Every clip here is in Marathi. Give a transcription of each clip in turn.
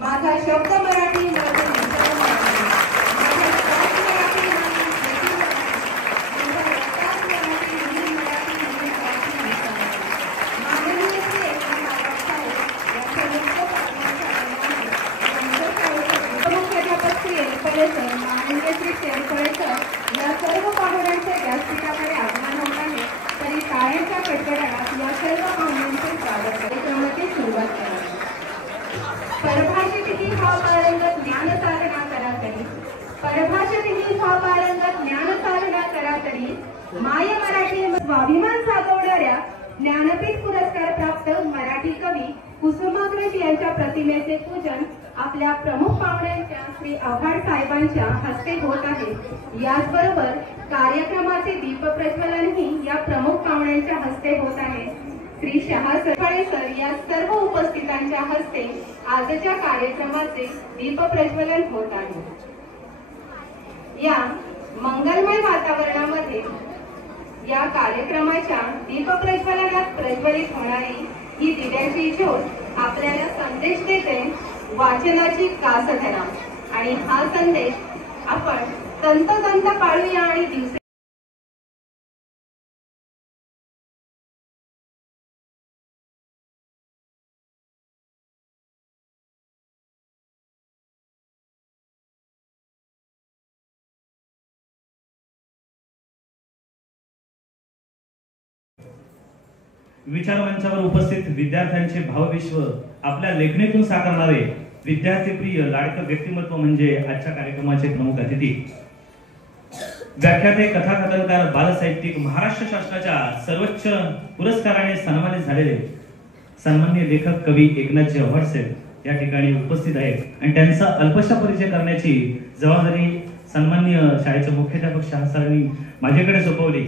माझा शब्द मराठी, माझे विचार मराठी, माझा श्वास मराठी, माझा रक्तात मराठी, मी मराठी, मी मराठी माणसाला. माननीय श्री एकनाथ साहेब यांच्या मुख्य मुख्याध्यापक श्री एलपळेकर, माननीय श्री शेरपळेकर या सर्व पाहुण्यांचे व्यासपीठाकडे आगमन होत आहे. तरी टाळ्यांच्या कडकडाटात या सर्व पाहुण्यांचे स्वागत कार्यक्रमाची सुरुवात करा. परभाषेतही हा पारंगत ज्ञान साधना करा तरी, परभाषेतही हा पारंगत ज्ञान साधना करा तरी, माय मराठी स्वाभिमान साधवणाऱ्या ज्ञानपीठ पुरस्कार प्राप्त मराठी कवी कुसुमाग्रज यांच्या प्रतिमेचे पूजन आपल्या प्रमुख पाहुण्यांच्या श्री आव्हाड साहेबांच्या हस्ते होत आहे. याचबरोबर कार्यक्रमाचे दीप प्रज्वलनही या प्रमुख पाहुण्यांच्या हस्ते होत आहे. श्री सर या सर्व उपस्थितांच्या हस्ते आजच्या कार्यक्रमाचे दीप प्रज्वलन होत आहे. या मंगलमय वातावरणामध्ये या कार्यक्रमाच्या दीप प्रज्वलनात प्रज्वलित होणारी ही दिव्याची ज्योत आपल्याला संदेश देते, वाचनाची कास धरा. आणि हा संदेश आपण तंतोतंत पाळूया आणि दिवसे विचार मंचावर उपस्थित विद्यार्थ्यांचे भावविश्व आपल्या लेखणीतून साकारणारे विद्यार्थी प्रिय लाडकं व्यक्तिमत्व म्हणजे आजच्या कार्यक्रमाचे प्रमुख अतिथी, व्याख्याते, कथाकथनकार, बालसाहित्यिक, महाराष्ट्र शासनाच्या सर्वोच्च पुरस्काराने सन्मानित झालेले सन्माननीय लेखक कवी एकनाथजी आव्हाड साहेब या ठिकाणी उपस्थित आहेत आणि त्यांचा अल्पशा परिचय करण्याची जबाबदारी सन्माननीय शाळेचे मुख्याध्यापक शाह सरांनी माझ्याकडे सोपवली.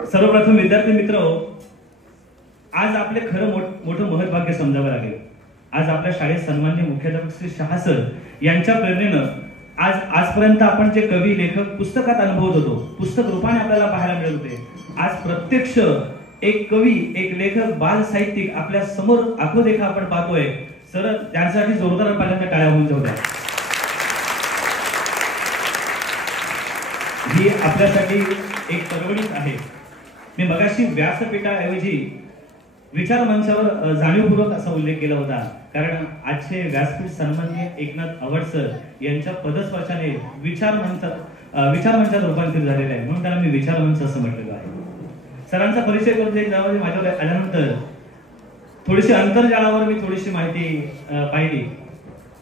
सर्वप्रथम विद्यार्थी मित्र, आज आपले खरं मोठं महत्भाग्य समजावं लागेल. आज आपल्या शाळेत सन्माननीय मुख्याध्यापक श्री शाह सर यांच्या प्रेरणेनं आजपर्यंत आपण जे कवी लेखक पुस्तकात अनुभवत होतो, पुस्तक रूपाने आपल्याला पाहायला मिळत होते, आज प्रत्यक्ष एक कवी, एक लेखक, बाल साहित्यिक आपल्या समोर आखोदेखा आपण पाहतोय. सर त्यांसाठी जोरदार पहिल्यांदा टाळ्या होऊन जाऊ द्या. ही आपल्यासाठी एक परवडीच आहे. मी मगाशी व्यासपीठाऐवजी विचार मंचावर जाणीवपूर्वक असा उल्लेख केला होता, कारण आजचे व्यासपीठ सन्माननीय एकनाथ आव्हाड सर यांच्या पदस्पर्शाने विचार मंचात रूपांतरित झालेलं आहे, म्हणून त्यांना मी विचार मंच असं म्हटलेलं आहे. सरांचा परिचय करून ज्यावेळी माझ्याकडे आल्यानंतर थोडीशी आंतरजाळावर मी थोडीशी माहिती पाहिली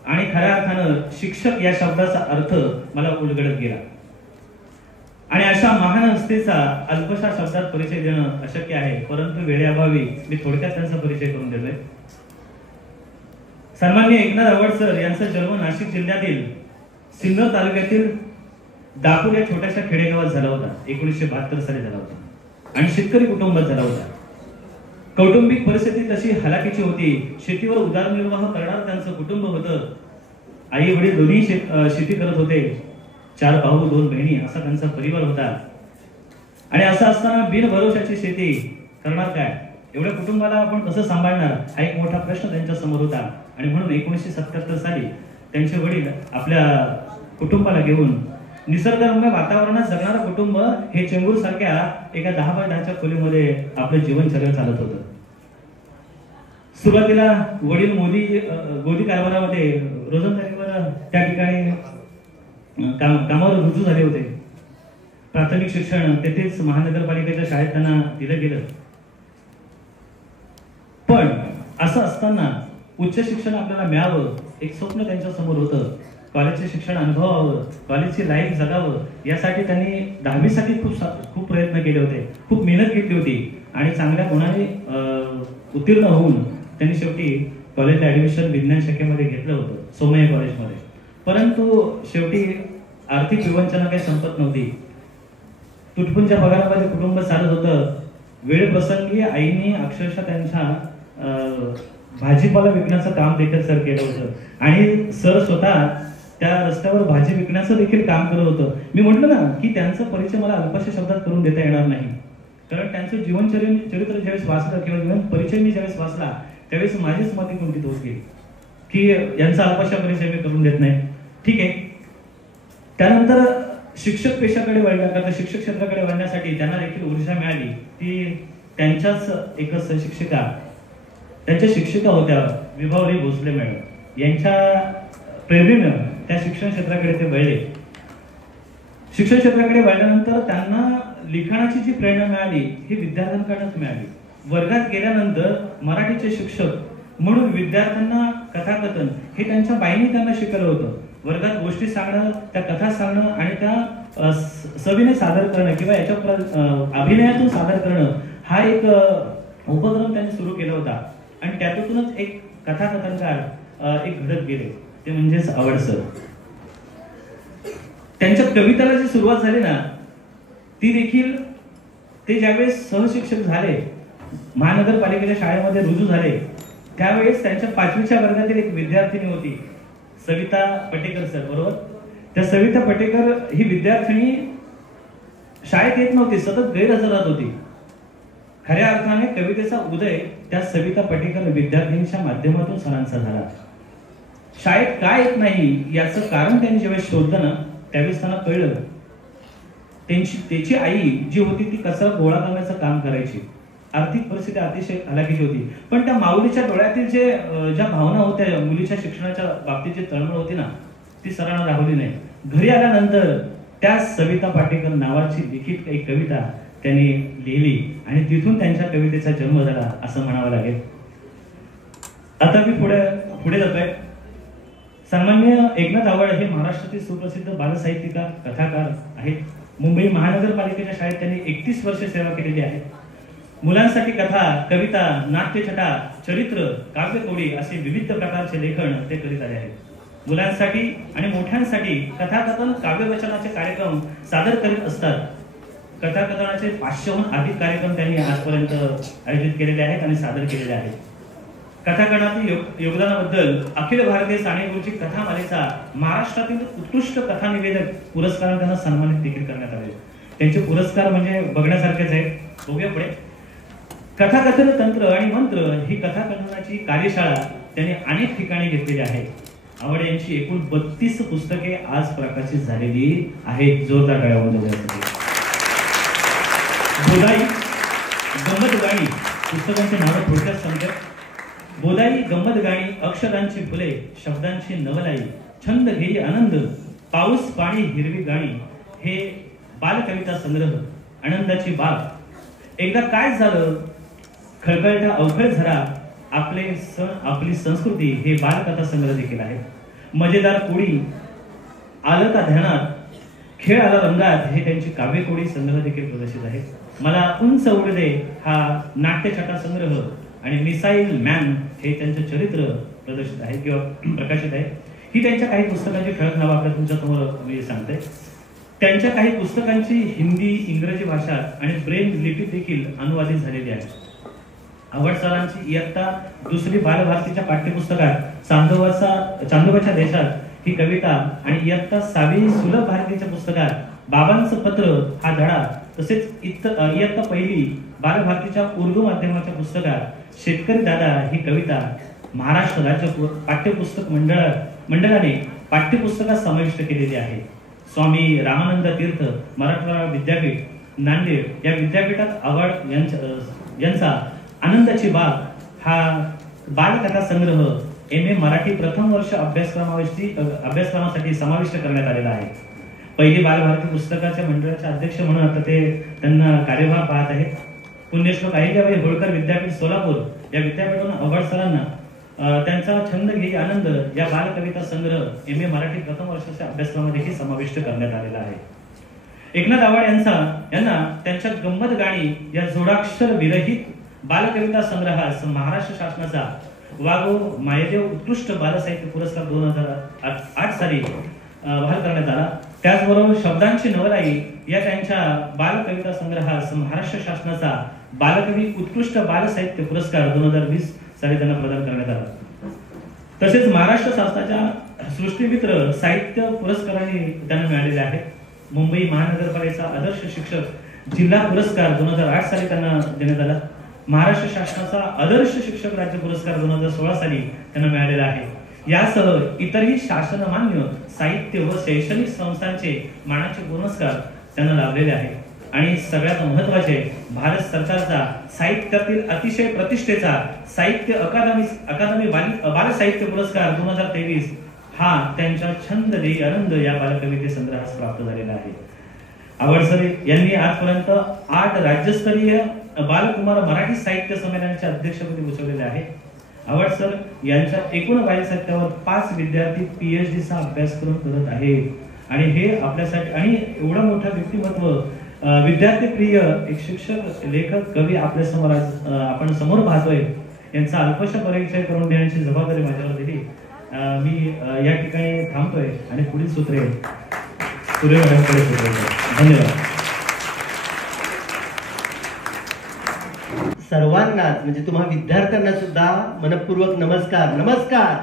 आणि खऱ्या अर्थानं शिक्षक या शब्दाचा अर्थ मला उलगडत गेला. आणि अशा महान हस्तीचा अल्पशा शब्दात परिचय देणं अशक्य आहे, परंतु वेळेअभावी मी थोडक्यात त्यांचा परिचय करून देतोय. सन्माननीय एकनाथ आव्हाड सर यांचा जन्म नाशिक जिल्ह्यातील सिन्नर तालुक्यातील दापूर या छोट्याशा खेडेगावात झाला होता. 1972 साली झाला होता आणि शेतकरी कुटुंबात झाला होता. कौटुंबिक परिस्थिती तशी हलाखीची होती. शेतीवर उदरनिर्वाह करणारं त्यांचं कुटुंब होतं. आई वडील दोन्ही शेती करत होते. 4 भाऊ 2 बहिणी असा त्यांचा परिवार होता. आणि असं असताना बिनभरोशाची शेती करणार काय, एवढ्या कुटुंबाला आपण कसं सांभाळणार, हा एक मोठा प्रश्न त्यांच्या समोर होता. आणि म्हणून 1977 साली त्यांचे वडील आपल्या कुटुंबाला घेऊन निसर्गरम्य वातावरणात जगणारं कुटुंब हे चेंबूर सारख्या एका 10 बाय 10च्या खोलीमध्ये आपलं जीवनचर्या चालत होतं. सुरुवातीला वडील गोदी कारभारामध्ये रोजंदारीवर त्या ठिकाणी कामावर रुजू झाले होते. प्राथमिक शिक्षण तेथेच महानगरपालिकेच्या शाळेत त्यांना दिलं गेलं. पण असं असताना उच्च शिक्षण आपल्याला मिळावं एक स्वप्न त्यांच्या समोर होतं. कॉलेजचे शिक्षण अनुभवावं, कॉलेजची लाईफ जगावं, यासाठी त्यांनी 10वी साठी खूप प्रयत्न केले होते, खूप मेहनत घेतली होती आणि चांगल्या गुणाने उत्तीर्ण होऊन त्यांनी शेवटी कॉलेजला ऍडमिशन विज्ञान शाखेमध्ये घेतलं होतं, सोमय्या कॉलेजमध्ये. परंतु शेवटी आर्थिक विवंचना काही संपत नव्हती. तुटपुंच्या पगारामध्ये कुटुंब चालत होतं. वेळ प्रसंगी आईने अक्षरशः त्यांच्या भाजीपाला विकण्याचं काम देखील सर केलं होतं आणि सर स्वतः त्या रस्त्यावर भाजी विकण्याचं देखील काम करत होतं. मी म्हटलं ना की त्यांचा परिचय मला अल्पशा शब्दात करून देता येणार नाही, कारण त्यांचं जीवनचरित्र ज्यावेळेस वाचलं किंवा जीवन परिचय मी ज्यावेळेस वाचला त्यावेळेस माझीच मती कुंठित होत गेली. की यांचा अल्पशा परिचय मी करून देत नाही. ठीक आहे. त्यानंतर शिक्षक पेशाकडे वळण्याकरता, शिक्षक क्षेत्राकडे वळण्यासाठी त्यांना देखील ऊर्जा मिळाली. ती त्यांच्याच एक शिक्षिका, त्यांच्या शिक्षिका होत्या विभावरी भोसले मॅडम यांच्या प्रेरणेनं त्या शिक्षण क्षेत्राकडे ते वळले. शिक्षण क्षेत्राकडे वळल्यानंतर त्यांना लिखाणाची जी प्रेरणा मिळाली ही विद्यार्थ्यांकडूनच मिळाली. वर्गात गेल्यानंतर मराठीचे शिक्षक म्हणून विद्यार्थ्यांना कथाकथन हे त्यांच्या बाईंनी त्यांना शिकवलं होतं. वर्गात गोष्टी सांगणं, त्या कथा सांगणं आणि त्या सविने सादर करणं किंवा याच्या अभिनयातून सादर करणं हा एक उपक्रम त्यांनी सुरू केला होता. आणि त्यातूनच एक कथाकथनकार एक घडत गेले, ते म्हणजेच आवड सर. त्यांच्या कवितेला जी सुरुवात झाली ना, ती देखील ते ज्यावेळेस सहशिक्षक झाले, महानगरपालिकेच्या शाळेमध्ये रुजू झाले, त्यावेळेस त्यांच्या 5वीच्या वर्गातील एक विद्यार्थिनी होती सविता पटेकर सर, बरोबर. त्या सविता पटेकर ही विद्यार्थिनी शाळेत येत नव्हती, सतत गैरहजरात होती. खऱ्या अर्थाने कवितेचा उदय त्या सविता पटेकर विद्यार्थिनीच्या माध्यमातून सरांचा झाला. शाळेत काय येत नाही याचं कारण त्यांनी ज्यावेळेस शोधलं ना, त्यावेळेस त्यांना कळलं त्याची आई जी होती ती कचरा गोळा करण्याचं काम करायची. आर्थिक परिस्थिती अतिशय हलाखीची होती, पण त्या माऊलीच्या डोळ्यातील ज्या भावना होत्या मुलीच्या शिक्षणाच्या बाबतीत जी तळमळ होती ना, ती सरांना राहिली नाही. घरी आल्यानंतर त्या सविता पाटेकर नावाची लिखित एक कविता त्यांनी लिहिली आणि तिथून त्यांच्या कवितेचा जन्म झाला असं म्हणावं लागेल. आता मी पुढे जातोय. सन्माननीय एकनाथ आवड हे महाराष्ट्रातील सुप्रसिद्ध बालसाहित्यिकार, कथाकार आहेत. मुंबई महानगरपालिकेच्या शाळेत त्यांनी 31 वर्ष सेवा केलेली आहे. मुलांसाठी कथा, कविता, नाट्यछटा, चरित्र, काव्यकोडी असे विविध प्रकारचे लेखन ते करीत आले आहेत. मुलांसाठी आणि मोठ्यांसाठी कथाकथन, काव्यवचनाचे कार्यक्रम सादर करीत असतात. कथाकथनाचे 500हून अधिक कार्यक्रम त्यांनी आजपर्यंत आयोजित केलेले आहेत आणि सादर केलेले आहेत. कथाकथनातील योगदानाबद्दल अखिल भारतीय साने गुरुजी कथामालेचा महाराष्ट्रातील उत्कृष्ट कथा निवेदक पुरस्काराने त्यांना सन्मानित देखील करण्यात आले. त्यांचे पुरस्कार म्हणजे बघण्यासारखेच आहेत. बघूया पुढे. कथाकथन तंत्र आणि मंत्र ही कथाकथनाची कार्यशाळा त्यांनी अनेक ठिकाणी घेतलेली आहे. आवड यांची एकूण 32 पुस्तके आज प्रकाशित झालेली आहेत. जोरदार टाळ्या वाजवा. बोधाई, गंमत गाणी पुस्तकांची नावं थोडक्यात सांगतो. बोधाई, गंमत गाणी, अक्षरांची फुले, शब्दांची नवलाई, छंद घेई आनंद, पाऊस पाणी हिरवी गाणी हे बालकविता संग्रह. आनंदाची बाग, एकदा काय झालं, खळखळता अवखळ झरा, आपले सण आपली संस्कृती हे बालकथा संग्रह देखील आहे. मजेदार कोडी, आलं का ध्यानात, खेळ आला रंगात हे त्यांची काव्यकोडी संग्रह देखील प्रदर्शित आहे. मला उंच उडू दे हा नाट्यछटा संग्रह आणि मिसाईल मॅन हे त्यांचे चरित्र प्रदर्शित आहे किंवा प्रकाशित आहे. ही त्यांच्या काही पुस्तकांची ठळक नावं आपल्या तुमच्या समोर मी सांगते. त्यांच्या काही पुस्तकांची हिंदी, इंग्रजी भाषा आणि ब्रेल लिपीत देखील अनुवादित झालेली आहे. आवड सरांची इयत्ता 2री बालभारतीच्या पाठ्यपुस्तकात चांदोबाच्या देशात ही कविता आणि इयत्ता 6वी सुलभ भारतीच्या पुस्तकात बाबांचं पत्र हा धडा, तसेच इयत्ता 1ली बालभारतीच्या उर्दू माध्यमाच्या पुस्तकात शेतकरी दादा ही कविता महाराष्ट्र राज्य पाठ्यपुस्तक मंडळाने पाठ्यपुस्तकात समाविष्ट केलेली आहे. स्वामी रामानंद तीर्थ मराठवाडा विद्यापीठ नांदेड या विद्यापीठात आवड यांचा आनंदाची बाग हा बालकथा संग्रह MA मराठी प्रथम वर्ष अभ्यासक्रमासाठी समाविष्ट करण्यात आलेला आहे. पहिली बालभारती पुस्तकाच्या मंडळाचे अध्यक्ष म्हणून आता ते त्यांना कार्यभार पाहत आहेत. पुण्यश्लोक अहिल्याबाई होळकर विद्यापीठ सोलापूर या विद्यापीठातून आवड सरांना त्यांचा छंद घेई आनंद या बालकविता संग्रह MA मराठी प्रथम वर्षाच्या अभ्यासक्रमामध्ये समाविष्ट करण्यात आलेला आहे. एकनाथ आवड यांना त्यांच्या गंमत गाणी या जोडाक्षर विरहित बालकविता संग्रहास महाराष्ट्र शासनाचा वाघो मायदेव उत्कृष्ट बालसाहित्य पुरस्कार 2008 साली बहाल करण्यात आला. त्याचबरोबर शब्दांची नवलाई या त्यांच्या बालकविता संग्रहास महाराष्ट्र शासनाचा बालकवी उत्कृष्ट बालसाहित्य पुरस्कार 2020 साली त्यांना प्रदान करण्यात आला. तसेच महाराष्ट्र शासनाच्या सृष्टीमित्र साहित्य पुरस्कारांनी त्यांना मिळालेले आहेत. मुंबई महानगरपालिकेचा आदर्श शिक्षक जिल्हा पुरस्कार 2008 साली त्यांना देण्यात आला. महाराष्ट्र शासनाचा आदर्श शिक्षक राज्य पुरस्कार 2016 साली त्यांना मिळालेला आहे. यासह इतरही शासनमान्य साहित्य व शैक्षणिक संस्थांचे मानाचे पुरस्कार त्यांना लाभलेले आहेत. आणि सगळ्यात महत्त्वाचे, भारत सरकारचा साहित्यातील अतिशय प्रतिष्ठेचा साहित्य अकादमी बाल साहित्य पुरस्कार 2023 हा त्यांच्या छंद देई आनंद या बालकविते संग्रहास प्राप्त झालेला आहे. आवडसर यांनी आजपर्यंत 8 राज्यस्तरीय बालकुमार मराठी साहित्य संमेलनाचे अध्यक्षपदी भूषवलेले आहे. आवडसर यांच्या एकूण बालसाहित्यावर 5 विद्यार्थी PhD चा अभ्यासक्रम करत आहेत. आणि हे आपल्यासाठी आणि एवढं मोठं व्यक्तिमत्व, विद्यार्थी प्रिय एक शिक्षक, लेखक, कवी आपल्या समोर आपण समोर पाहतोय, यांचा अल्पशा परिचय करून देण्याची जबाबदारी माझ्यावर दिली. मी या ठिकाणी थांबतोय आणि पुढील सूत्रे सूर्य मॅडमकडे सोडवतो. धन्यवाद. सर्वांनाच म्हणजे तुम्हा विद्यार्थ्यांना सुद्धा मनपूर्वक नमस्कार. नमस्कार.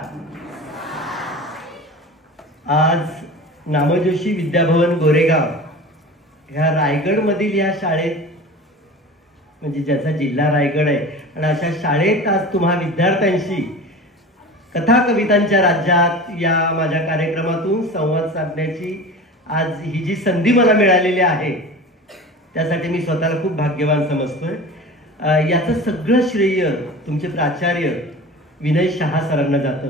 आज नामजोशी विद्याभवन गोरेगाव ह्या रायगडमधील या शाळेत, म्हणजे ज्याचा जिल्हा रायगड आहे, आणि अशा शाळेत आज तुम्हा विद्यार्थ्यांशी कथा कवितांच्या राज्यात या माझ्या कार्यक्रमातून संवाद साधण्याची आज ही जी संधी मला मिळालेली आहे, त्यासाठी मी स्वतःला खूप भाग्यवान समजतोय. याचं सगळं श्रेय तुमचे प्राचार्य विनय शहा सरांना जातं.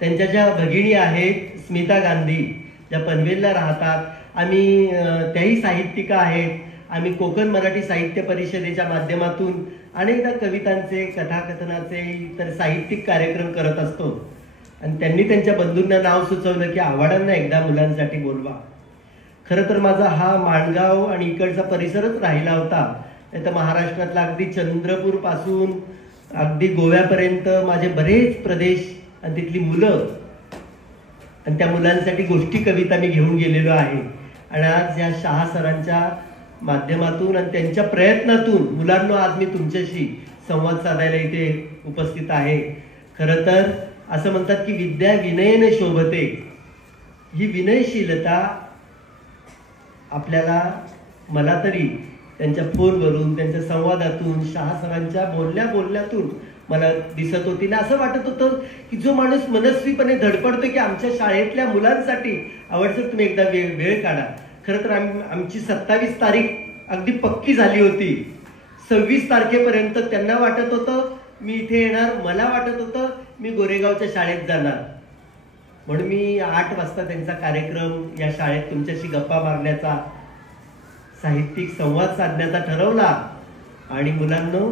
त्यांच्या ज्या भगिनी आहेत स्मिता गांधी, ज्या पनवेलला राहतात, आम्ही त्याही साहित्यिका आहेत. आम्ही कोकण मराठी साहित्य परिषदेच्या माध्यमातून अनेकदा कवितांचे, कथाकथनाचे, इतर साहित्यिक कार्यक्रम करत असतो. आणि त्यांनी त्यांच्या बंधूंना नाव सुचवलं की आव्हाडांना एकदा मुलांसाठी बोलवा. खरं तर माझा हा माणगाव आणि इकडचा परिसरच राहिला होता. नाही तर महाराष्ट्रातला अगदी चंद्रपूर पासून अगदी गोव्यापर्यंत माझे बरेच प्रदेश आणि तिथली मुलं आणि त्या मुलांसाठी गोष्टी कविता मी घेऊन गेलेलो आहे. आणि आज या शहा सरांच्या माध्यमातून आणि त्यांच्या प्रयत्नातून मुलांना आज मी तुमच्याशी संवाद साधायला इथे उपस्थित आहे. खरं तर असं म्हणतात की विद्या विनयेने शोभते. ही विनयशीलता आपल्याला, मला तरी त्यांच्या फोनवरून, त्यांच्या संवादातून, शहा सरांच्या बोलण्यातून मला दिसत होती. ना असं वाटत होतं की जो माणूस मनस्वीपणे धडपडतो की आमच्या शाळेतल्या मुलांसाठी आवडतं, तुम्ही एकदा वेळ काढा. खरं तर आमची 27 तारीख अगदी पक्की झाली होती. 26 तारखेपर्यंत त्यांना वाटत होतं मी इथे येणार, मला वाटत होतं मी गोरेगावच्या शाळेत जाणार. म्हणून मी 8 वाजता त्यांचा कार्यक्रम या शाळेत तुमच्याशी गप्पा मारण्याचा, साहित्यिक संवाद साधण्याचा ठरवला. आणि मुलांनो,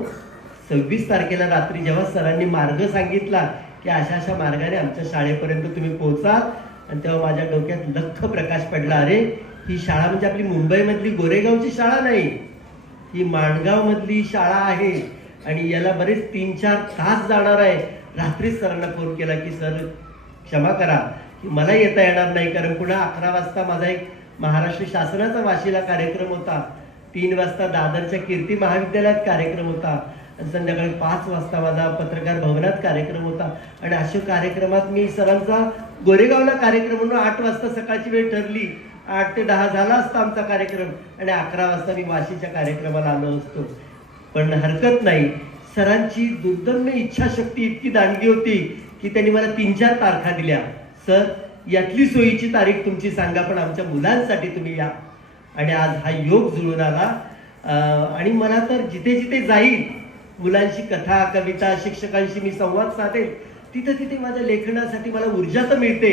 26 तारखेला रात्री जेव्हा सरांनी मार्ग सांगितला की अशा अशा मार्गाने आमच्या शाळेपर्यंत तुम्ही पोहोचाल, आणि तेव्हा माझ्या डोक्यात लख प्रकाश पडला. अरे, ही शाळा म्हणजे आपली मुंबईमधली गोरेगावची शाळा नाही, ही माणगावमधली शाळा आहे. आणि याला बरेच 3-4 तास जाणार आहे. रात्रीच सरांना फोन केला की सर क्षमा करा की मला येता येणार नाही, कारण पुन्हा 11 वाजता माझा एक महाराष्ट्र शासनाचा वाशीला कार्यक्रम होता, 3 वाजता दादरच्या कीर्ती महाविद्यालयात कार्यक्रम होता, आणि संध्याकाळी 5 वाजता माझा पत्रकार भवनात कार्यक्रम होता. आणि अशा कार्यक्रमात मी सरांचा गोरेगावला कार्यक्रम म्हणून 8 वाजता सकाळची वेळ ठरली, 8 ते 10 झाला असता आमचा कार्यक्रम, आणि 11 वाजता मी वाशीच्या कार्यक्रमाला आलो असतो. पण हरकत नाही, सरांची दुर्दम्य इच्छाशक्ती इतकी दांडगी होती की त्यांनी मला 3-4 तारखा दिल्या. सर, यातली सोयीची तारीख तुमची सांगा, पण आमच्या मुलांसाठी तुम्ही या. आणि आज हा योग जुळून आला. आणि मला तर जिथे जिथे जाईल, मुलांशी कथा कविता, शिक्षकांशी मी संवाद साधेल, तिथे तिथे माझ्या लेखनासाठी मला ऊर्जा तर मिळते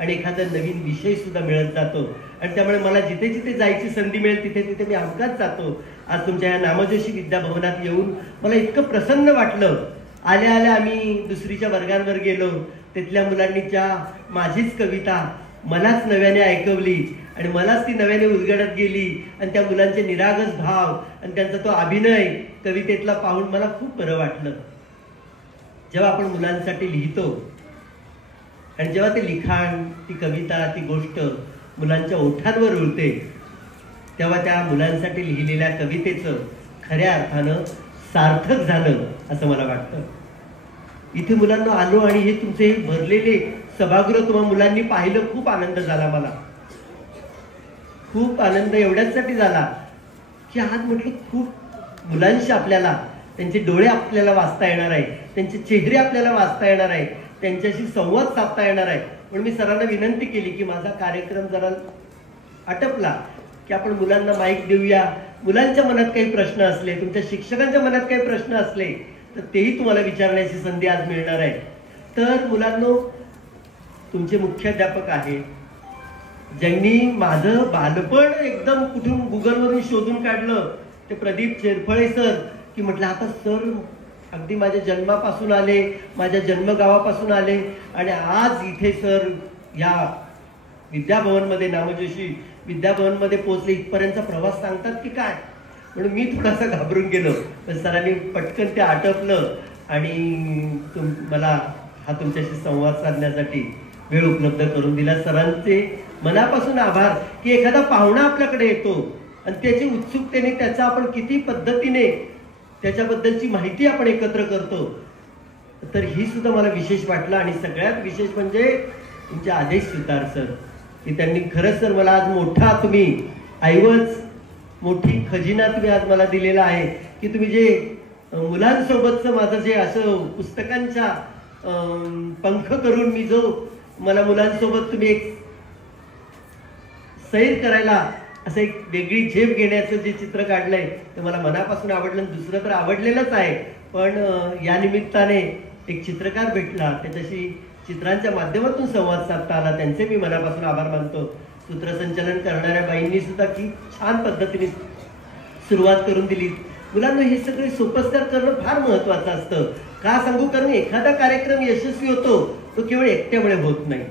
आणि एखादा नवीन विषय सुद्धा मिळत जातो. आणि त्यामुळे मला जिथे जिथे जायची संधी मिळेल तिथे तिथे मी हमखास जातो. आज तुमच्या या नामजोशी विद्याभवनात येऊन मला इतकं प्रसन्न वाटलं. आल्या आल्या आम्ही दुसरीच्या वर्गांवर गेलो. तिथल्या मुलांनी ज्या माझीच कविता मलाच नव्याने ऐकवली आणि मलाच ती नव्याने उलगडत गेली, आणि त्या मुलांचे निरागस भाव आणि त्यांचा तो अभिनय कवितेतला पाहून मला खूप बरं वाटलं. जेव्हा आपण मुलांसाठी लिहितो आणि जेव्हा ते लिखाण, ती कविता, ती गोष्ट मुलांच्या ओठांवर उरते, तेव्हा त्या मुलांसाठी लिहिलेल्या कवितेचं खऱ्या अर्थानं सार्थक झालं असं मला वाटतं. इथे मुलांना आलो आणि हे तुमचे भरलेले सभागृह तुम्हा मुलांनी पाहिलं, खूप आनंद झाला मला. खूप आनंद एवढ्यासाठी झाला की आज म्हटलं खूप मुलांशी आपल्याला, त्यांचे डोळे आपल्याला वाचता येणार आहे, त्यांचे चेहरे आपल्याला वाचता येणार आहे, त्यांच्याशी संवाद साधता येणार आहे. म्हणून मी सरांना विनंती केली की माझा कार्यक्रम जरा आटपला की आपण मुलांना माईक देऊया. मुलांच्या मनात काही प्रश्न असले, तुमच्या शिक्षकांच्या मनात काही प्रश्न असले तर तेही तुम्हाला विचारण्याची संधी आज मिळणार आहे. तर मुलांनो, तुमचे मुख्याध्यापक आहे ज्यांनी माझं बालपण एकदम कुठून गुगलवरून शोधून काढलं, ते प्रदीप चेरफळे सर, की म्हटलं आता सर अगदी माझ्या जन्मापासून आले, माझ्या जन्मगावापासून आले आणि आज इथे सर या विद्याभवनमध्ये, नामजोशी विद्याभवनमध्ये पोहोचले, इथपर्यंतचा प्रवास सांगतात की काय. म्हणून मी थोडासा घाबरून गेलो, पण सरांनी पटकन ते आटपलं आणि मला हा तुमच्याशी संवाद साधण्यासाठी वेळ उपलब्ध करून दिला. सरांचे मनापासून आभार की एखादा पाहुणा आपल्याकडे येतो आणि त्याची उत्सुकतेने त्याचा आपण किती पद्धतीने त्याच्याबद्दलची माहिती आपण एकत्र करतो. तर ही सुद्धा मला विशेष वाटलं. आणि सगळ्यात विशेष म्हणजे तुमचे आदेश सुतार सर, की त्यांनी खरंच सर मला आज मोठा तुम्ही ऐवज मोठी खजिना तुम्ही आज मला दिलेला आहे की तुम्ही जे मुलांसोबतचं माझं जे असं पुस्तकांच्या पंख करून मी जो मला मुलांसोबत तुम्ही एक सैर करायला असं एक वेगळी झेप घेण्याचं जे चित्र काढलंय ते मला मनापासून आवडलं. दुसरं तर आवडलेलंच आहे, पण या निमित्ताने एक चित्रकार भेटला, त्याच्याशी चित्रांच्या माध्यमातून संवाद साधता आला, त्यांचे मी मनापासून आभार मानतो. सूत्रसंचालन करणाऱ्या बाईंनी सुद्धा की छान पद्धतीने सुरुवात करून दिली. मुलांना हे सगळे सोपस्कार करणं फार महत्वाचं असतं. का सांगू? कारण एखादा कार्यक्रम यशस्वी होतो तो केवळ एकट्यामुळे होत नाही.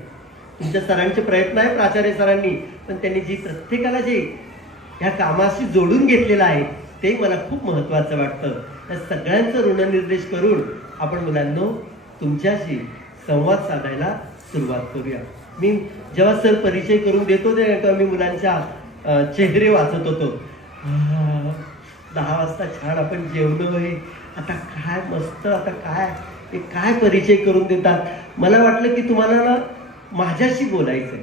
तुमच्या सरांचे प्रयत्न आहे, प्राचार्य सरांनी, पण त्यांनी जी प्रत्येकाला जे ह्या कामाशी जोडून घेतलेलं आहे ते मला खूप महत्वाचं वाटतं. त्या सगळ्यांचं ऋणनिर्देश करून आपण मुलांनो तुमच्याशी संवाद साधायला सुरुवात करूया. मी जेव्हा सर परिचय करून देतो तेव्हा मी मुलांच्या चेहरे वाचत होतो. 10 वाजता छान आपण जेवलोय, आता काय मस्त, आता काय परिचय करून देतात. मला वाटलं की तुम्हाला ना माझ्याशी बोलायचंय,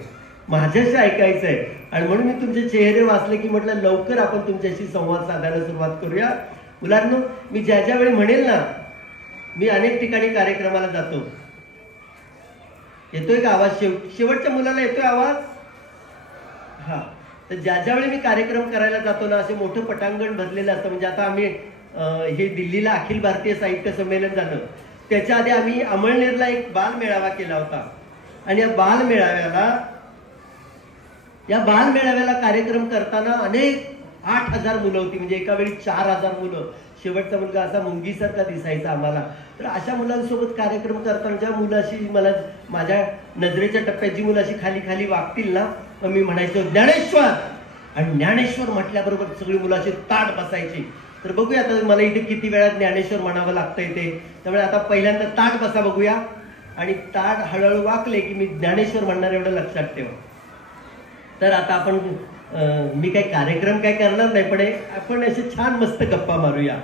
माझ्याशी ऐकायचंय, आणि म्हणून मी तुमचे चेहरे वाचले की म्हटलं लवकर आपण तुमच्याशी संवाद साधायला सुरुवात करूया. मुलांनो, मी ज्या वेळी म्हणेल ना, मी अनेक ठिकाणी कार्यक्रमाला जातो. येतोय का आवाज? शेवटच्या मुलाला येतोय आवाज? हा. तर ज्यावेळी मी कार्यक्रम करायला जातो ना, असे मोठं पटांगण भरलेलं असतं. म्हणजे आता आम्ही हे दिल्लीला अखिल भारतीय साहित्य संमेलन झालं, त्याच्या आधी आम्ही अमळनेरला एक बाल मेळावा केला होता. आणि या बाल मेळाव्याला कार्यक्रम करताना अनेक 8,000 मुलं होती. म्हणजे एका वेळी 4,000 मुलं. शेवटचा मुलगा असा मुंगीसारखा दिसायचा आम्हाला. तर अशा मुलांसोबत कार्यक्रम करताना ज्या मुलाशी मला माझ्या नजरेच्या टप्प्यात जी मुलाशी खाली खाली वागतील ना, मग मी म्हणायचो ज्ञानेश्वर, आणि ज्ञानेश्वर म्हटल्याबरोबर सगळी मुलाशी ताट बसायची. तर बघूया आता मला इथे किती वेळा ज्ञानेश्वर म्हणावं लागतंय ते. त्यामुळे आता पहिल्यांदा ताट बसा बघूया, आणि ताट हळूहळू वाकले की मी ज्ञानेश्वर म्हणणार एवढं लक्षात ठेवा. तर आता आपण मी काही कार्यक्रम काय करणार नाही, पण आपण असे छान मस्त गप्पा मारूया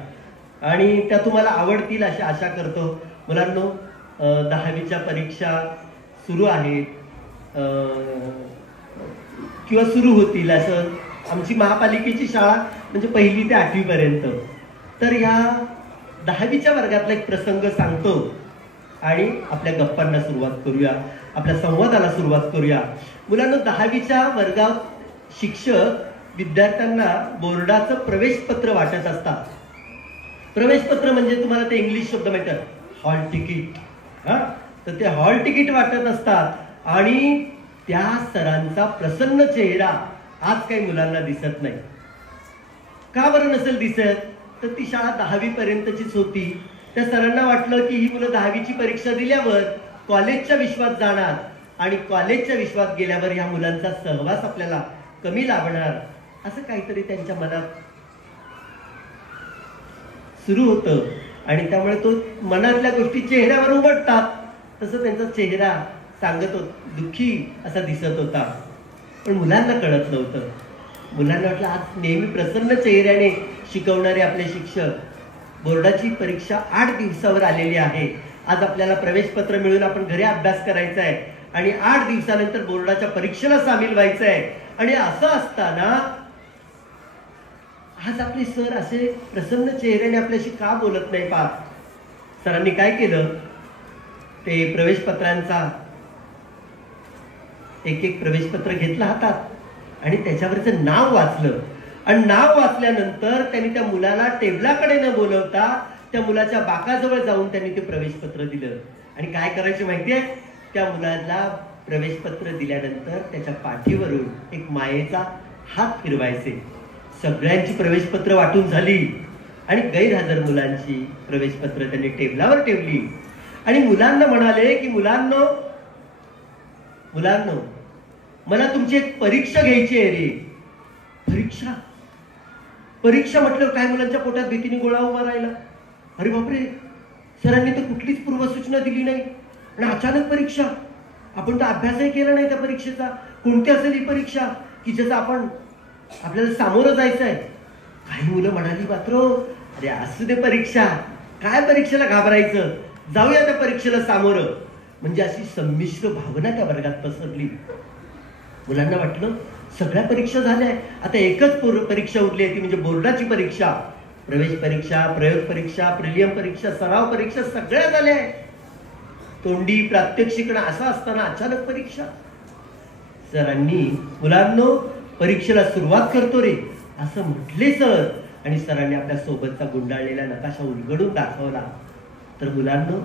आणि त्या तुम्हाला आवडतील अशी आशा करतो. मुलांनो, 10वीच्या परीक्षा सुरू आहेत किंवा सुरू होतील. असं आमची महापालिकेची शाळा म्हणजे 1ली ते 8वी पर्यंत. तर या 10वीच्या वर्गातला एक प्रसंग सांगतो आणि आपल्या गप्पांना सुरुवात करूया, आपल्या संवादाला सुरुवात करूया. मुलांना 10वीच्या वर्गात शिक्षक विद्यार्थ्यांना बोर्डाचं प्रवेशपत्र वाटत असतात. प्रवेशपत्र म्हणजे तुम्हाला ते इंग्लिश शब्द माहिती आहे, हॉल तिकीट. तर ते हॉल तिकीट वाटत असतात आणि त्या सरांचा प्रसन्न चेहरा आज काही मुलांना दिसत नाही. का बरं नसेल दिसत? तर ती शाळा 10वी पर्यंतचीच होती. त्या सरांना वाटलं की ही मुलं 10वीची परीक्षा दिल्यावर कॉलेजच्या विश्वात जाणार आणि कॉलेजच्या विश्वात गेल्यावर ह्या मुलांचा सहवास आपल्याला कमी लाभणार, असं काहीतरी त्यांच्या मनात सुरू होतं. आणि त्यामुळे तो मनातल्या गोष्टी चेहऱ्यावर उमटतात. तसं त्यांचा चेहरा सांगत दुःखी असा दिसत होता. पण मुलांना कळत नव्हतं. मुलांना वाटलं आज नेहमी प्रसन्न चेहऱ्याने शिकवणारे आपले शिक्षक, बोर्डाची परीक्षा 8 दिवसावर आलेली आहे. आज आपल्याला प्रवेशपत्र मिळून आपण घरी अभ्यास करायचा आहे आणि 8 दिवसानंतर बोर्डाच्या परीक्षेला सामील व्हायचं आहे. आणि असं असताना आज आपले सर असे प्रसन्न चेहऱ्याने आपल्याशी का बोलत नाही? सरांनी काय केलं? ते प्रवेशपत्रांचा एक प्रवेशपत्र घेतलं हातात आणि त्याच्यावरचं नाव वाचलं. आणि नाव वाचल्यानंतर त्यांनी त्या मुलाला टेबलाकडे न बोलवता त्या मुलाच्या बाकाजवळ जाऊन त्यांनी ते प्रवेशपत्र दिलं. आणि काय करायचे माहितीये, त्या मुलाला प्रवेशपत्र दिल्यानंतर त्याच्या पाठीवरून एक मायेचा हात फिरवायचे. सगळ्यांची प्रवेशपत्र वाटून झाली आणि गैरहजर मुलांची प्रवेशपत्र त्यांनी टेबलावर ठेवली आणि मुलांना म्हणाले की मुलांनो मला तुमची एक परीक्षा घ्यायची आहे रे. परीक्षा परीक्षा म्हटलं काय, मुलांच्या पोटात भीतीने गोळा उभा राहिला. अरे बापरे, सरांनी तर कुठलीच पूर्वसूचना दिली नाही आणि अचानक परीक्षा. आपण तर अभ्यासही केला नाही त्या परीक्षेचा. कोणती असेल ही परीक्षा की ज्याचा आपल्याला सामोरं जायचं आहे. काही मुलं म्हणाली मात्र अरे असू दे परीक्षा, काय परीक्षेला घाबरायचं, जाऊया त्या परीक्षेला सामोरं. म्हणजे अशी संमिश्र भावना त्या वर्गात पसरली. मुलांना वाटलं सगळ्या परीक्षा झाल्या, आता एकच परीक्षा उरली आहे ती म्हणजे बोर्डाची परीक्षा. प्रवेश परीक्षा, प्रयोग परीक्षा, प्रिलियम परीक्षा, सराव परीक्षा सगळ्या झाल्या. तोंडी प्रात्यक्षिक असं असताना अचानक परीक्षा. सरांनी मुलांनो परीक्षेला सुरुवात करतो रे असं म्हटले सर. आणि सरांनी आपल्या सोबतचा गुंडाळलेला नकाशा उलगडून दाखवला. तर मुलांनो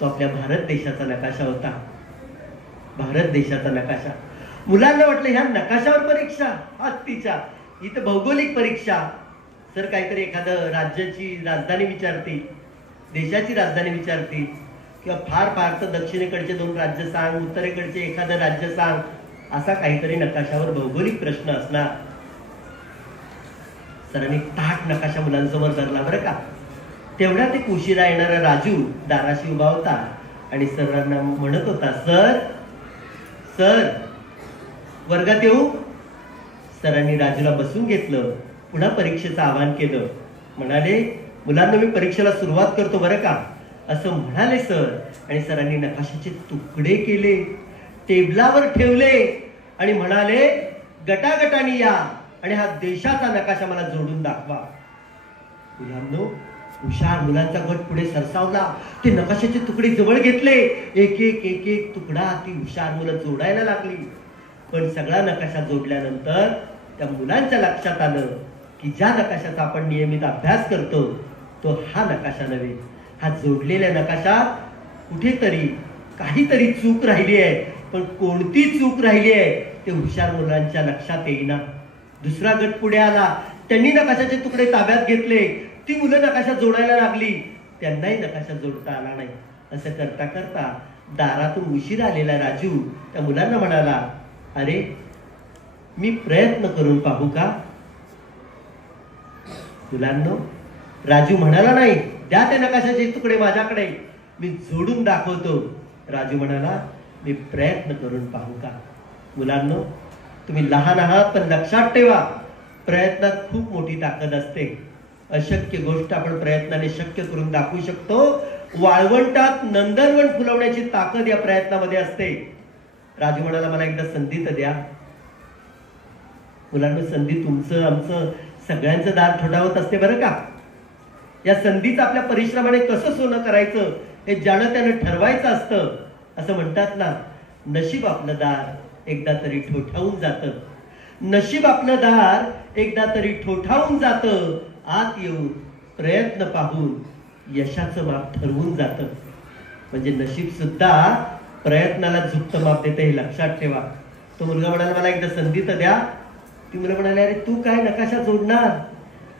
तो आपल्या भारत देशाचा नकाशा होता. भारत देशाचा नकाशा. मुलांना वाटलं ह्या नकाशावर परीक्षा, हत्तीच्या इथं भौगोलिक परीक्षा. सर काहीतरी एखादं राज्याची राजधानी विचारतील, देशाची राजधानी विचारतील किंवा फार तर दक्षिणेकडचे 2 राज्य सांग, उत्तरेकडचे एखादं राज्य सांग, असा काहीतरी नकाशावर भौगोलिक प्रश्न असणार. सरांनी ताट नकाशा मुलांसमोर धरला बरं का. तेवढ्यात एक उशिरा येणारा राजू दाराशी उभा होता आणि सरांना म्हणत होता, सर वर्गात येऊ. सरांनी राजूला बसून घेतलं, पुन्हा परीक्षेचं आवाहन केलं. म्हणाले मुलांना मी परीक्षेला सुरुवात करतो बरं का असं म्हणाले सर. आणि सरांनी नकाशाचे तुकडे केले, टेबलावर ठेवले आणि म्हणाले गटागटाने या आणि हा देशाचा नकाशा मला जोडून दाखवा. मुलांनो हुशार मुलांचा गट पुढे सरसावला. ते नकाशाचे तुकडे जवळ घेतले, एक एक तुकडा ती हुशार मुलं जोडायला लागली. पण सगळा नकाशा जोडल्यानंतर त्या मुलांच्या लक्षात आलं की ज्या नकाशाचा आपण नियमित अभ्यास करतो तो हा नकाशा नव्हे. हा जोडलेल्या नकाशात कुठेतरी काहीतरी चूक राहिली आहे. पण कोणती चूक राहिली आहे ते हुशार मुलांच्या लक्षात येईना. दुसरा गट पुढे आला, त्यांनी नकाशाचे तुकडे ताब्यात घेतले. ती मुलं नकाशा जोडायला लागली, त्यांनाही नकाशा जोडता आला नाही. असं करता करता दारातून उशीर आलेला राजू त्या मुलांना म्हणाला, अरे मी प्रयत्न करून पाहू का. मुलांनो राजू म्हणाला नाही द्या ते नकाशाचे तुकडे माझ्याकडे, मी जोडून दाखवतो. राजू म्हणाला मी प्रयत्न करून पाहू का. मुलांनो तुम्ही लहान आहात पण लक्षात ठेवा प्रयत्नात खूप मोठी ताकद असते. अशक्य गोष्ट आपण प्रयत्नाने शक्य करून दाखवू शकतो. वाळवंटात नंदनवन फुलवण्याची ताकद या प्रयत्नामध्ये असते. राजू म्हणाला मला एकदा संधी तर द्या. मुलांना संधी तुमचं आमचं सगळ्यांचं दार ठोठावत असते बरं का. या संधीचं आपल्या परिश्रमाने कसं सोनं करायचं हे ज्यानं त्यानं ठरवायचं असतं. असं म्हणतात ना, नशीब आपलं दार एकदा तरी ठोठावून जातं. नशीब आपलं दार एकदा तरी ठोठावून जातं. आत येऊन प्रयत्न पाहून यशाचं माप ठरवून जातं. म्हणजे नशीब सुद्धा प्रयत्नाला झुकतं माप देतं हे लक्षात ठेवा. तो मुलगा म्हणाला मला एकदा संधी तर द्या. ती मुलं म्हणाले अरे तू काय नकाशा जोडणार.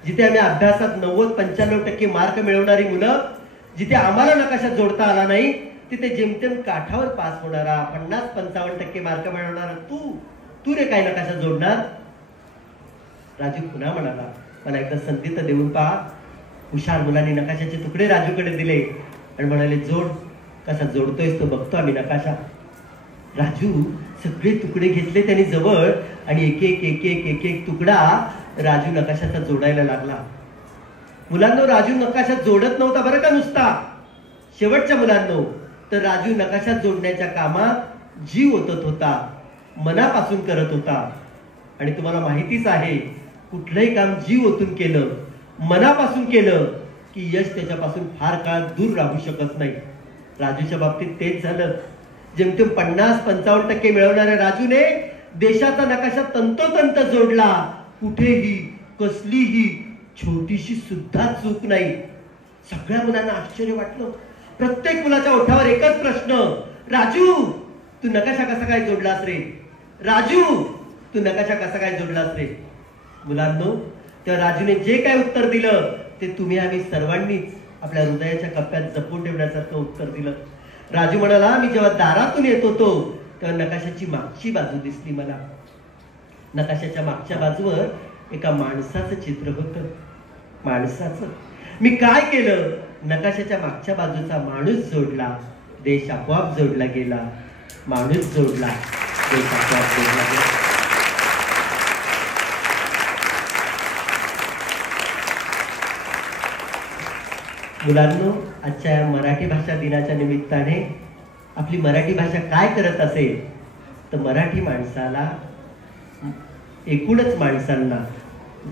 जिथे आम्ही अभ्यासात 90-95% मार्क मिळवणारी मुलं, जिथे आम्हाला नकाशा जोडता आला नाही तिथे जेमतेम काठावर पास होणारा 50-55% मार्क मिळवणारा तू रे काय नकाशा जोडणार. राजू पुन्हा म्हणाला मला एकदा संधी तर देऊन पहा. हुशार मुलांनी नकाशाचे तुकडे राजूकडे दिले आणि म्हणाले जोड. कसा जोडतोयस तो बघतो आम्ही नकाशा. राजू सगळे तुकडे घेतले त्यांनी जवळ आणि एक एक तुकडा राजू नकाशाचा जोडायला लागला. मुलांनो राजू नकाशा जोडत नव्हता बरं का नुसता. शेवटच्या मुलांनो तर राजू नकाशा जोडण्याच्या कामात जीव ओतत होता, मनापासून करत होता. आणि तुम्हाला माहितीच आहे कुठलंही काम जीव ओतून केलं, मनापासून केलं की यश त्याच्यापासून फार काळ दूर राहू शकत नाही. राजूच्या बाबतीत तेच झालं. जेमतेम 50-55% मिळवणाऱ्या राजूने देशाचा नकाशा तंतोतंत जोडला. कुठेही कसलीही छोटीशी सुद्धा चूक नाही. सगळ्या मुलांना आश्चर्य वाटलं. प्रत्येक मुलाच्या ओठावर एकच प्रश्न, राजू तू नकाशा कसा काय जोडलास रे? राजू तू नकाशा कसा काय जोडलास रे? मुलांनो, तेव्हा राजूने जे काय उत्तर दिलं ते तुम्ही आम्ही सर्वांनीच आपल्या हृदयाच्या कप्प्यात जपून ठेवण्यासारखं उत्तर दिलं. राजू म्हणाला, मी जेव्हा दारातून येत होतो तेव्हा नकाशाची मागची बाजू दिसली मला. नकाशाच्या मागच्या बाजूवर एका माणसाचं चित्र होतं. माणसाचं. मी काय केलं? नकाशाच्या मागच्या बाजूचा माणूस जोडला, देश आपोआप जोडला गेला. माणूस जोडला, देश आपोआप जोडला गेला. मुलांनो, आजच्या या मराठी भाषा दिनाच्या निमित्ताने आपली मराठी भाषा काय करत असेल तर मराठी माणसाला, एकूणच माणसांना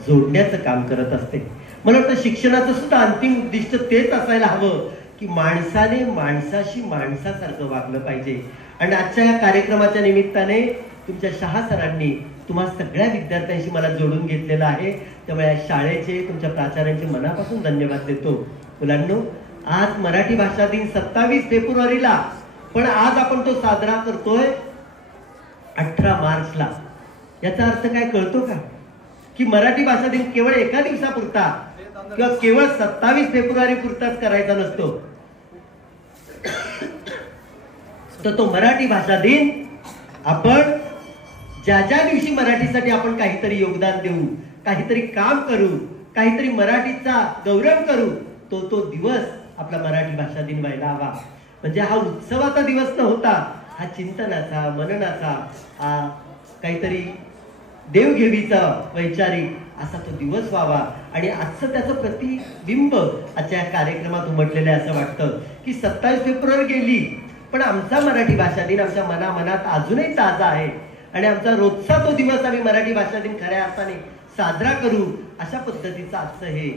जोडण्याचं काम करत असते. मला वाटतं शिक्षणाचं सुद्धा अंतिम उद्दिष्ट तेच असायला हवं की माणसाने माणसाशी माणसासारखं वागलं पाहिजे. आणि आजच्या या कार्यक्रमाच्या निमित्ताने तुमच्या शहा सरांनी तुम्हा सगळ्या विद्यार्थ्यांशी मला जोडून घेतलेलं आहे. त्यामुळे या शाळेचे, तुमच्या प्राचार्यांचे मनापासून धन्यवाद देतो. मुलांनो, आज मराठी भाषा दिन 27 फेब्रुवारीला, पण आज आपण तो साजरा करतोय 18 मार्चला. याचा अर्थ काय कळतो का? की मराठी भाषा दिन केवळ एका दिवसापुरता किंवा केवळ 27 फेब्रुवारी पुरताच करायचा नसतो. तर तो मराठी भाषा दिन आपण ज्या ज्या दिवशी मराठीसाठी आपण काहीतरी योगदान देऊ, काहीतरी काम करू, काहीतरी मराठीचा गौरव करू, तो दिवस आपला मराठी भाषा दिन व्हायला हवा. म्हणजे हा उत्सवाचा दिवस न होता हा चिंतनाचा, मननाचा, हा काहीतरी देवघेवीचा, वैचारिक असा तो दिवस व्हावा. आणि आजचं त्याचं प्रतिबिंब आजच्या कार्यक्रमात उमटलेलं आहे. असं वाटतं की 27 फेब्रुवारी गेली, पण आमचा मराठी भाषा दिन आमच्या मनात अजूनही ताजा आहे. आणि आमचा रोजचा तो दिवस आम्ही मराठी भाषा दिन खऱ्या अर्थाने साजरा करू, अशा पद्धतीचं आजचं हे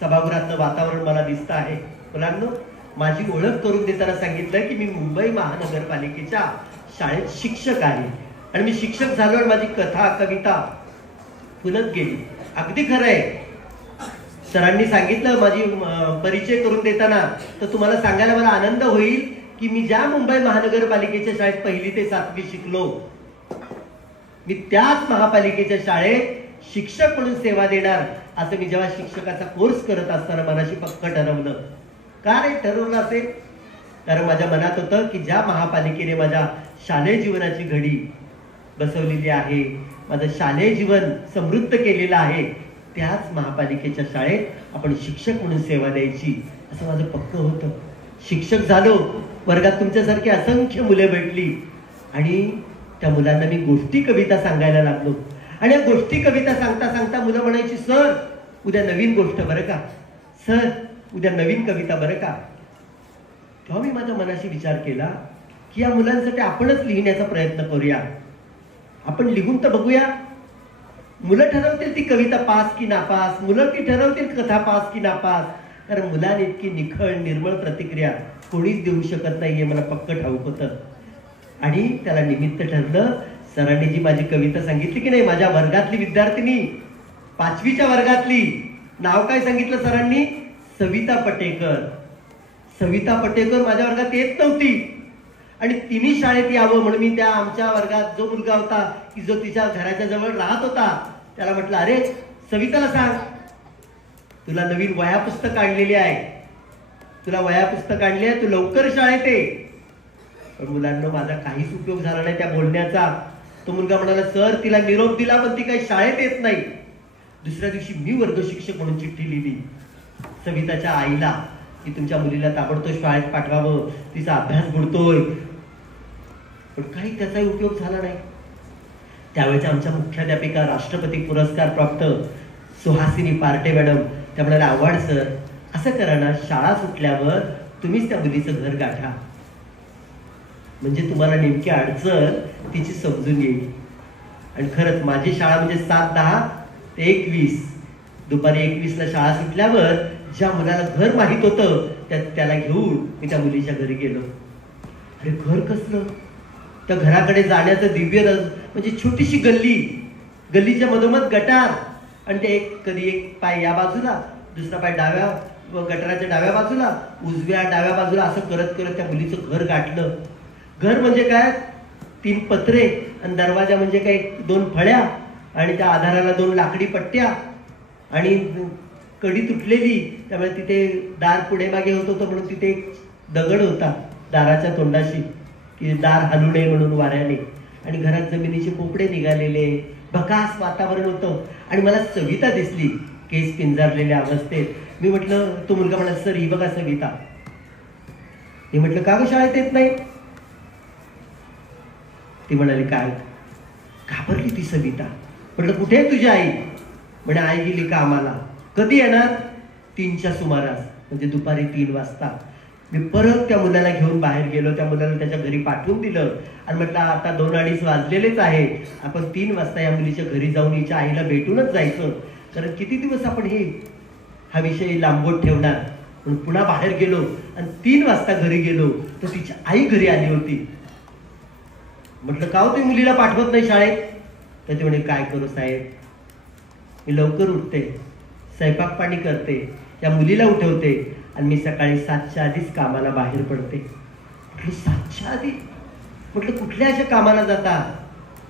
सभागृहातलं वातावरण मला दिसतं आहे. मुलांनो, माझी ओळख करून देताना सांगितलं की मी मुंबई महानगरपालिकेच्या शाळेत शिक्षक आहे. आणि मी शिक्षक झालो आणि माझी कथा, कविता फुलत गेली. अगदी खरं आहे. सरांनी सांगितलं माझी परिचय करून देताना, तर तुम्हाला सांगायला मला आनंद होईल की मी ज्या मुंबई महानगरपालिकेच्या शाळेत 1ली ते 7वी शिकलो, मी त्याच महापालिकेच्या शाळेत शिक्षक म्हणून सेवा देणार असं मी जेव्हा शिक्षकाचा कोर्स करत असताना मनाशी पक्क ठरवलं. का रे ठरवलं असेल? कारण माझ्या मनात होतं की ज्या महापालिकेने माझ्या शालेय जीवनाची घडी बसवलेली आहे, माझं शालेय जीवन समृद्ध केलेलं आहे, त्याच महापालिकेच्या शाळेत आपण शिक्षक म्हणून सेवा द्यायची असं माझं पक्क होतं. शिक्षक झालो, वर्गात तुमच्यासारखी असंख्य मुले भेटली आणि त्या मुलांना मी गोष्टी कविता सांगायला लागलो. आणि या गोष्टी कविता सांगता सांगता मुलं म्हणायची, सर उद्या नवीन गोष्ट बरं का, सर उद्या नवीन कविता बरं का. तेव्हा मी माझ्या मनाशी विचार केला की या मुलांसाठी आपणच लिहिण्याचा प्रयत्न करूया. आपण लिहून तर बघूया. मुलं ठरवतील ती कविता पास की नापास, मुलं ती ठरवतील कथा पास की नापास. कारण मुलांनी इतकी निखळ निर्मळ प्रतिक्रिया कोणीच देऊ शकत नाही हे मला पक्क ठाऊक होतं. आणि त्याला निमित्त ठरलं, सरांनी जी माझी कविता सांगितली की नाही, माझ्या वर्गातली विद्यार्थिनी 5वीच्या वर्गातली, नाव काय सांगितलं सरांनी? सविता पटेकर. सविता पटेकर माझ्या वर्गात येत नव्हती आणि तिन्ही शाळेत यावं म्हणून मी त्या आमच्या वर्गात जो मुलगा होता की जो तिच्या घराच्या जवळ राहत होता त्याला म्हटलं, अरे सविताला सांग तुला नवीन वह्या पुस्तक आणलेली आहे, तुला वह्या पुस्तक आणली आहे, तू लवकर शाळेत ये. पण मुलांना माझा काहीच उपयोग झाला नाही त्या बोलण्याचा. तो मुलगा म्हणाला, सर तिला निरोप दिला पण ती काही शाळेत येत नाही. दुसऱ्या दिवशी मी वर्ग शिक्षक म्हणून चिठ्ठी लिहिली सविताच्या आईला की तुमच्या मुलीला ताबडतोब शाळेत पाठवावं, तिचा अभ्यास बुडतोय. पण काही त्याचा उपयोग झाला नाही. त्यावेळेच्या आमच्या मुख्याध्यापिका, राष्ट्रपती पुरस्कार प्राप्त सुहासिनी पार्टे मॅडम त्या म्हणाल्या, आव्हाड सर असं करा ना, शाळा सुटल्यावर तुम्हीच त्या मुलीचं घर गाठा, म्हणजे तुम्हाला नेमकी अडचण तिची समजून येईल. आणि खरंच माझी शाळा म्हणजे 7:10 ते 21, दुपारी 21ला शाळा सुटल्यावर ज्या मुलाला घर माहित होतं त्याला घेऊन मी त्या मुलीच्या घरी गेलो. अरे घर कसलं, त्या घराकडे जाण्याचं दिव्य म्हणजे छोटीशी गल्लीच्या मधोमध गटार, आणि ते कधी एक पाय या बाजूला, दुसरा पाय गटाराच्या डाव्या बाजूला, उजव्या डाव्या बाजूला, असं करत करत त्या मुलीचं घर गाठलं. घर म्हणजे काय, 3 पत्रे आणि दरवाजा म्हणजे काय 2 फळ्या, आणि त्या आधाराला 2 लाकडी पट्ट्या, आणि कडी तुटलेली, त्यामुळे तिथे दार पुढे मागे होत होतं म्हणून तिथे एक दगड होता दाराच्या तोंडाशी की दार हलू नये म्हणून वाऱ्याने, आणि घरात जमिनीचे पोपडे निघालेले, भकास वातावरण होतं. आणि मला सविता दिसली केस पिंजारलेल्या अवस्थेत. मी म्हटलं, तो मुलगा म्हणाला, सर ही बघा सविता. मी म्हटलं, का ग शाळेत येत नाही? ती म्हणाली, काय? घाबरली ती सविता. म्हटलं, कुठे आहे तुझी आई? म्हणे, आई गेली कामाला. कधी येणार? 3च्या सुमारास, म्हणजे दुपारी 3 वाजता. मी परत त्या मुलाला घेऊन बाहेर गेलो, त्या मुलाला त्याच्या घरी पाठवून दिलं आणि म्हटलं, आता 2-2:30 वाजलेलेच आहे, आपण 3 वाजता या मुलीच्या घरी जाऊन हिच्या आईला भेटूनच जायचं, कारण किती दिवस आपण हा विषय लांबवत ठेवणार. म्हणून पुन्हा बाहेर गेलो आणि 3 वाजता घरी गेलो तर तिची आई घरी आली होती. म्हटलं, का हो तुम्ही मुलीला पाठवत नाही शाळेत? तर ते म्हणे, काय करू साहेब, मी लवकर उठते, स्वयंपाक पाणी करते, त्या मुलीला उठवते आणि मी सकाळी 7च्या आधीच कामाला बाहेर पडते. म्हटलं, 7च्या आधी? म्हटलं, कुठल्या अशा कामाला जाता?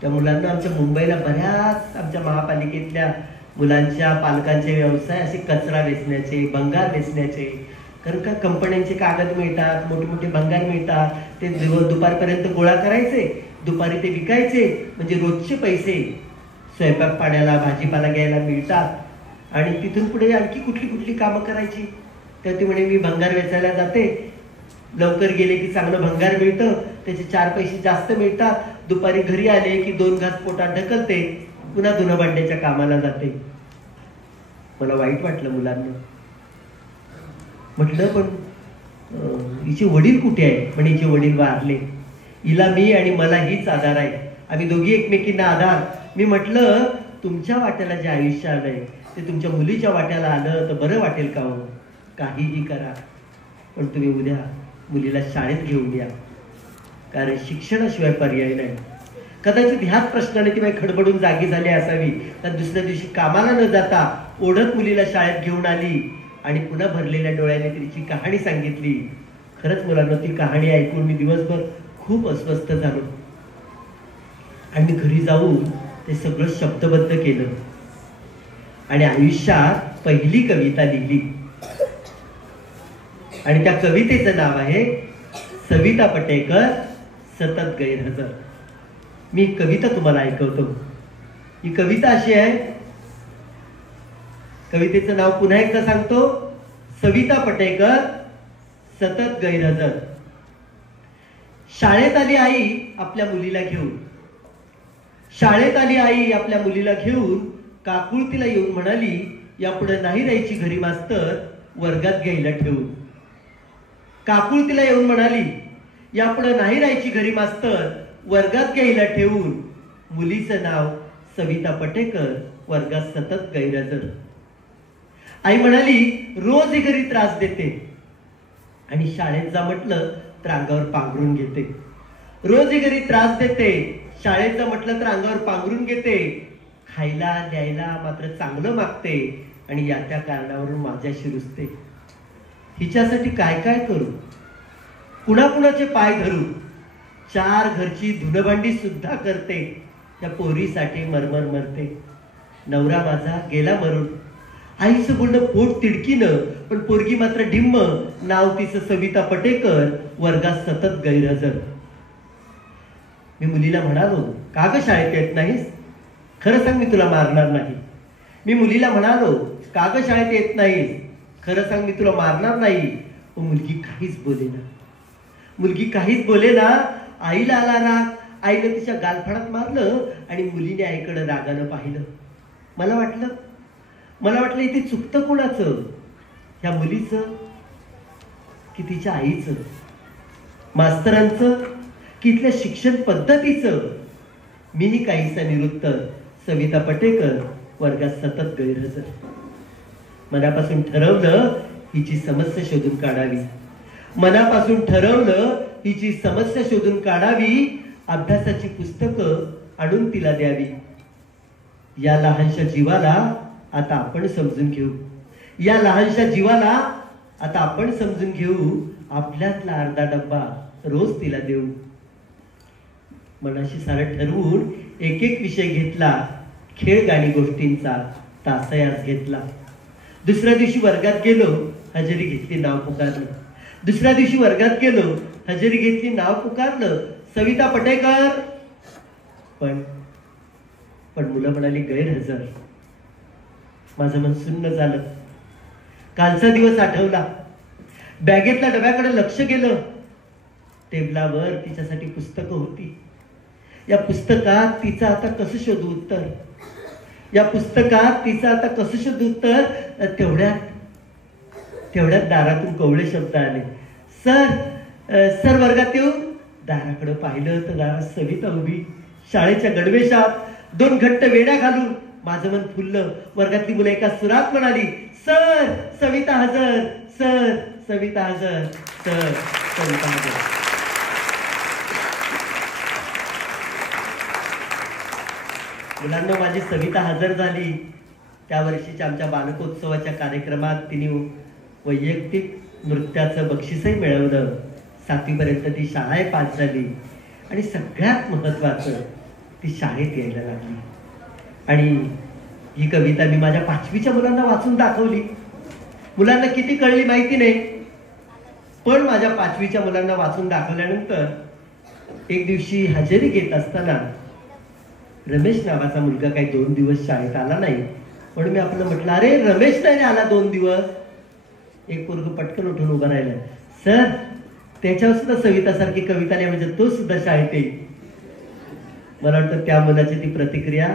त्या मुलांना आमच्या मुंबईला बऱ्याच आमच्या महापालिकेतल्या मुलांच्या पालकांचे व्यवसाय असे कचरा वेचण्याचे, भंगार वेचण्याचे, कारण का कंपन्यांचे कागद मिळतात, मोठे मोठे भंगार मिळतात, ते दुपारपर्यंत गोळा करायचे, दुपारी ते विकायचे, म्हणजे रोजचे पैसे स्वयंपाक पाण्याला, भाजीपाला घ्यायला मिळतात. आणि तिथून पुढे आणखी कुठली कुठली कामं करायची. तर ती म्हणे, मी भंगार वेचायला जाते, लवकर गेले की चांगलं भंगार मिळतं, त्याचे 4 पैसे जास्त मिळतात, दुपारी घरी आले की 2 घास पोटात ढकलते, पुन्हा धुणं भांड्याच्या कामाला जाते. मला वाईट वाटलं मुलांना. म्हटलं, पण हिचे वडील कुठे आहे? म्हणे, हिचे वडील वारले, हिला मी आणि मला हीच आधार आहे, आम्ही दोघी एकमेकींना आधार. मी म्हटलं, तुमच्या वाट्याला जे आयुष्य आलंय ते तुमच्या मुलीच्या वाट्याला आलं तर बरं वाटेल का हो? काहीही करा, पण तुम्ही उद्या मुलीला शाळेत घेऊन या, कारण शिक्षणाशिवाय पर्याय नाही. कदाचित ह्याच प्रश्नाने ती बाई खडबडून जागी झाली असावी, तर दुसऱ्या दिवशी कामाला न जाता ओढत मुलीला शाळेत घेऊन आली आणि पुन्हा भरलेल्या डोळ्याने तिची कहाणी सांगितली. खरंच मुलांना ती कहाणी ऐकून मी दिवसभर खूप अस्वस्थ झालो आणि मी घरी जाऊन ते सगळं शब्दबद्ध केलं आणि आयुष्यात पहिली कविता लिहिली. आणि त्या कवितेचं नाव आहे सविता पटेकर, सतत गैरहजर. मी कविता तुम्हाला ऐकवतो. ही कविता अशी आहे, कवितेचं नाव पुन्हा एकदा सांगतो, सविता पटेकर, सतत गैरहजर. शाळेत आली आई आपल्या मुलीला घेऊन, शाळेत आली आई आपल्या मुलीला घेऊन, काकुळतीला येऊन म्हणाली, यापुढे नाही राहायची घरी मास्तर, वर्गात घ्यायला ठेवून. काकुळतीला येऊन म्हणाली, यापुढे नाही राहायची घरी मास्तर, वर्गात घ्यायला ठेवून. मुलीचं नाव सविता पटेकर, वर्गात सतत गैरहजर. आई म्हणाली, रोज ही घरी त्रास देते आणि शाळेत जा म्हटलं तर अंगावर पांघरून घेते. रोज ही घरी त्रास देते, शाळेत जा म्हटलं तर अंगावर पांघरून घेते. खायला द्यायला मात्र चांगलं मागते आणि या त्या कारणावरून माझ्याशी रुसते. हिच्यासाठी काय काय करू, कुणाकुणाचे पाय धरू, 4 घरची धुणभांडी सुद्धा करते, त्या पोरीसाठी मरमर मरते. नवरा माझा गेला मरून, आईचं बोलणं पोट तिडकीनं, पण पोरगी मात्र डिम्म. नाव तिचं सविता पटेकर, वर्गात सतत गैरहजर. मी मुलीला म्हणालो, का ग शाळेत येत नाहीस? खरं सांग, मी तुला मारणार नाही. मी मुलीला म्हणालो, का ग शाळेत येत नाहीस? खरं सांग, मी तुला मारणार नाही. पण मुलगी काहीच बोलेना, मुलगी काहीच बोलेना. आईला आला राग, आईनं तिच्या गालफाडात मारलं आणि मुलीने आईकडे रागानं पाहिलं. मला वाटलं इथे चुकतं कोणाचं, ह्या मुलीचं की तिच्या आईचं, मास्तरांचं की इथल्या शिक्षण पद्धतीचं. मीही काहीसा निरुत्तर, सविता पटेकर, वर्गात सतत गैरहजर. मनापासून ठरवलं हिची समस्या शोधून काढावी. मनापासून ठरवलं हिची समस्या शोधून काढावी. अभ्यासाची पुस्तकं आणून तिला द्यावी. या लहानशा जीवाला आता आपण समजून घेऊ. या लहानशा जीवाला आता आपण समजून घेऊ. आपल्यातला अर्धा डब्बा रोज तिला देऊ. मनाशी सारं ठरवून एक एक विषय घेतला. खेळ गाणी गोष्टींचा तासयास घेतला. दुसऱ्या दिवशी वर्गात गेलो, हजेरी घेतली, नाव पुकारलं. दुसऱ्या दिवशी वर्गात गेलो, हजेरी घेतली, नाव पुकारलं, सविता पटेकर. पण मुलं म्हणाली गैरहजर. माझं मन सुन्न झालं. कालचा दिवस आठवला. बॅगेतल्या डब्याकडे लक्ष गेलं. टेबलावर तिच्यासाठी पुस्तकं होती. या पुस्तकात तिचं आता कसं शोधू उत्तर. या पुस्तकात तिचं आता कसं शोधू उत्तर. तेवढ्यात दारातून कवळे शब्द आले. सर वर्गात येऊ. दाराकडे पाहिलं तर दारात सविता उभी, शाळेच्या गणवेशात, 2 घट्ट वेड्या घालून. माझं मन फुललं. वर्गातली मुलं एका सुरात म्हणाली, सर सविता हजर, सर सविता हजर, सर सविता हजर. मुलांना माझी सविता हजर झाली. त्या वर्षीच्या आमच्या बालकोत्सवाच्या कार्यक्रमात तिने वैयक्तिक नृत्याचं बक्षीसही मिळवलं. 7वी पर्यंत ती शाळा पास झाली. आणि सगळ्यात महत्वाचं, ती शाळेत यायला लागली. आणि ही कविता मी माझ्या 5वीच्या मुलांना वाचून दाखवली. मुलांना किती कळली माहिती नाही, पण माझ्या 5वीच्या मुलांना वाचून दाखवल्यानंतर एक दिवशी हजेरी घेत असताना रमेश नावाचा मुलगा काही 2 दिवस शाळेत आला नाही. म्हणून मी आपलं म्हटलं, अरे रमेश नाही आला 2 दिवस. एक पोरग पटकन उठून उभं राहिलं. सर त्याच्यावर सुद्धा सवितासारखी कविता नाही, म्हणजे तो सुद्धा शाळेत येईल. मला वाटतं त्या मुलाची ती प्रतिक्रिया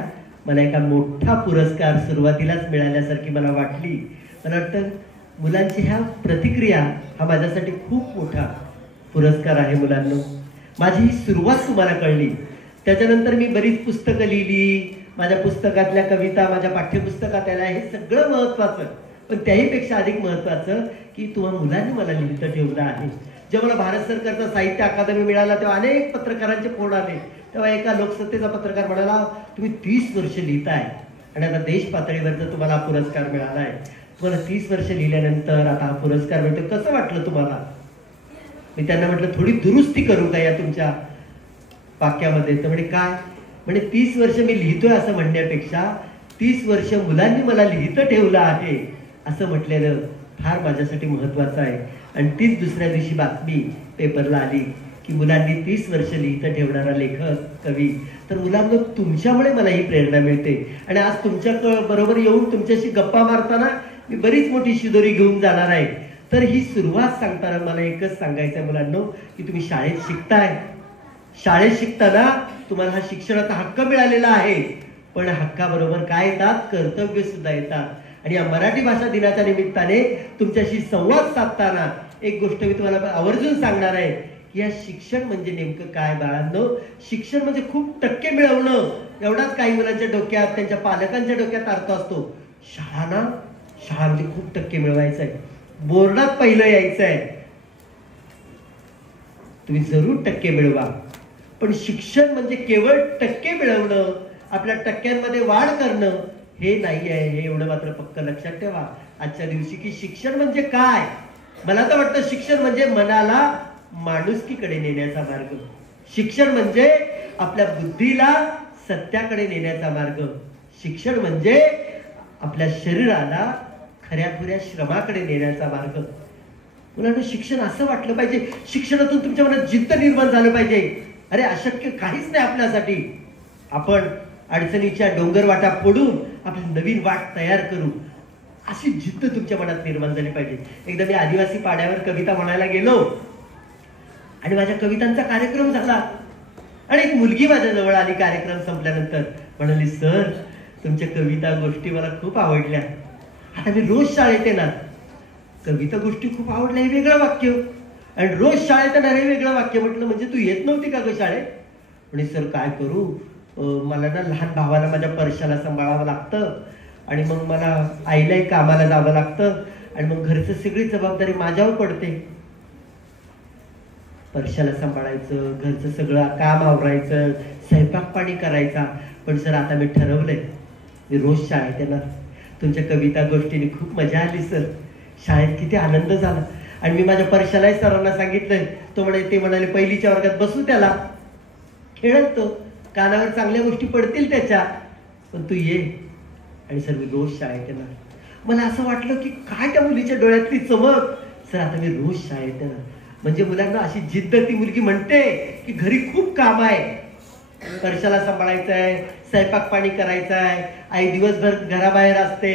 मला एका मोठा पुरस्कार सुरुवातीलाच मिळाल्यासारखी मला वाटली. मला वाटतं मुलांची ह्या प्रतिक्रिया हा माझ्यासाठी खूप मोठा पुरस्कार आहे. मुलांनो, माझी ही सुरुवात तुम्हाला कळली. त्याच्यानंतर मी बरीच पुस्तकं लिहिली. माझ्या पुस्तकातल्या कविता माझ्या पाठ्यपुस्तकात आल्या. हे सगळं महत्वाचं, पण त्याहीपेक्षा अधिक महत्वाचं की तुम्हा मुलांनी मला लिहितं ठेवलं आहे. जेव्हा मला भारत सरकारचा साहित्य अकादमी मिळाला तेव्हा अनेक पत्रकारांचे फोन आले. तेव्हा एका लोकसत्तेचा पत्रकार म्हणाला, तुम्ही 30 वर्ष लिहिताय आणि आता देश पातळीवरचा तुम्हाला पुरस्कार मिळाला आहे. तुम्हाला 30 वर्ष लिहिल्यानंतर आता हा पुरस्कार मिळतो, कसं वाटलं तुम्हाला. मी त्यांना म्हटलं, थोडी दुरुस्ती करू का या तुमच्या वाक्यामध्ये. तर म्हणे काय. म्हणजे 30 वर्ष मी लिहितोय असं म्हणण्यापेक्षा 30 वर्ष मुलांनी मला लिहितं ठेवलं आहे असं म्हटलेलं फार माझ्यासाठी महत्वाचं आहे. आणि तीच दुसऱ्या दिवशी बातमी पेपरला आली की मुलांनी 30 वर्ष लिहितं ठेवणारा लेखक, कवी. तर मुलांना तुमच्यामुळे मला ही प्रेरणा मिळते. आणि आज तुमच्या बरोबर येऊन तुमच्याशी गप्पा मारताना मी बरीच मोठी शिदोरी घेऊन जाणार आहे. तर ही सुरुवात सांगताना मला एकच सांगायचं आहे मुलांनो, की तुम्ही शाळेत शिकताय. शाळेत शिकताना तुम्हाला हा शिक्षणाचा हक्क मिळालेला आहे, पण हक्काबरोबर काय येतात, कर्तव्य सुद्धा येतात. आणि या मराठी भाषा दिनाच्या निमित्ताने तुमच्याशी संवाद साधताना एक गोष्ट मी तुम्हाला आवर्जून सांगणार आहे की या शिक्षण म्हणजे नेमकं काय बाळांनो. शिक्षण म्हणजे खूप टक्के मिळवणं एवढाच काही मुलांच्या डोक्यात, त्यांच्या पालकांच्या डोक्यात अर्थ असतो. शाळा म्हणजे खूप टक्के मिळवायचं आहे, बोर्डात पहिलं यायचं आहे. तुम्ही जरूर टक्के मिळवा, पण शिक्षण म्हणजे केवळ टक्के मिळवणं, आपल्या टक्क्यांमध्ये वाढ करणं हे नाही आहे. हे एवढं मात्र पक्क लक्षात ठेवा आजच्या दिवशी की शिक्षण म्हणजे काय. मला तर वाटतं शिक्षण म्हणजे मनाला माणुसकीकडे नेण्याचा मार्ग. शिक्षण म्हणजे आपल्या बुद्धीला सत्याकडे नेण्याचा मार्ग. शिक्षण म्हणजे आपल्या शरीराला खऱ्याखुऱ्या श्रमाकडे नेण्याचा मार्ग. मुलांना शिक्षण असं वाटलं पाहिजे, शिक्षणातून तुमच्या मनात जिद्द निर्माण झालं पाहिजे. अरे अशक्य काहीच नाही आपल्यासाठी. आपण अडचणीच्या डोंगरवाटा फोडून आपली नवीन वाट तयार करू, अशी जिद्द तुमच्या मनात निर्माण झाली पाहिजे. एकदा मी आदिवासी पाड्यावर कविता म्हणायला गेलो आणि माझ्या कवितांचा कार्यक्रम झाला आणि एक मुलगी माझ्या जवळ आली. कार्यक्रम संपल्यानंतर म्हणाली, सर तुमच्या कविता गोष्टी मला खूप आवडल्या. आता मी रोज शाळेत येणार. कविता गोष्टी खूप आवडल्या हे वेगळं वाक्य, आणि रोज शाळेत येणार हे वेगळं वाक्य. म्हटलं म्हणजे तू येत नव्हती का ग शाळेत. म्हणजे सर काय करू, मला ना लहान भावाला माझ्या परशाला सांभाळावं लागतं आणि मग मला आईलाही कामाला जावं लागतं. आणि मग घरचं सगळी जबाबदारी माझ्यावर पडते. परशाला सांभाळायचं, घरचं सगळं काम आवरायचं, स्वयंपाक पाणी करायचा. पण सर आता मी ठरवलंय, मी रोज शाळेत येणार. तुमच्या कविता गोष्टीने खूप मजा आली सर, शाळेत किती आनंद झाला. आणि मी माझ्या परशालाही सरांना सांगितलंय. ते म्हणाले पहिलीच्या वर्गात बसू त्याला, खेळत तो, कानावर चांगल्या गोष्टी पडतील त्याच्या, पण तू ये. आणि सर मी रोज शाळेत येणार. मला असं वाटलं की काय त्या मुलीच्या डोळ्यातली चमक. सर आता मी रोज शाळेत येणार. म्हणजे मुलांना अशी जिद्द ती मुलगी म्हणते की घरी खूप काम आहे, परशाला सांभाळायचं आहे, स्वयंपाक पाणी करायचं आहे, आई दिवसभर घराबाहेर असते,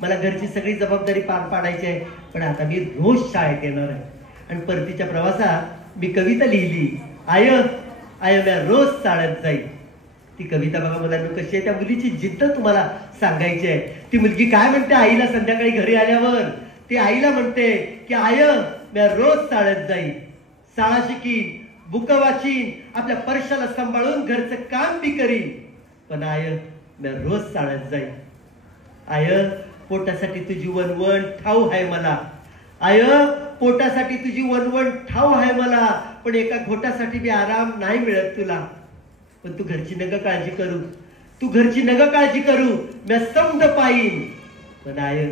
मला घरची सगळी जबाबदारी पार पाडायची आहे, पण आता मी रोज शाळेत येणार आहे. आणि परतीच्या प्रवासात मी कविता लिहिली, आय आय म्या रोज चालत जाईल. ती कविता बघा मुलांना कशी आहे, त्या मुलीची जिद्द तुम्हाला सांगायची आहे. ती मुलगी काय म्हणते आईला संध्याकाळी घरी आल्यावर, ती आईला म्हणते की आय म्या रोज चालत जाईल, शाळा शिकीन, बुक वाचीन, आपल्या परशाला सांभाळून घरचं काम बी करीन, पण आय म्या रोज चालत जाईल. आय पोटासाठी तुझी वनवन ठाऊ आहे मला, आय पोटासाठी तुझी वनवन ठाऊ आहे मला, पण एका घोटासाठी बी आराम नाही मिळत तुला. पण तू घरची नग काळजी करू, तू घरची नग काळजी करू, म्या समज पाईन, पण आय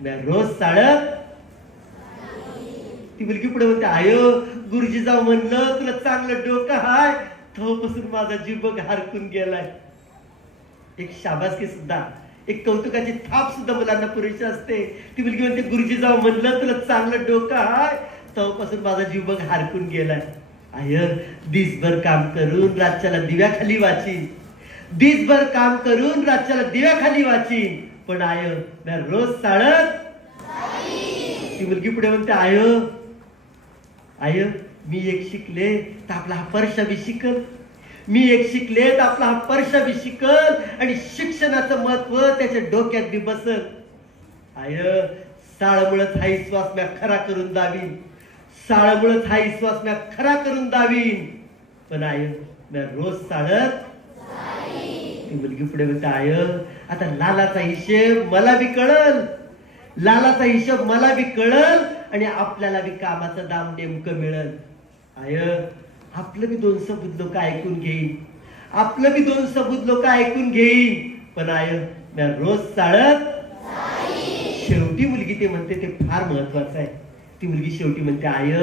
म्या रोज चालत. ती मुलगी पुढे म्हणते, आय गुरुजी जाऊ म्हणलं तुला चांगलं डोकं हाय, तेव्हापासून माझा जीव बघ हरकून गेलाय. एक शाबासकी सुद्धा, एक कौतुकाची थाप सुद्धा मुलांना पुरेशी असते. ती मुलगी म्हणते गुरुजी जाऊ म्हणलं तुला चांगलं डोकं हाय, तेव्हापासून माझा जीव बघ हरकून गेलाय. आय दिसभर काम करून रातच्याला दिव्याखाली वाचीन, दिसभर काम करून रातच्याला दिव्याखाली वाचीन, पण आय म्या रोज चालत. ती मुलगी पुढे म्हणते, आय आय मी एक शिकले तर आपला हा परशा बी शिकल, मी एक शिकले तर आपला हा परशा बी शिकल, आणि शिक्षणाचं महत्व त्याच्या डोक्यात बी बसल. आय साळमुळच हा विश्वास म्या खरा करून दावीन, साळमुळच हा विश्वास म्या खरा करून दावीन, पण आय म्या रोज चालत. ती मुलगी पुढे म्हणते, आय आता लालाचा हिशेब मला बी कळल, लालाचा हिशोब मला बी कळल, आणि आपल्याला बी कामाचं दाम नेमकं मिळल. आय आपलं बी 2 सबूत लोक ऐकून घेईन, आपलं बी 2 सबूत लोक ऐकून घेईन, पण आय म्या रोज चालत. शेवटी मुलगी ते म्हणते, ते फार महत्वाचं आहे. ती मुलगी शेवटी म्हणते, आय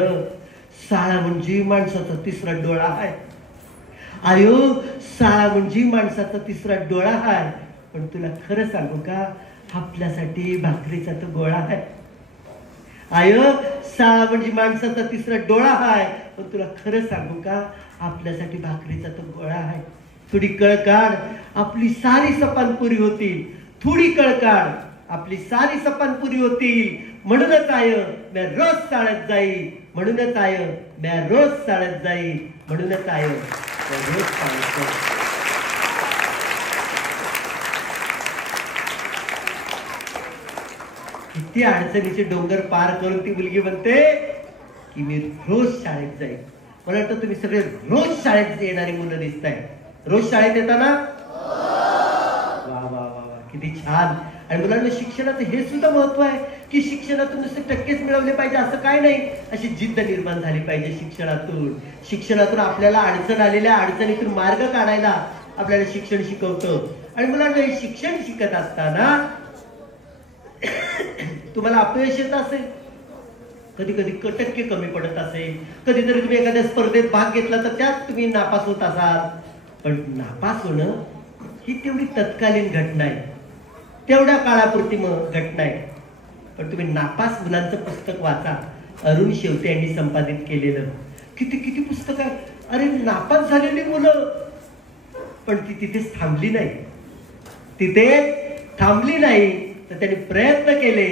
शाळा म्हणजे माणसाचा तिसरा डोळा आहे, आय शाळा म्हणजे माणसाचा तिसरा डोळा आहे, पण तुला खरं सांगू का, आपल्यासाठी भाकरीचा तो गोळा आहे. आय शाळा म्हणजे माणसाचा तिसरा डोळा आहे, पण तुला खरं सांगू का, आपल्यासाठी भाकरीचा तो गोळा आहे. थोडी कळ काढ, आपली सारी सपान पुरी होतील, थोडी कळ काढ, आपली सारी सपान पुरी होतील. म्हणूनच आय म्या रोज चालत जाईल, म्हणूनच आय म्या रोज चालत जाईल, म्हणूनच आय म्या रोज चालत जाईल. किती अडचणीचे डोंगर पार करून ती मुलगी म्हणते की मी रोज शाळेत जाईल. मला वाटतं तुम्ही सगळे रोज शाळेत येणारी मुलं दिसताय. रोज शाळेत येताना वा वा वा वा, किती छान. आणि मुलांना शिक्षणाचं हे सुद्धा महत्व आहे की शिक्षणातून नुसते टक्केच मिळवले पाहिजे असं काय नाही, अशी जिद्द निर्माण झाली पाहिजे शिक्षणातून. शिक्षणातून आपल्याला अडचण आलेल्या अडचणीतून मार्ग काढायला आपल्याला शिक्षण शिकवतं. आणि मुलांना हे शिक्षण शिकत असताना तुम्हाला अपयश येत असेल, कधी कधी टक्के कमी पडत असेल, कधीतरी तुम्ही एखाद्या स्पर्धेत भाग घेतला तर त्यात तुम्ही नापास होत असाल. पण नापास होणं ही तेवढी तत्कालीन घटना आहे, तेवढ्या काळापुरती घटना आहे. पण तुम्ही नापास मुलांचं पुस्तक वाचा, अरुण शेवते यांनी संपादित केलेलं. किती किती पुस्तक आहे. अरे नापास झालेली मुलं, पण ती तिथेच थांबली नाही, तिथे थांबली नाही, तर त्यांनी प्रयत्न केले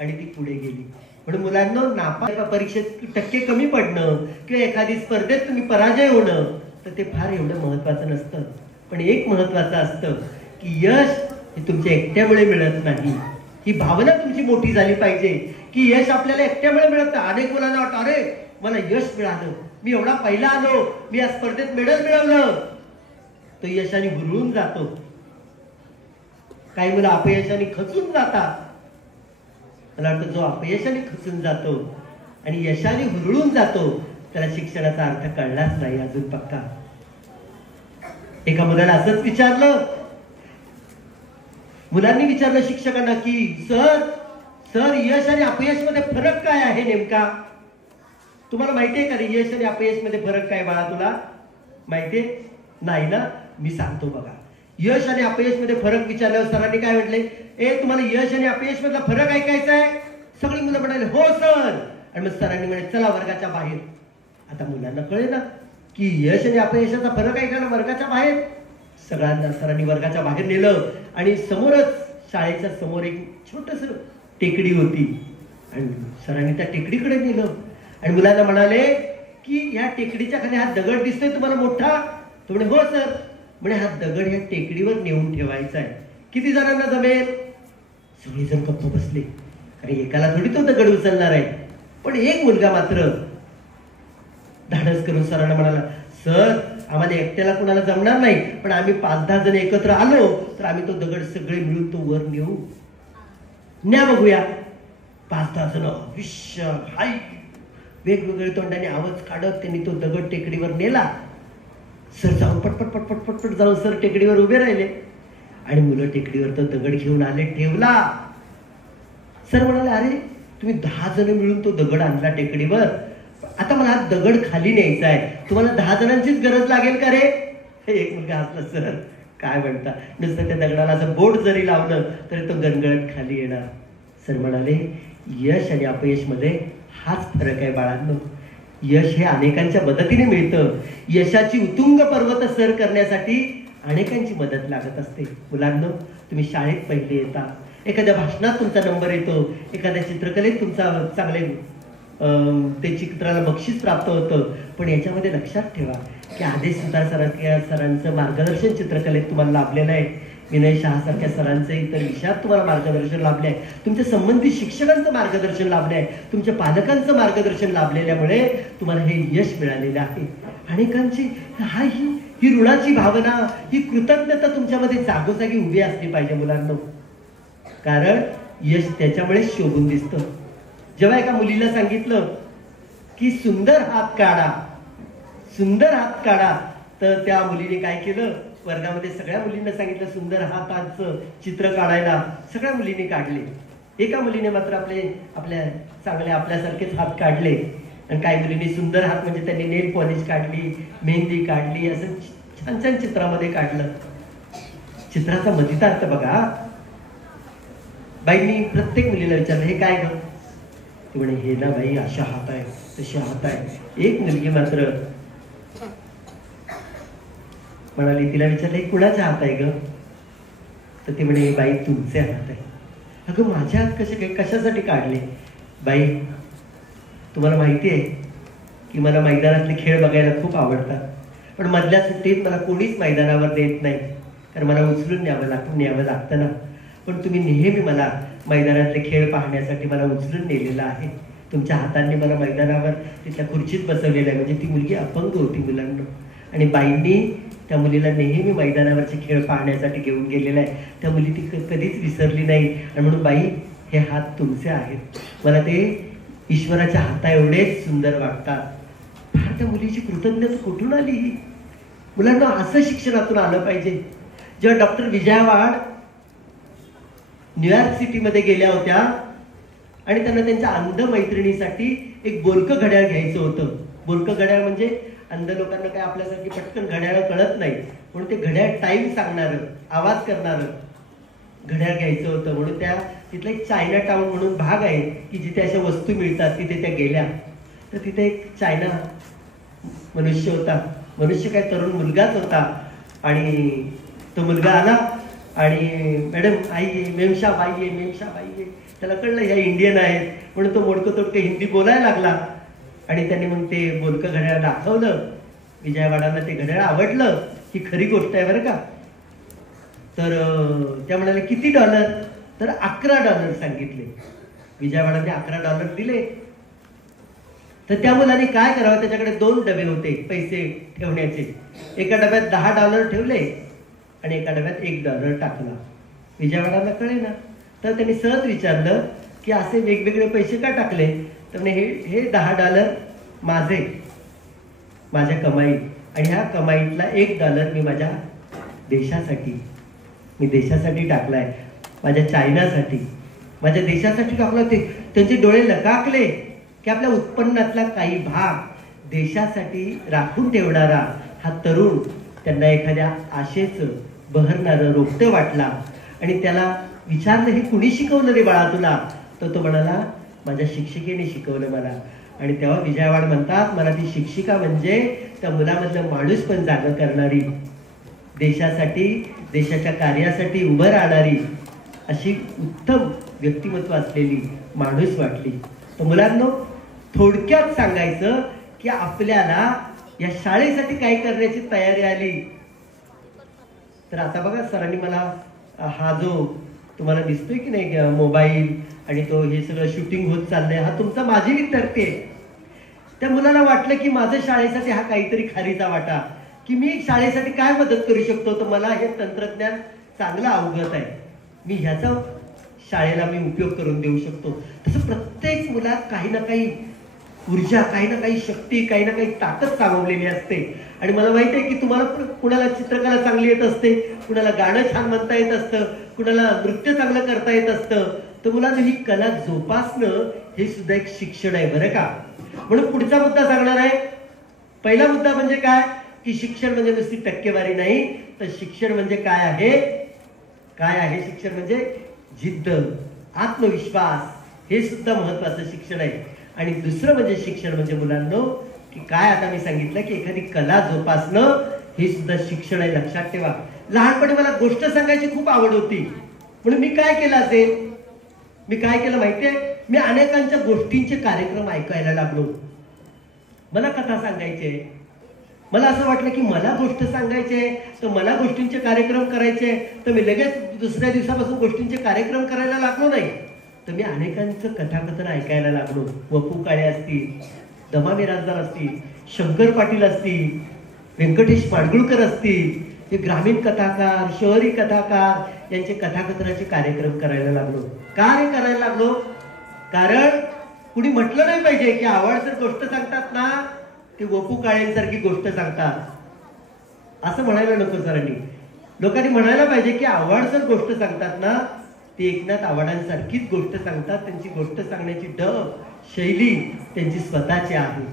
आणि ती पुढे गेली. म्हणून मुलांना नापास परीक्षेत टक्के कमी पडणं किंवा एखादी स्पर्धेत तुम्ही पराजय होणं तर ते फार एवढं महत्वाचं नसतं. पण एक महत्वाचं असतं की यश हे तुमच्या एकट्यामुळे मिळत नाही. ही भावना तुमची मोठी झाली पाहिजे की यश आपल्याला एकट्यामुळे मिळत नाही. अनेक मुलांना वाटतं अरे मला यश मिळालं, मी एवढा पहिला आलो, मी या स्पर्धेत मेडल मिळवलं, तो यशाने हुरळून जातो. काही मुलं अपयशाने खचून जातात. मला वाटतं जो अपयशाने खचून जातो आणि यशाने हुरळून जातो त्याला शिक्षणाचा अर्थ कळलाच नाही अजून पक्का. एका मुलाला असंच विचारलं, मुलांनी विचारलं शिक्षकांना की सर यश आणि अपयश मध्ये फरक काय आहे नेमका? तुम्हाला माहितीये का रे यश आणि अपयश मध्ये फरक काय बाळा? तुला माहितीये नाही ना? मी सांगतो बघा. यश आणि अपयश मध्ये फरक विचारल्यावर सरांनी काय म्हटले, तुम्हाला यश आणि अपयश मधला फरक ऐकायचा आहे? सगळी मुलं म्हणाले हो सर. आणि मग सरांनी म्हणे चला वर्गाच्या बाहेर. आता मुलांना कळे ना की यश आणि अपयशाचा फरक ऐकायला वर्गाच्या बाहेर. सगळ्यांना सरांनी वर्गाच्या बाहेर नेलं आणि समोरच शाळेच्या समोर एक छोटस टेकडी होती आणि सरांनी त्या टेकडीकडे नेलं आणि मुलांना म्हणाले की या टेकडीच्या खाली हा दगड दिसतोय तुम्हाला मोठा? तो म्हणे हो सर. म्हणे हा दगड या टेकडीवर नेऊन ठेवायचा आहे. किती जणांना जमेल? सगळेजण गप्प बसले, कारण एकाला थोडी तो दगड उचलणार आहे. पण एक मुलगा मात्र धाडस करून सरांना म्हणाला, सर आम्हाला एकट्याला कुणाला जमणार नाही, पण आम्ही 5-10 जण एकत्र आलो तर आम्ही तो दगड सगळे मिळून तो वर नेऊ. न्या बघूया. 5-10 जण विश्व हाय वेगवेगळे तोंडाने आवाज काढत त्यांनी तो दगड टेकडीवर नेला. सर जाऊन पटपट जाऊन सर टेकडीवर उभे राहिले आणि मुलं टेकडीवर तो दगड घेऊन आले, ठेवला. सर म्हणाले, अरे तुम्ही 10 जण मिळून तो दगड आणला टेकडीवर, आता मला हा दगड खाली न्यायचा आहे, तुम्हाला 10 जणांचीच गरज लागेल का रे? एक मुलगा हसला, सर काय म्हणता, नुसतं त्या दगडाला असं बोट जरी लावलं तरी तो गणगणत खाली येणार. सर म्हणाले, यश आणि अपयश मध्ये हाच फरक आहे बाळांनो. यश हे अनेकांच्या मदतीने मिळतं. यशाची उतुंग पर्वत सर करण्यासाठी अनेकांची मदत लागत असते. मुलांनो, तुम्ही शाळेत पहिले येता, एखाद्या भाषणात तुमचा नंबर येतो, एखाद्या चित्रकलेत तुमचा चांगले ते चित्राला बक्षीस प्राप्त होतं. पण याच्यामध्ये लक्षात ठेवा की आदेश सुतार सरांचं मार्गदर्शन चित्रकलेत तुम्हाला लाभलेलं आहे. विनय शहा सारख्या सरांचं इतर विषयात तुम्हाला मार्गदर्शन लाभले आहे. तुमच्या संबंधित शिक्षकांचं मार्गदर्शन लाभले आहे. तुमच्या पालकांचं मार्गदर्शन लाभलेल्यामुळे तुम्हाला हे यश मिळालेलं आहे. अनेकांची ही ऋणाची भावना, ही कृतज्ञता तुमच्यामध्ये जागोजागी उभी असली पाहिजे मुलांनो. कारण यश त्याच्यामुळे शोभून दिसतं. जेव्हा एका मुलीला सांगितलं की सुंदर हात काढा, सुंदर हात काढा, तर त्या मुलीने काय केलं, वर्गामध्ये सगळ्या मुलींना सांगितलं सुंदर हाताचं चित्र काढायला. सगळ्या मुलींनी काढले. एका मुलीने मात्र आपल्या चांगल्या आपल्यासारखेच हात काढले आणि काही मुलींनी सुंदर हात म्हणजे त्यांनी नेल पॉलिश काढली, मेहंदी काढली, असं छान छान चित्रामध्ये काढलं. चित्राचा मतितार्थ बघा. बाईंनी प्रत्येक मुलीला विचारलं, हे काय ग? ती म्हणे, हे ना बाई अशा हात आहे, तशी हात आहे. एक मुलगी मात्र म्हणाली, तिला विचारलं, हे कुणाचा हात आहे ग? तर ती म्हणे, बाई तुमचे हात आहे. अगं माझे हात कसे काय, कशासाठी काढले? बाई तुम्हाला माहिती आहे की मला मैदानातले खेळ बघायला खूप आवडतात, पण मधल्या सुट्टीत मला कोणीच मैदानावर देत नाही, कारण मला उचलून न्यावं लागतं ना. पण तुम्ही नेहमी मला मैदानातले खेळ पाहण्यासाठी मला उचलून नेलेलं आहे. तुमच्या हातांनी मला मैदानावर तिथल्या खुर्चीत बसवलेलं आहे. म्हणजे ती मुलगी अपंग होती मुलांना, आणि बाईंनी त्या मुलीला नेहमी मैदानावरचे खेळ पाहण्यासाठी घेऊन गेलेला आहे. त्या मुली ती कधीच विसरली नाही. आणि म्हणून बाई हे हात तुमचे आहेत, मला ते ईश्वराच्या हाता एवढेच सुंदर वाटतात. फार त्या मुलीची कृतज्ञता कुठून आली ही? मुलांना असं शिक्षणातून आलं पाहिजे. जेव्हा डॉक्टर विजया वाड न्यूयॉर्क सिटीमध्ये गेल्या होत्या आणि त्यांना त्यांच्या अंध मैत्रिणीसाठी एक बोलकं घड्याळ घ्यायचं होतं. बोलकं घड्याळ म्हणजे अंध लोकांना काय आपल्यासारखी पटकन घड्याळ कळत नाही, म्हणून ते घड्याळ टाइम सांगणारं, आवाज करणारं घड्याळ घ्यायचं होतं. म्हणून त्या तिथला एक चायना टाउन म्हणून भाग आहे की जिथे अशा वस्तू मिळतात, तिथे त्या गेल्या. तर तिथे एक चायना मनुष्य होता. मनुष्य काय तरुण मुलगाच होता. आणि तो मुलगा आला आणि मॅडम आईये, मेमशाब आईये, मेमशाब आईये. त्याला कळलं ह्या इंडियन आहेत, म्हणून तो मोडकं तोडकं हिंदी बोलायला लागला. आणि त्यांनी मग ते बोलकं घड्याळ दाखवलं. विजयवाडांना ते घड्याळ आवडलं. ही खरी गोष्ट आहे बरं का. तर त्या म्हणाले, किती $? तर $11 सांगितले. विजयवाडाने $11 दिले. तर त्या मुलाने काय करावं, त्याच्याकडे 2 डबे होते पैसे ठेवण्याचे. एका डब्यात $10 ठेवले आणि एका डब्यात $1 टाकला. विजयवाडाला कळे ना. तर त्यांनी सहज विचारलं, की असे वेगवेगळे पैसे का टाकले? तर म्हणे हे $10 माझे, माझ्या कमाई, आणि ह्या कमाईतला $1 मी माझ्या देशासाठी, मी देशासाठी टाकलाय, माझ्या चायनासाठी, माझ्या देशासाठी टाकला. त्यांचे डोळे लकाकले की आपल्या उत्पन्नातला काही भाग देशासाठी राखून ठेवणारा हा तरुण त्यांना एखाद्या आशेचं बहरणारं रोपटं वाटला. आणि त्याला विचारलं, हे कुणी शिकवलं रे बाळा तुला? तर तो म्हणाला, माझ्या शिक्षिकेने शिकवलं मला. आणि तेव्हा विजयवाड म्हणतात, मला ती शिक्षिका म्हणजे त्या मुलामधलं माणूस पण जागं करणारी, देशासाठी, देशाच्या कार्यासाठी उभं राहणारी अशी उत्तम व्यक्तिमत्व असलेली माणूस वाटली. तर मुलांनो, थोडक्यात सांगायचं की आपल्याला या शाळेसाठी काय करण्याची तयारी आली. तर आता बघा, सरांनी मला हा जो तुम्हाला दिसतोय की नाही मोबाईल आणि तो हे सगळं शूटिंग होत चाललंय, हा तुमचा माझी विद्यार्थी आहे. त्या मुलाला वाटलं की माझं शाळेसाठी हा काहीतरी खारीचा वाटा, की मी शाळेसाठी काय मदत करू शकतो. तर मला हे तंत्रज्ञान चांगलं अवगत आहे, मी ह्याचा शाळेला मी उपयोग करून देऊ शकतो. तसं प्रत्येक मुलात काही ना काही ऊर्जा, काही ना काही शक्ती, काही ना काही ताकद सामावलेली असते. आणि मला माहिती आहे की तुम्हाला कुणाला चित्रकला चांगली येत असते, कुणाला गाणं छान म्हणता येत असतं, कुणाला नृत्य चांगलं करता येत असतं. तर मुलांना ही कला जोपासणं हे सुद्धा एक शिक्षण आहे बरं का. म्हणून पुढचा मुद्दा सांगणार आहे. पहिला मुद्दा म्हणजे काय, की शिक्षण म्हणजे नुसती टक्केवारी नाही, तर शिक्षण म्हणजे काय आहे? काय आहे शिक्षण म्हणजे? जिद्द, आत्मविश्वास, हे सुद्धा महत्वाचं शिक्षण आहे. आणि दुसरं म्हणजे शिक्षण म्हणजे मुलांनो, की काय आता मी सांगितलं की एखादी कला जोपासणं हे सुद्धा शिक्षण आहे, लक्षात ठेवा. लहानपणी मला गोष्ट सांगायची खूप आवड होती, म्हणून मी काय केलं असेल, मी काय केलं माहितीये, मी अनेकांच्या गोष्टींचे कार्यक्रम ऐकायला लागलो. मला कथा सांगायचे, मला असं वाटलं की मला गोष्ट सांगायचे, तर मला गोष्टींचे कार्यक्रम करायचे, तर मी लगेच दुसऱ्या दिवसापासून गोष्टींचे कार्यक्रम करायला लागलो नाही. तर मी अनेकांचं कथाकथन ऐकायला लागलो. वपू काळे असतील, दमा मिरासदार असतील, शंकर पाटील असतील, व्यंकटेश माडगुळकर असतील, हे ग्रामीण कथाकार, शहरी कथाकार यांचे कथाकथनाचे कार्यक्रम करायला लागलो. का रे करायला लागलो? कारण कुणी म्हटलं नाही पाहिजे की आवडसर गोष्ट सांगतात ना, ते वपू काळेंसारखी गोष्ट सांगतात, असं म्हणायला नको सरांनी. लोकांनी म्हणायला पाहिजे की आवडसर गोष्ट सांगतात ना, ते एकनाथ आवाडांसारखीच गोष्ट सांगतात. त्यांची गोष्ट सांगण्याची ढब, शैली त्यांची स्वतःची आहे.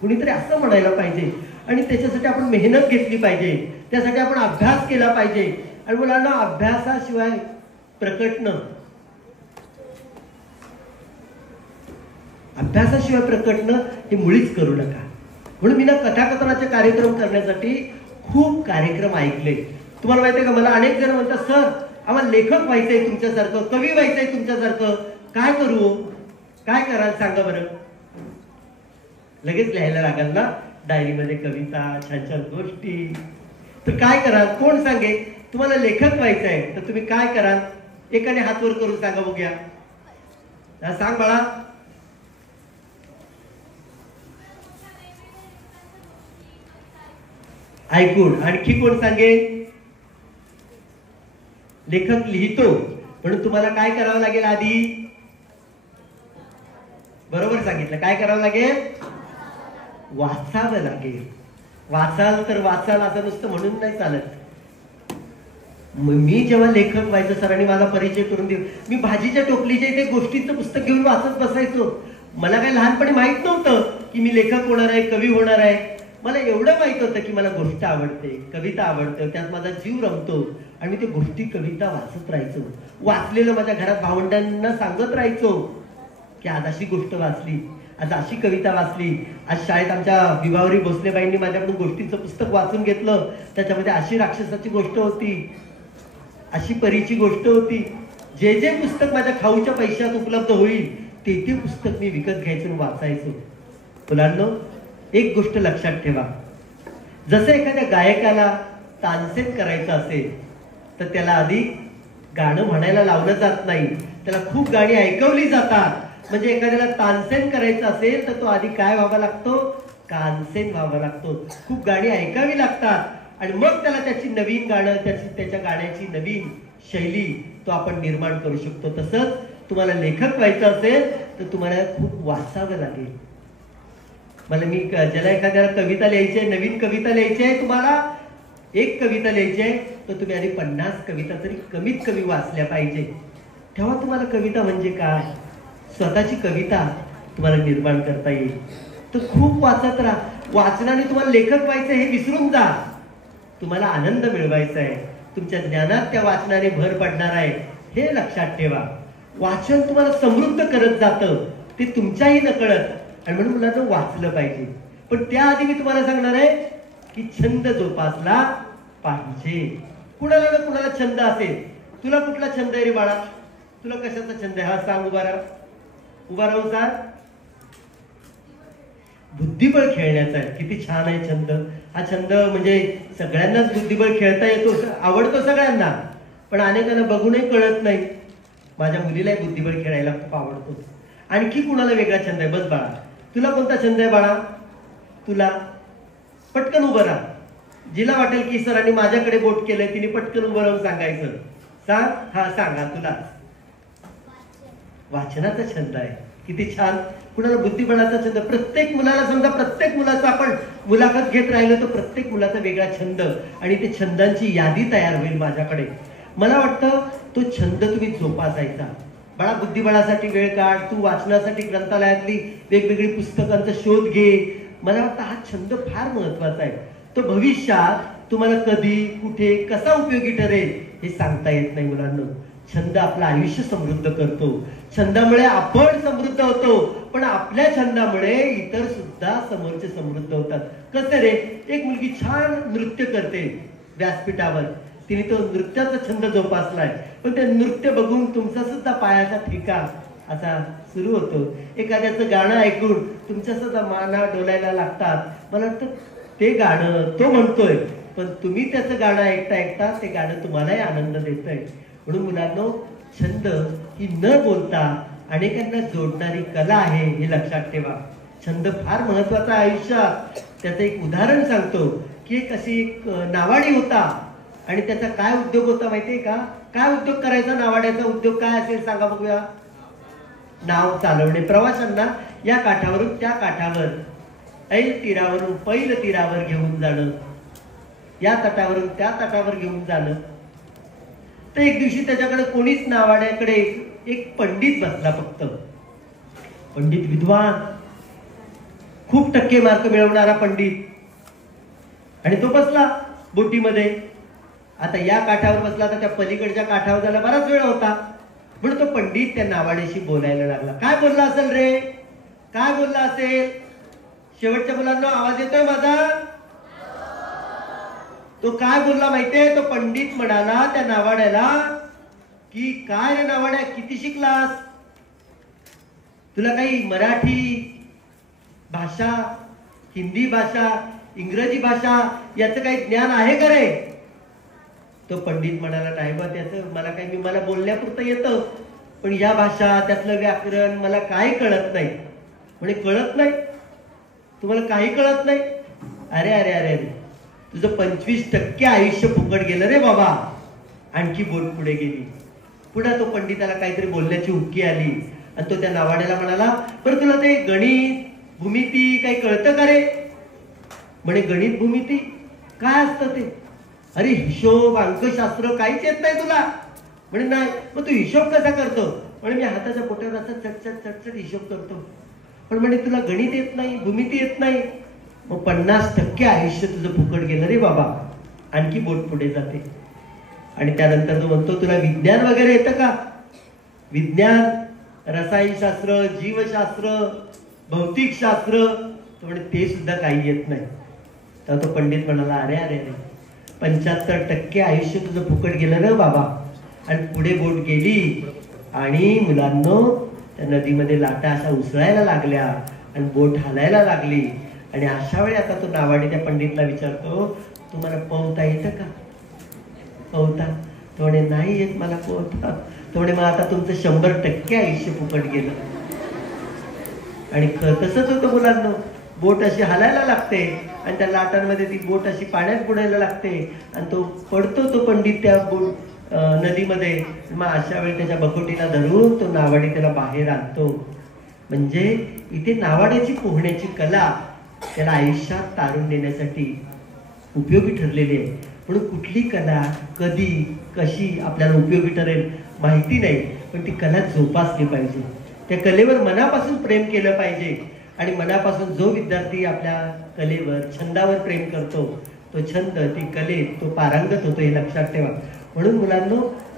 कुणीतरी असं म्हणायला पाहिजे. आणि त्याच्यासाठी आपण मेहनत घेतली पाहिजे, त्यासाठी आपण अभ्यास केला पाहिजे. आणि मुलांना अभ्यासाशिवाय प्रकटणं, अभ्यासाशिवाय प्रकटणं हे मुळीच करू नका. म्हणून मी ना कथाकथनाचे कार्यक्रम करण्यासाठी खूप कार्यक्रम ऐकले. तुम्हाला माहिती आहे का, मला अनेक जण म्हणतात, सर आम्हाला लेखक व्हायचंय तुमच्यासारखं, कवी व्हायचंय तुमच्यासारखं, काय करू? काय कराल सांगा बरं? लगेच लिहायला लागाल ना डायरीमध्ये कविता, छान छान गोष्टी. तर काय कराल? कोण सांगेल? तुम्हाला लेखक व्हायचंय तर तुम्ही काय कराल? एकाने हात वर करून सांगा बघूया. सांग बाळा. ऐकून. आणखी कोण सांगेल? लेखक लिहितो, म्हणून तुम्हाला काय करावं लागेल आधी? बरोबर सांगितलं. काय करावं लागेल? वाचावं लागेल. वाचाल तर वाचाल असं नुसतं म्हणून नाही चालत. मी जेव्हा लेखक व्हायचं, सरांनी मला परिचय करून देऊ, मी भाजीच्या टोपलीच्या इथे गोष्टींचं पुस्तक घेऊन वाचत बसायचो. मला काही लहानपणी माहित नव्हतं की मी लेखक होणार आहे, कवी होणार आहे. मला एवढं माहित होतं की मला गोष्ट आवडते, कविता आवडते, त्यात माझा जीव रमतो. आणि मी ते गोष्टी, कविता वाचत राहायचो. वाचलेलं माझ्या घरात भावंडांना सांगत राहायचो की आज अशी गोष्ट वाचली, आज अशी कविता वाचली. आज शाळेत आमच्या विभावरी भोसलेबाईंनी माझ्याकडून गोष्टींचं पुस्तक वाचून घेतलं, त्याच्यामध्ये अशी राक्षसाची गोष्ट होती, अशी परीची गोष्ट होती. जे जे पुस्तक माझ्या खाऊच्या पैशात उपलब्ध होईल ते ते पुस्तक मी विकत घ्यायचो आणि वाचायचो. मुलांनो, एक गोष्ट लक्षात ठेवा, जसं एखाद्या गायकाला तानसेन करायचं असेल तर त्याला आधी गाणं म्हणायला लावलं जात नाही, त्याला खूप गाणी ऐकवली जातात. म्हणजे एखाद्याला तानसेन करायचं असेल तर तो आधी काय व्हावा लागतो? कानसेन व्हावा लागतो. खूप गाणी ऐकावी लागतात आणि मग त्याला त्याची नवीन गाणं, त्याच्या गाण्याची नवीन शैली तो आपण निर्माण करू शकतो. तसंच तुम्हाला लेखक व्हायचं असेल तर तुम्हाला खूप वाचावं लागेल. मला मी ज्याला एखाद्याला कविता लिहायची आहे, नवीन कविता लिहायची आहे, तुम्हाला एक कविता लिहायची आहे तर तुम्ही आधी 50 कविता तरी कमीत कमी वाचल्या पाहिजे. तेव्हा तुम्हाला कविता म्हणजे काय, स्वतःची कविता तुम्हाला निर्माण करता येईल. तर खूप वाचत राहा. वाचनाने तुम्हाला लेखक व्हायचं हे विसरून जा. तुम्हाला आनंद मिळवायचा आहे, तुमच्या ज्ञानात त्या वाचनाने भर पडणार आहे हे लक्षात ठेवा. वाचन तुम्हाला समृद्ध करत जातं, ते तुमच्याही नकळत. आणि म्हणून मुलांना वाचलं पाहिजे. पण त्याआधी मी तुम्हाला सांगणार आहे की छंद जोपासला पाहिजे. कुणाला ना कुणाला छंद असेल. तुला कुठला छंद आहे रे बाळा, तुला कशाचा छंद आहे हा सांग. उभा राहा, उभा राहून सांग. बुद्धिबळ खेळण्याचा आहे. किती छान आहे छंद हा. छंद म्हणजे सगळ्यांनाच बुद्धिबळ खेळता येतो, आवडतो सगळ्यांना, पण अनेकांना बघूनही कळत नाही. माझ्या मुलीलाही बुद्धिबळ खेळायला खूप आवडतो. आणखी कुणाला वेगळा छंद आहे? बस बाळा, तुला कोणता छंद आहे बाळा? तुला पटकन उभं राहा. जिला वाटेल की सरांनी माझ्याकडे बोट केलंय तिने पटकन उभं राहून सांगायचं. सांग. हा सांगा. तुला वाचनाचा छंद आहे. किती छान. कुणाला बुद्धिबळाचा छंद. प्रत्येक मुलाला समजा, प्रत्येक मुलाचा आपण मुलाखत घेत राहिलो तर प्रत्येक मुलाचा वेगळा छंद आणि ते छंदांची यादी तयार होईल माझ्याकडे. मला वाटतं तो छंद तुम्ही जोपासायचा. बाळा बुद्धिबळासाठी वेळ काढ, तू वाचनासाठी ग्रंथालयातली वेगवेगळी पुस्तकांचा शोध घे. मला वाटतं हा छंद फार महत्वाचा आहे. तो भविष्यात तुम्हाला कधी कुठे कसा उपयोगी ठरेल हे सांगता येत नाही मुलांना. छंद आपलं आयुष्य समृद्ध करतो. छंदामुळे आपण समृद्ध होतो, पण आपल्या छंदामुळे इतर सुद्धा समोरचे समृद्ध होतात. कसं रे? एक मुलगी छान नृत्य करते व्यासपीठावर, तिने तो नृत्याचा छंद जोपासलाय, पण ते नृत्य बघून तुमचा सुद्धा पायाचा ठिका असा सुरू होतो. एखाद्याचं गाणं ऐकून तुमच्या सुद्धा माना डोलायला लागतात. मला वाटतं ते गाणं तो म्हणतोय, पण तुम्ही त्याचं गाणं ऐकता ऐकता ते गाणं तुम्हालाही आनंद देतंय. म्हणून मुलांनो, छंद ही न बोलता अनेकांना जोडणारी कला आहे हे लक्षात ठेवा. छंद फार महत्वाचा आहे आयुष्यात. त्याचं एक उदाहरण सांगतो की एक अशी एक नावाडी होता आणि त्याचा काय उद्योग होता माहितीये का? काय उद्योग करायचा नावाड्याचा? उद्योग काय असेल सांगा बघूया. नाव चालवणे. प्रवाशांना या काठावरून त्या काठावर, ऐल तीरावरून पैल तीरावर घेऊन जाणं, या तटावरून त्या तटावर घेऊन जाणं. तर एक दिवशी त्याच्याकडे कोणीच नावाड्याकडे एक पंडित बसला. फक्त पंडित, विद्वान, खूप टक्के मार्क मिळवणारा पंडित. आणि तो बसला बोटीमध्ये. आता या काठावर बसला तर त्या पलीकडच्या काठावर जायला बराच वेळ होता. म्हणून तो पंडित त्या नावाड्याशी बोलायला लागला. काय बोलला असेल रे? काय बोलला असेल? शेवटच्या मुलांना आवाज येतोय माझा? तो काय बोलला माहितीये? तो पंडित म्हणाला त्या नावाड्याला की काय रे नावाड्या, किती शिकलास? तुला काही मराठी भाषा, हिंदी भाषा, इंग्रजी भाषा याचं काही ज्ञान आहे का रे? तो पंडित म्हणाला, नाही बा, त्याचं मला बोलण्यापुरतं येतं, पण या भाषा त्यातलं व्याकरण मला काही कळत नाही. म्हणे कळत नाही? तुम्हाला काही कळत नाही? अरे अरे अरे अरे, तुझं 25% आयुष्य फुकट गेलं रे बाबा. आणखी बोट पुढे गेली. पुन्हा तो पंडिताला काहीतरी बोलण्याची हुक्की आली आणि तो त्या नावाड्याला म्हणाला, बरं तुला ते गणित भूमिती काही कळतं का रे? म्हणे गणित भूमिती काय असतं ते? अरे हिशोब अंकशास्त्र काहीच येत नाही तुला? म्हणे नाही. मग तू हिशोब कसा करतो? म्हणे मी हाताच्या पोटावर असं चटचट चटचट हिशोब करतो. पण म्हणे तुला गणित येत नाही, भूमिती येत नाही. मग 50% आयुष्य तुझं फुकट गेलं रे बाबा. आणखी बोट पुढे जाते आणि त्यानंतर तो म्हणतो, तुला विज्ञान वगैरे येतं का? विज्ञान, रसायनशास्त्र, जीवशास्त्र, भौतिकशास्त्र? तो म्हणे ते सुद्धा काही येत नाही. तर तो पंडित म्हणाला, अरे अरे अरे, 75% आयुष्य तुझं फुकट गेलं ना बाबा. आणि पुढे बोट गेली आणि मुलांनो त्या नदीमध्ये लाटा अशा उसळायला लागल्या आणि बोट हालायला लागली. आणि अशा वेळी आता तो नावाडी त्या पंडितला विचारतो, तुम्हाला पोहता येतं का? पोहता? तो म्हणे नाही येत मला पोहता. तो म्हणे मग आता तुमचं 100% आयुष्य फुकट गेलं. आणि तसंच होतं मुलांना. बोट अशी हलायला लागते आणि त्या लाटांमध्ये ती बोट अशी पाण्यात बुडायला लागते आणि तो पडतो तो पंडित त्या नदीमध्ये, मग अशा वेळी त्याच्या बकोटीला धरून तो नावाडी त्याला बाहेर आणतो. म्हणजे इथे नावाड्याची पोहण्याची कला त्याला आयुष्यात तारून देण्यासाठी उपयोगी ठरलेली आहे. म्हणून कुठली कला कधी कशी आपल्याला उपयोगी ठरेल माहिती नाही, पण ती कला जोपासली पाहिजे. त्या कलेवर मनापासून प्रेम केलं पाहिजे. आणि मनापासून जो विद्यार्थी आपल्या कलेवर छंदावर प्रेम करतो, तो छंद, ती कलेत तो पारंगत होतो, हे लक्षात ठेवा. म्हणून मुलांनो,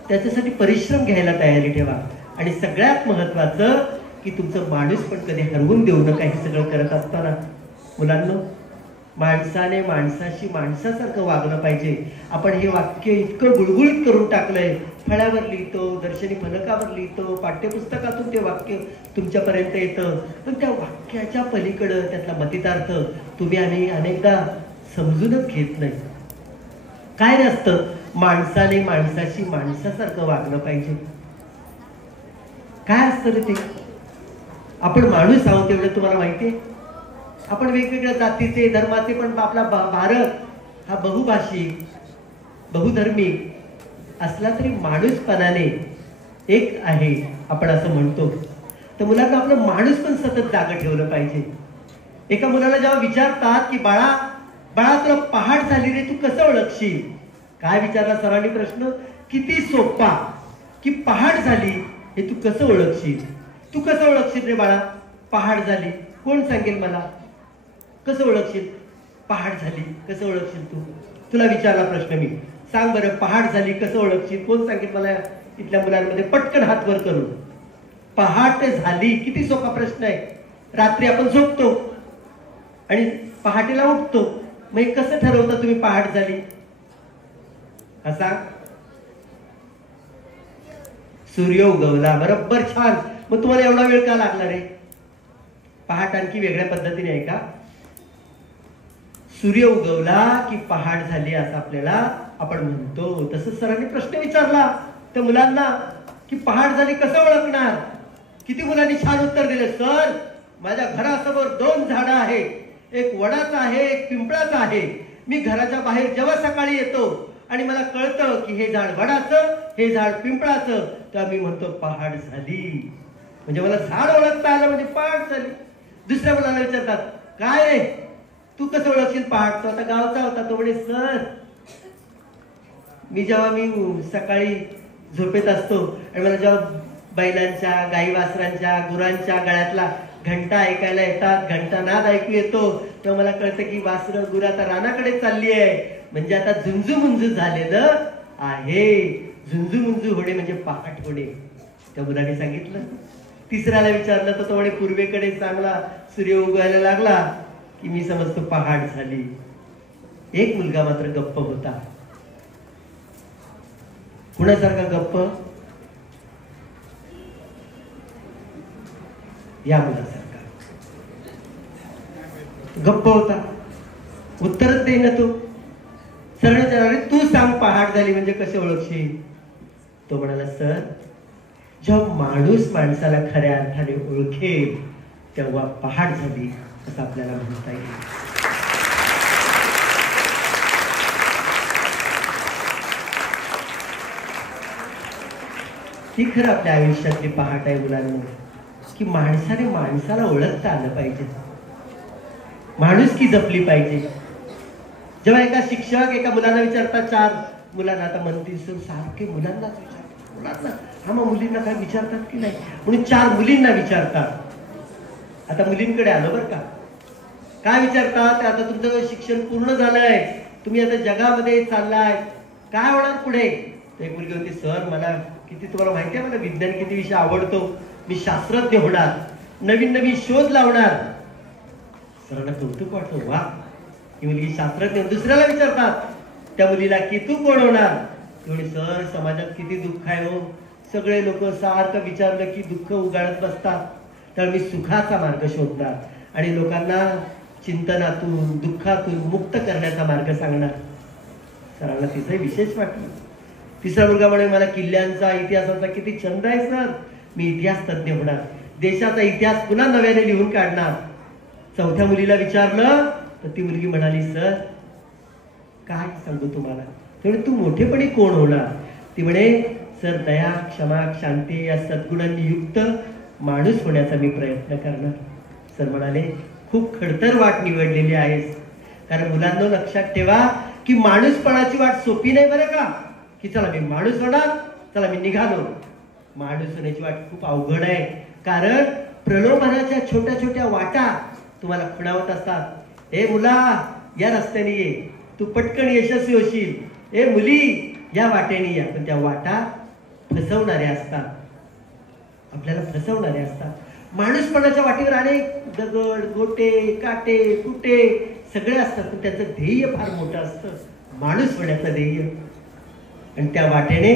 त्याच्यासाठी परिश्रम घ्यायला तयारी ठेवा. आणि सगळ्यात महत्वाचं की तुमचं माणूस पण कधी हरवून देऊ नका. हे सगळं करत असताना मुलांनो, माणसाने माणसाशी माणसासारखं वागलं पाहिजे. आपण हे वाक्य इतकं गुळगुळीत करून टाकलंय, फळ्यावर लिहितो, दर्शनी फलकावर लिहितो, पाठ्यपुस्तकातून ते वाक्य तुमच्यापर्यंत येतं, पण त्या वाक्याच्या पलीकडं त्यातला मतितार्थ तुम्ही आणि अनेकदा समजूनच घेत नाही. काय नसतं, माणसाने माणसाशी माणसासारखं वागलं पाहिजे. काय असतं रे ते? आपण माणूस आहोत एवढं तुम्हाला माहितीये. आपण वेगवेगळ्या जातीचे, धर्माचे, पण आपला भारत हा बहुभाषिक, बहुधर्मी असला तरी माणूसपणाने एक आहे, आपण असं म्हणतो. तर मुलांना आपलं माणूस पण सतत जागं ठेवलं पाहिजे. एका मुलाला जेव्हा विचारतात की बाळा तुला पहाट झाली रे, तू कसं ओळखशील? काय विचारला सरांनी प्रश्न? किती सोपा, की पहाट झाली हे तू कसं ओळखशील? तू कसं ओळखशील रे बाळा पहाट झाली? कोण सांगेल मला? कसं ओळखशील पहाट झाली? कसं ओळखशील तू? तुला विचारला प्रश्न मी. सांग बरं, पहाट झाली कसं ओळखशील? कोण सांगेल मला? इथल्या मुलांमध्ये पटकन हात वर करून. पहाट झाली, किती सोपा प्रश्न आहे. रात्री आपण झोपतो आणि पहाटेला उठतो, मग हे कसं ठरवता तुम्ही पहाट झाली? असा सूर्य उगवला, बरोबर, छान. मग तुम्हाला एवढा वेळ का लागला रे? पहाट आणखी वेगळ्या पद्धतीने आहे का? सूर्य उगवला की पहाट झाली असं आपल्याला आपण म्हणतो. तसंच सरांनी प्रश्न विचारला त्या मुलांना की पहाट झाली कसं ओळखणार? किती मुलांनी छान उत्तर दिले. सर, माझ्या घरासमोर 2 झाडं आहे, एक वडाचा आहे, एक पिंपळाचा आहे. मी घराच्या बाहेर जेव्हा सकाळी येतो आणि मला कळतं की हे झाड वडाचं, हे झाड पिंपळाचं, तर मी म्हणतो पहाट झाली. म्हणजे मला झाड ओळखता आलं म्हणजे पहाट झाली. दुसऱ्या मुलाला विचारतात, काय रे तू कसं ओळखशील पहाट? तो आता गावचा होता. तो म्हणे, सर, मी सकाळी झोपेत असतो आणि मला जेव्हा बैलांच्या, गाई वासरांच्या, गुरांच्या गळ्यातला घंटा ऐकायला येतात, घंटा नाद ऐकू येतो, तेव्हा मला कळतं की वासरं, गुरं आता रानाकडे चालली आहे. म्हणजे आता झुंजू मुंजू झालेलं आहे. झुंजू मुंजू होणे म्हणजे पहाट होणे. त्या मुलाने सांगितलं. तिसऱ्याला विचारलं तर तो म्हणे, पूर्वेकडे चांगला सूर्य उगवायला लागला की मी समजतो पहाट झाली. एक मुलगा मात्र गप्प होता. कुणासारखा गप्प? या मुलासारखा गप्प होता. उत्तरच देईना तो. सरळ विचारले, तू सांग पहाट झाली म्हणजे कसे ओळखशील? तो म्हणाला, सर, जेव्हा माणूस माणसाला खऱ्या अर्थाने ओळखेल तेव्हा पहाट झाली असं आपल्याला म्हणता येईल. ही खरं आपल्या आयुष्यातली पहाट आहे मुलांना, की माणसाने माणसाला ओळखता आलं पाहिजे, माणुसकी जपली पाहिजे. जेव्हा एका शिक्षक एका मुलांना विचारतात, 4 मुलांना, आता म्हणतील सर सारखे मुलांनाच विचारतात, मुलांना, हा मग मुलींना काय विचारतात की नाही, म्हणून 4 मुलींना विचारतात. आता मुलींकडे आलो बरं का. काय विचारतात? आता तुमचं शिक्षण पूर्ण झालंय, तुम्ही आता जगामध्ये चाललाय, काय होणार पुढे? एक मुलगी होती, सर मला किती, तुम्हाला माहिती आहे मला विज्ञान किती विषय आवडतो, मी शास्त्रज्ञ होणार, नवीन नवीन शोध लावणार. सरांना कौतुक वाटतं, वा ही मुलगी शास्त्रज्ञ. दुसऱ्याला विचारतात त्या मुलीला की तू कोण होणार? ती सर समाजात किती दुःख आहे हो, सगळे लोक सारखं विचारलं की दुःख उगाळत बसतात, तर मी सुखाचा मार्ग शोधणार आणि लोकांना चिंतनातून दुःखातून मुक्त करण्याचा मार्ग सांगणार. सरांना तिथे विशेष वाटलं. तिसरा मुलगा म्हणे, मला किल्ल्यांचा, इतिहासाचा किती छंद आहे सर, मी इतिहास तज्ञ होणार, देशाचा इतिहास पुन्हा नव्याने लिहून काढणार. चौथ्या मुलीला विचारलं तर ती मुलगी म्हणाली, सर काय सांगू तुम्हाला, तेवढे तू मोठेपणी कोण होणार? ती म्हणे, सर दया क्षमा शांती या सद्गुणांनी युक्त माणूस होण्याचा मी प्रयत्न करणार. सर म्हणाले, खूप खडतर वाट निवडलेली आहेस. कारण मुलांना लक्षात ठेवा की माणूसपणाची वाट सोपी नाही बरं का. की चला मी माणूस होणार, चला मी निघालो. माणूस होण्याची वाट खूप अवघड आहे. कारण प्रलोभनाच्या छोट्या छोट्या वाटा तुम्हाला खुणावत असतात. हे मुला या रस्त्याने ये, तू पटकन यशस्वी होशील. हे मुली या वाटेने या. पण त्या वाटा फसवणाऱ्या असतात, आपल्याला फसवणारे असतात. माणूसपणाच्या वाटेवर अनेक दगड गोटे काटे कुटे सगळे असतात, पण त्याचं ध्येय फार मोठं असतं, माणूस होण्याचं ध्येय. आणि त्या वाटेने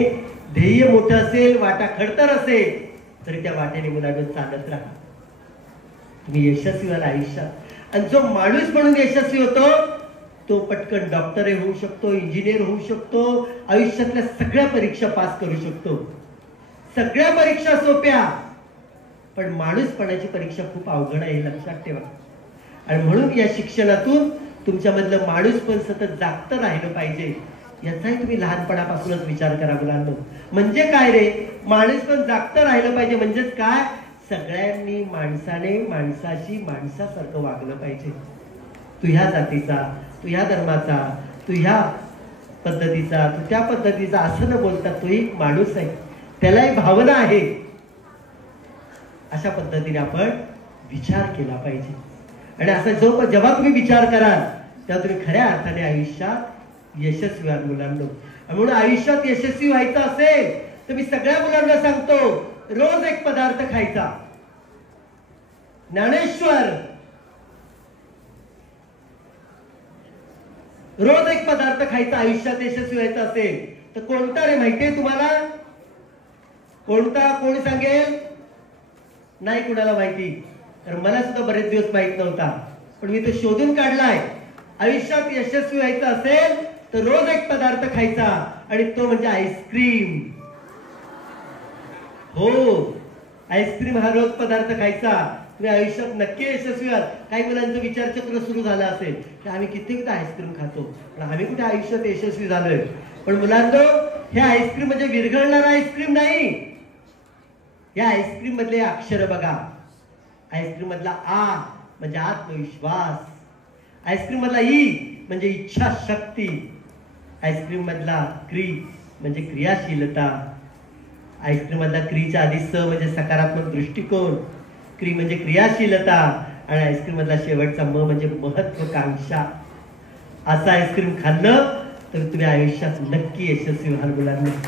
ध्येय मोठं असेल, वाटा खडतर असेल, तरी त्या वाटेने मुलांना चालत राहा. तुम्ही यशस्वी व्हाल आयुष्यात. आणि जो माणूस म्हणून यशस्वी होतो तो पटकन डॉक्टर होऊ शकतो, इंजिनियर होऊ शकतो, आयुष्यातल्या सगळ्या परीक्षा पास करू शकतो. सगळ्या परीक्षा सोप्या, पण माणूसपणाची परीक्षा खूप अवघड आहे, हे लक्षात ठेवा. आणि म्हणून या शिक्षणातून तुमच्यामधलं माणूस पण सतत जागतं राहिलं पाहिजे. याचाही तुम्ही लहानपणापासूनच विचार करा मुलांनो. म्हणजे काय रे, माणूस पण जागतं राहिलं पाहिजे. म्हणजेच काय, सगळ्यांनी माणसाने माणसाशी माणसासारखं वागलं पाहिजे. तू ह्या जातीचा, तू ह्या धर्माचा, तू ह्या पद्धतीचा, तू त्या पद्धतीचा असं न बोलता तो एक माणूस आहे, त्यालाही भावना आहे. अशा पद्धतीने आपण विचार केला पाहिजे. आणि असं जेव्हा तुम्ही विचार कराल तेव्हा तुम्ही खऱ्या अर्थाने आयुष्यात यशस्वी व्हाल मुलांनो. म्हणून आयुष्यात यशस्वी व्हायचं असेल तर मी सगळ्या मुलांना सांगतो, रोज एक पदार्थ खायचा. ज्ञानेश्वर रोज एक पदार्थ खायचा. आयुष्यात यशस्वी व्हायचं असेल तर कोणता रे माहितीये तुम्हाला? कोणता? कोण सांगेल? नाही कुणाला माहिती. तर मला सुद्धा बरेच दिवस माहित नव्हता, पण मी तो शोधून काढलाय. आयुष्यात यशस्वी व्हायचं असेल तर रोज एक पदार्थ खायचा, आणि तो म्हणजे आईस्क्रीम. हो, आईस्क्रीम हा रोज पदार्थ खायचा. तुम्ही आयुष्यात नक्की यशस्वी व्हाल. काही मुलांचं विचारचक्र सुरू झालं असेल की आम्ही किती आईस्क्रीम खातो, पण आम्ही कुठे आयुष्यात यशस्वी झालोय. पण मुलांनो, हे आईस्क्रीम म्हणजे विरघळणारा आईस्क्रीम नाही. या आईस्क्रीम मधले अक्षर बघा. आईस्क्रीम मधला आ म्हणजे आत्मविश्वास, आईस्क्रीम मधला ई म्हणजे इच्छाशक्ती, आईस्क्रीम मधला क्री म्हणजे क्रियाशीलता, आईस्क्रीम मधला क्रीच्या आधी स म्हणजे सकारात्मक दृष्टिकोन, क्री म्हणजे क्रियाशीलता, आणि आईस्क्रीम मधला शेवटचा म म्हणजे महत्वाकांक्षा. असं आईस्क्रीम खाल्लं तर तुम्ही आयुष्यात नक्की यशस्वी व्हाल मुलांना.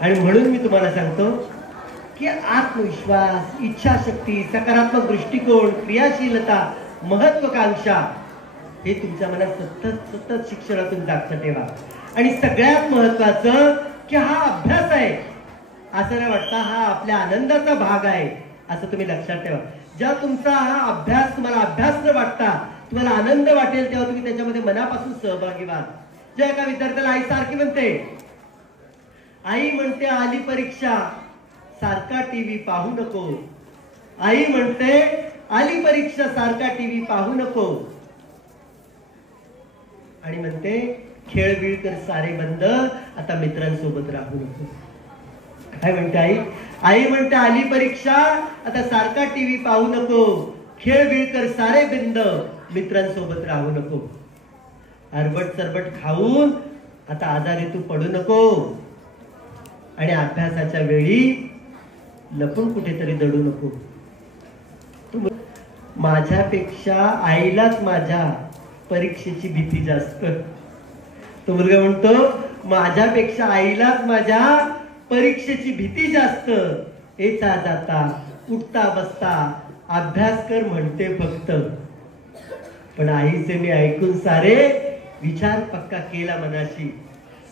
आणि म्हणून मी तुम्हाला सांगतो की आत्मविश्वास, इच्छाशक्ती, सकारात्मक दृष्टिकोन, क्रियाशीलता, महत्वाकांक्षा हे तुमच्या मनात सतत सतत शिक्षणातून जागतं ठेवा. आणि सगळ्यात महत्वाचं की हा अभ्यास आहे असं नाही वाटता, हा आपल्या आनंदाचा भाग आहे असं तुम्ही लक्षात ठेवा. जेव्हा तुमचा हा अभ्यास तुम्हाला अभ्यास न वाटता तुम्हाला आनंद वाटेल तेव्हा तुम्ही त्याच्यामध्ये मनापासून सहभागी व्हाल. जेव्हा एका विद्यार्थ्याला आई सारखी म्हणते, आई म्हणते आली परीक्षा, सारखा टीव्ही पाहू नको. आई म्हणते आली परीक्षा, सारखा टीव्ही पाहू नको. आणि म्हणते खेळ बिळ कर सारे बंद, आता मित्रांसोबत राहू नको. काय म्हणते आई? आई म्हणते आली परीक्षा, आता सारखा टीव्ही पाहू नको, खेळ बिळ कर सारे बंद, मित्रांसोबत राहू नको. अरबट सरबट खाऊन आता आजारी तू पडू नको. आणि अभ्यासाच्या वेळी लपून कुठेतरी दडू नको. माझ्यापेक्षा आईलाच माझ्या परीक्षेची भीती जास्त. तो मुलगा म्हणतो माझ्यापेक्षा आईलाच माझ्या परीक्षेची भीती जास्त. येता जाता उठता बसता अभ्यास कर म्हणते फक्त. पण आईचे मी ऐकून सारे विचार पक्का केला मनाशी.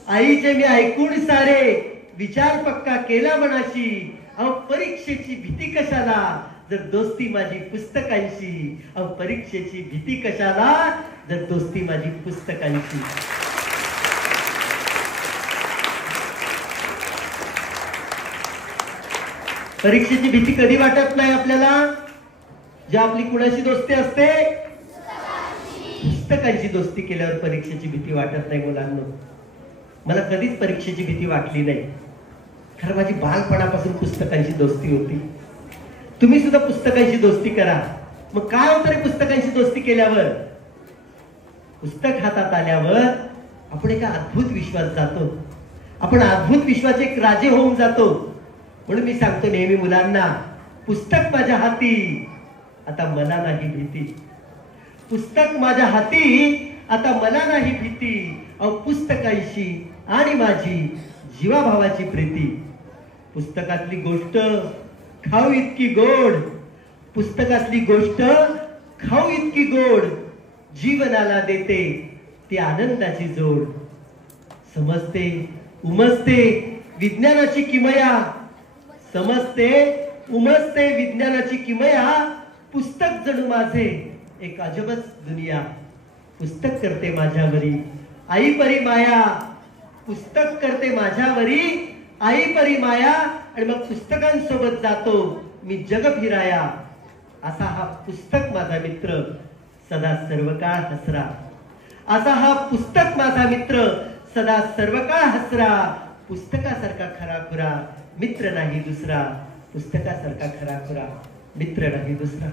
आईचे मी ऐकून सारे विचार पक्का केला मनाशी. अहो परीक्षेची भीती कशाला जर दोस्ती माझी पुस्तकांशी. अहो परीक्षेची भीती कशाला जर दोस्ती माझी पुस्तकांशी. परीक्षेची भीती कधी वाटत नाही आपल्याला जेव्हा आपली कुणाशी दोस्ती असते? पुस्तकांची दोस्ती केल्यावर परीक्षेची भीती वाटत नाही मुलांनो. मला कधीच परीक्षेची भीती वाटली नाही, खरं माझी बालपणापासून पुस्तकांची दोस्ती होती. तुम्ही सुद्धा पुस्तकांची दोस्ती करा. मग काय होतं रे पुस्तकांची दोस्ती केल्यावर? पुस्तक हातात आल्यावर आपण एका अद्भुत विश्वास जातो. आपण अद्भुत विश्वाचे एक राजे होऊन जातो. म्हणून मी सांगतो नेहमी मुलांना, पुस्तक माझ्या हाती, आता मला नाही भीती. पुस्तक माझ्या हाती, आता मला नाही भीती. अहो पुस्तकांशी आणि माझी जीवाभावाची प्रीती. पुस्तकातली गोष्ट खाऊ इतकी गोड, पुस्तकातली गोष्ट खाऊ इतकी गोड, जीवनाला देते ती आनंदाची जोड. समजते उमजते विज्ञानाची किमया, समजते उमजते विज्ञानाची किमया. पुस्तक जणू माझे एक अजबच दुनिया. पुस्तक करते माझ्यावरी आई परी माया, पुस्तक करते माझ्यावरी आई परी माया. आणि मग पुस्तकांसोबत जातो मी जग फिराया. असा हा पुस्तक माझा मित्र, सदा सर्वकाळ हसरा. असा हा पुस्तक माझा मित्र, सदा सर्वकाळ हसरा. पुस्तकासारखा खराखुरा मित्र नाही दुसरा, पुस्तकासारखा खराखुरा मित्र नाही दुसरा.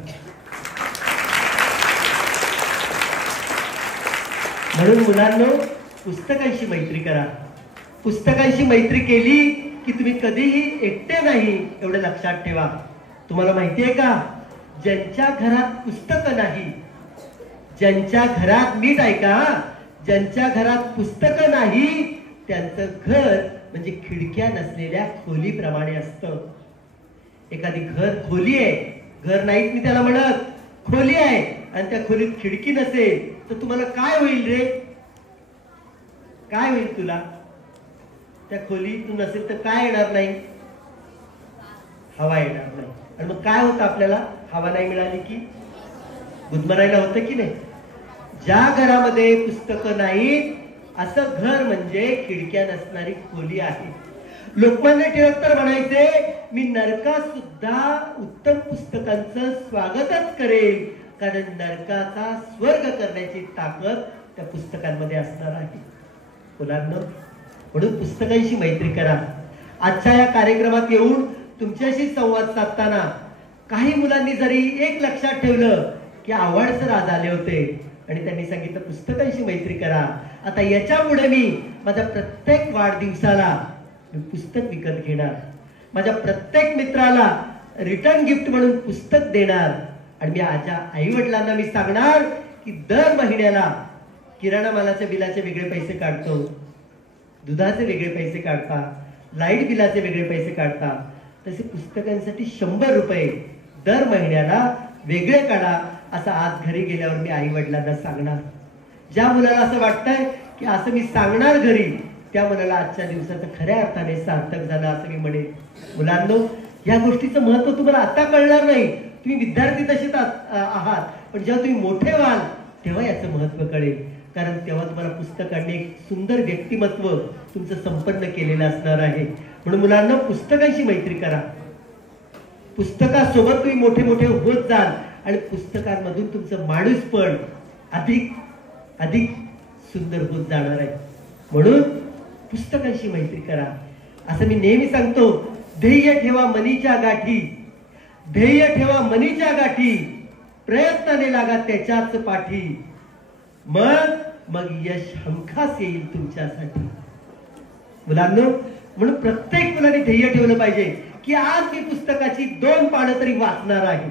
म्हणून मुलांनो, पुस्तकांशी मैत्री करा. पुस्तकांशी मैत्री केली की तुम्ही कधीही एकटे नाही, एवढं लक्षात ठेवा. तुम्हाला माहिती आहे का, ज्यांच्या घरात पुस्तकं नाही, ज्यांच्या घरात, नीट ऐका, ज्यांच्या घरात पुस्तकं नाही त्यांचं घर म्हणजे खिडक्या नसलेल्या खोलीप्रमाणे असतं. एखादी घर खोली आहे, घर नाहीत मी त्याला म्हणत, खोली आहे आणि त्या खोलीत खिडकी नसेल तर तुम्हाला काय होईल रे? काय होईल तुला? त्या खोलीत नसेल तर काय येणार नाही? हवा येणार नाही. आणि मग काय होतं आपल्याला? हवा नाही मिळाली की गुदमरायला होतं की नाही? ज्या घरामध्ये पुस्तकं नाहीत असं घर म्हणजे खिडक्या नसणारी खोली आहे. लोकमान्य टिळक तर म्हणायचे, मी नरकात सुद्धा उत्तम पुस्तकांचं स्वागतच करेल, कारण नरकाचा स्वर्ग करण्याची ताकद त्या पुस्तकांमध्ये असणार आहे. मुलांनो, म्हणून पुस्तकांशी मैत्री करा. आजच्या या कार्यक्रमात येऊन तुमच्याशी संवाद साधताना काही मुलांनी जरी एक लक्षात ठेवलं की आव्हाड सर आज आले होते आणि त्यांनी सांगितलं पुस्तकांशी मैत्री करा. आता याच्या पुढे मी माझ्या प्रत्येक वाढदिवसाला पुस्तक विकत घेणार, माझ्या प्रत्येक मित्राला रिटर्न गिफ्ट म्हणून पुस्तक देणार. आणि मी माझ्या आई वडिलांना मी सांगणार की दर महिन्याला किराणा मालाच्या बिलाचे वेगळे पैसे काढतो, दुधाचे वेगळे पैसे काढता, लाईट बिलाचे वेगळे पैसे काढता, तसे पुस्तकांसाठी 100 रुपये दर महिन्याला वेगळे काढा. असं आज घरी गेल्यावर मी आई वडिलांना सांगणार. ज्या मुलाला असं वाटतंय की असं मी सांगणार घरी, त्या मुलाला आजच्या दिवसाचं खऱ्या अर्थाने सार्थक झालं असं मी म्हणेन. मुलांनो, या गोष्टीचं महत्व तुम्हाला आता कळणार नाही, तुम्ही विद्यार्थी तसेच आहात, पण जेव्हा तुम्ही मोठे व्हाल तेव्हा याचं महत्व कळेल. कारण तेव्हा तुम्हाला पुस्तकांनी एक सुंदर व्यक्तिमत्व तुमचं संपन्न केलेलं असणार आहे. म्हणून मुलांना पुस्तकांशी मैत्री करा. पुस्तकासोबत तुम्ही मोठे मोठे होत जाल आणि पुस्तकांमधून तुमचं माणूसपण अधिक अधिक सुंदर होत जाणार आहे. म्हणून पुस्तकांशी मैत्री करा. असं मी नेहमी सांगतो, ध्येय ठेवा मनीच्या गाठी, ध्येय ठेवा मनीच्या गाठी, प्रयत्नाने लागा त्याच्याच पाठी, मग यश हमखास येईल तुमच्यासाठी. मुलांनो, म्हणून प्रत्येक मुलाने ध्येय ठेवलं पाहिजे की आज मी पुस्तकाची 2 पानं तरी वाचणार आहे.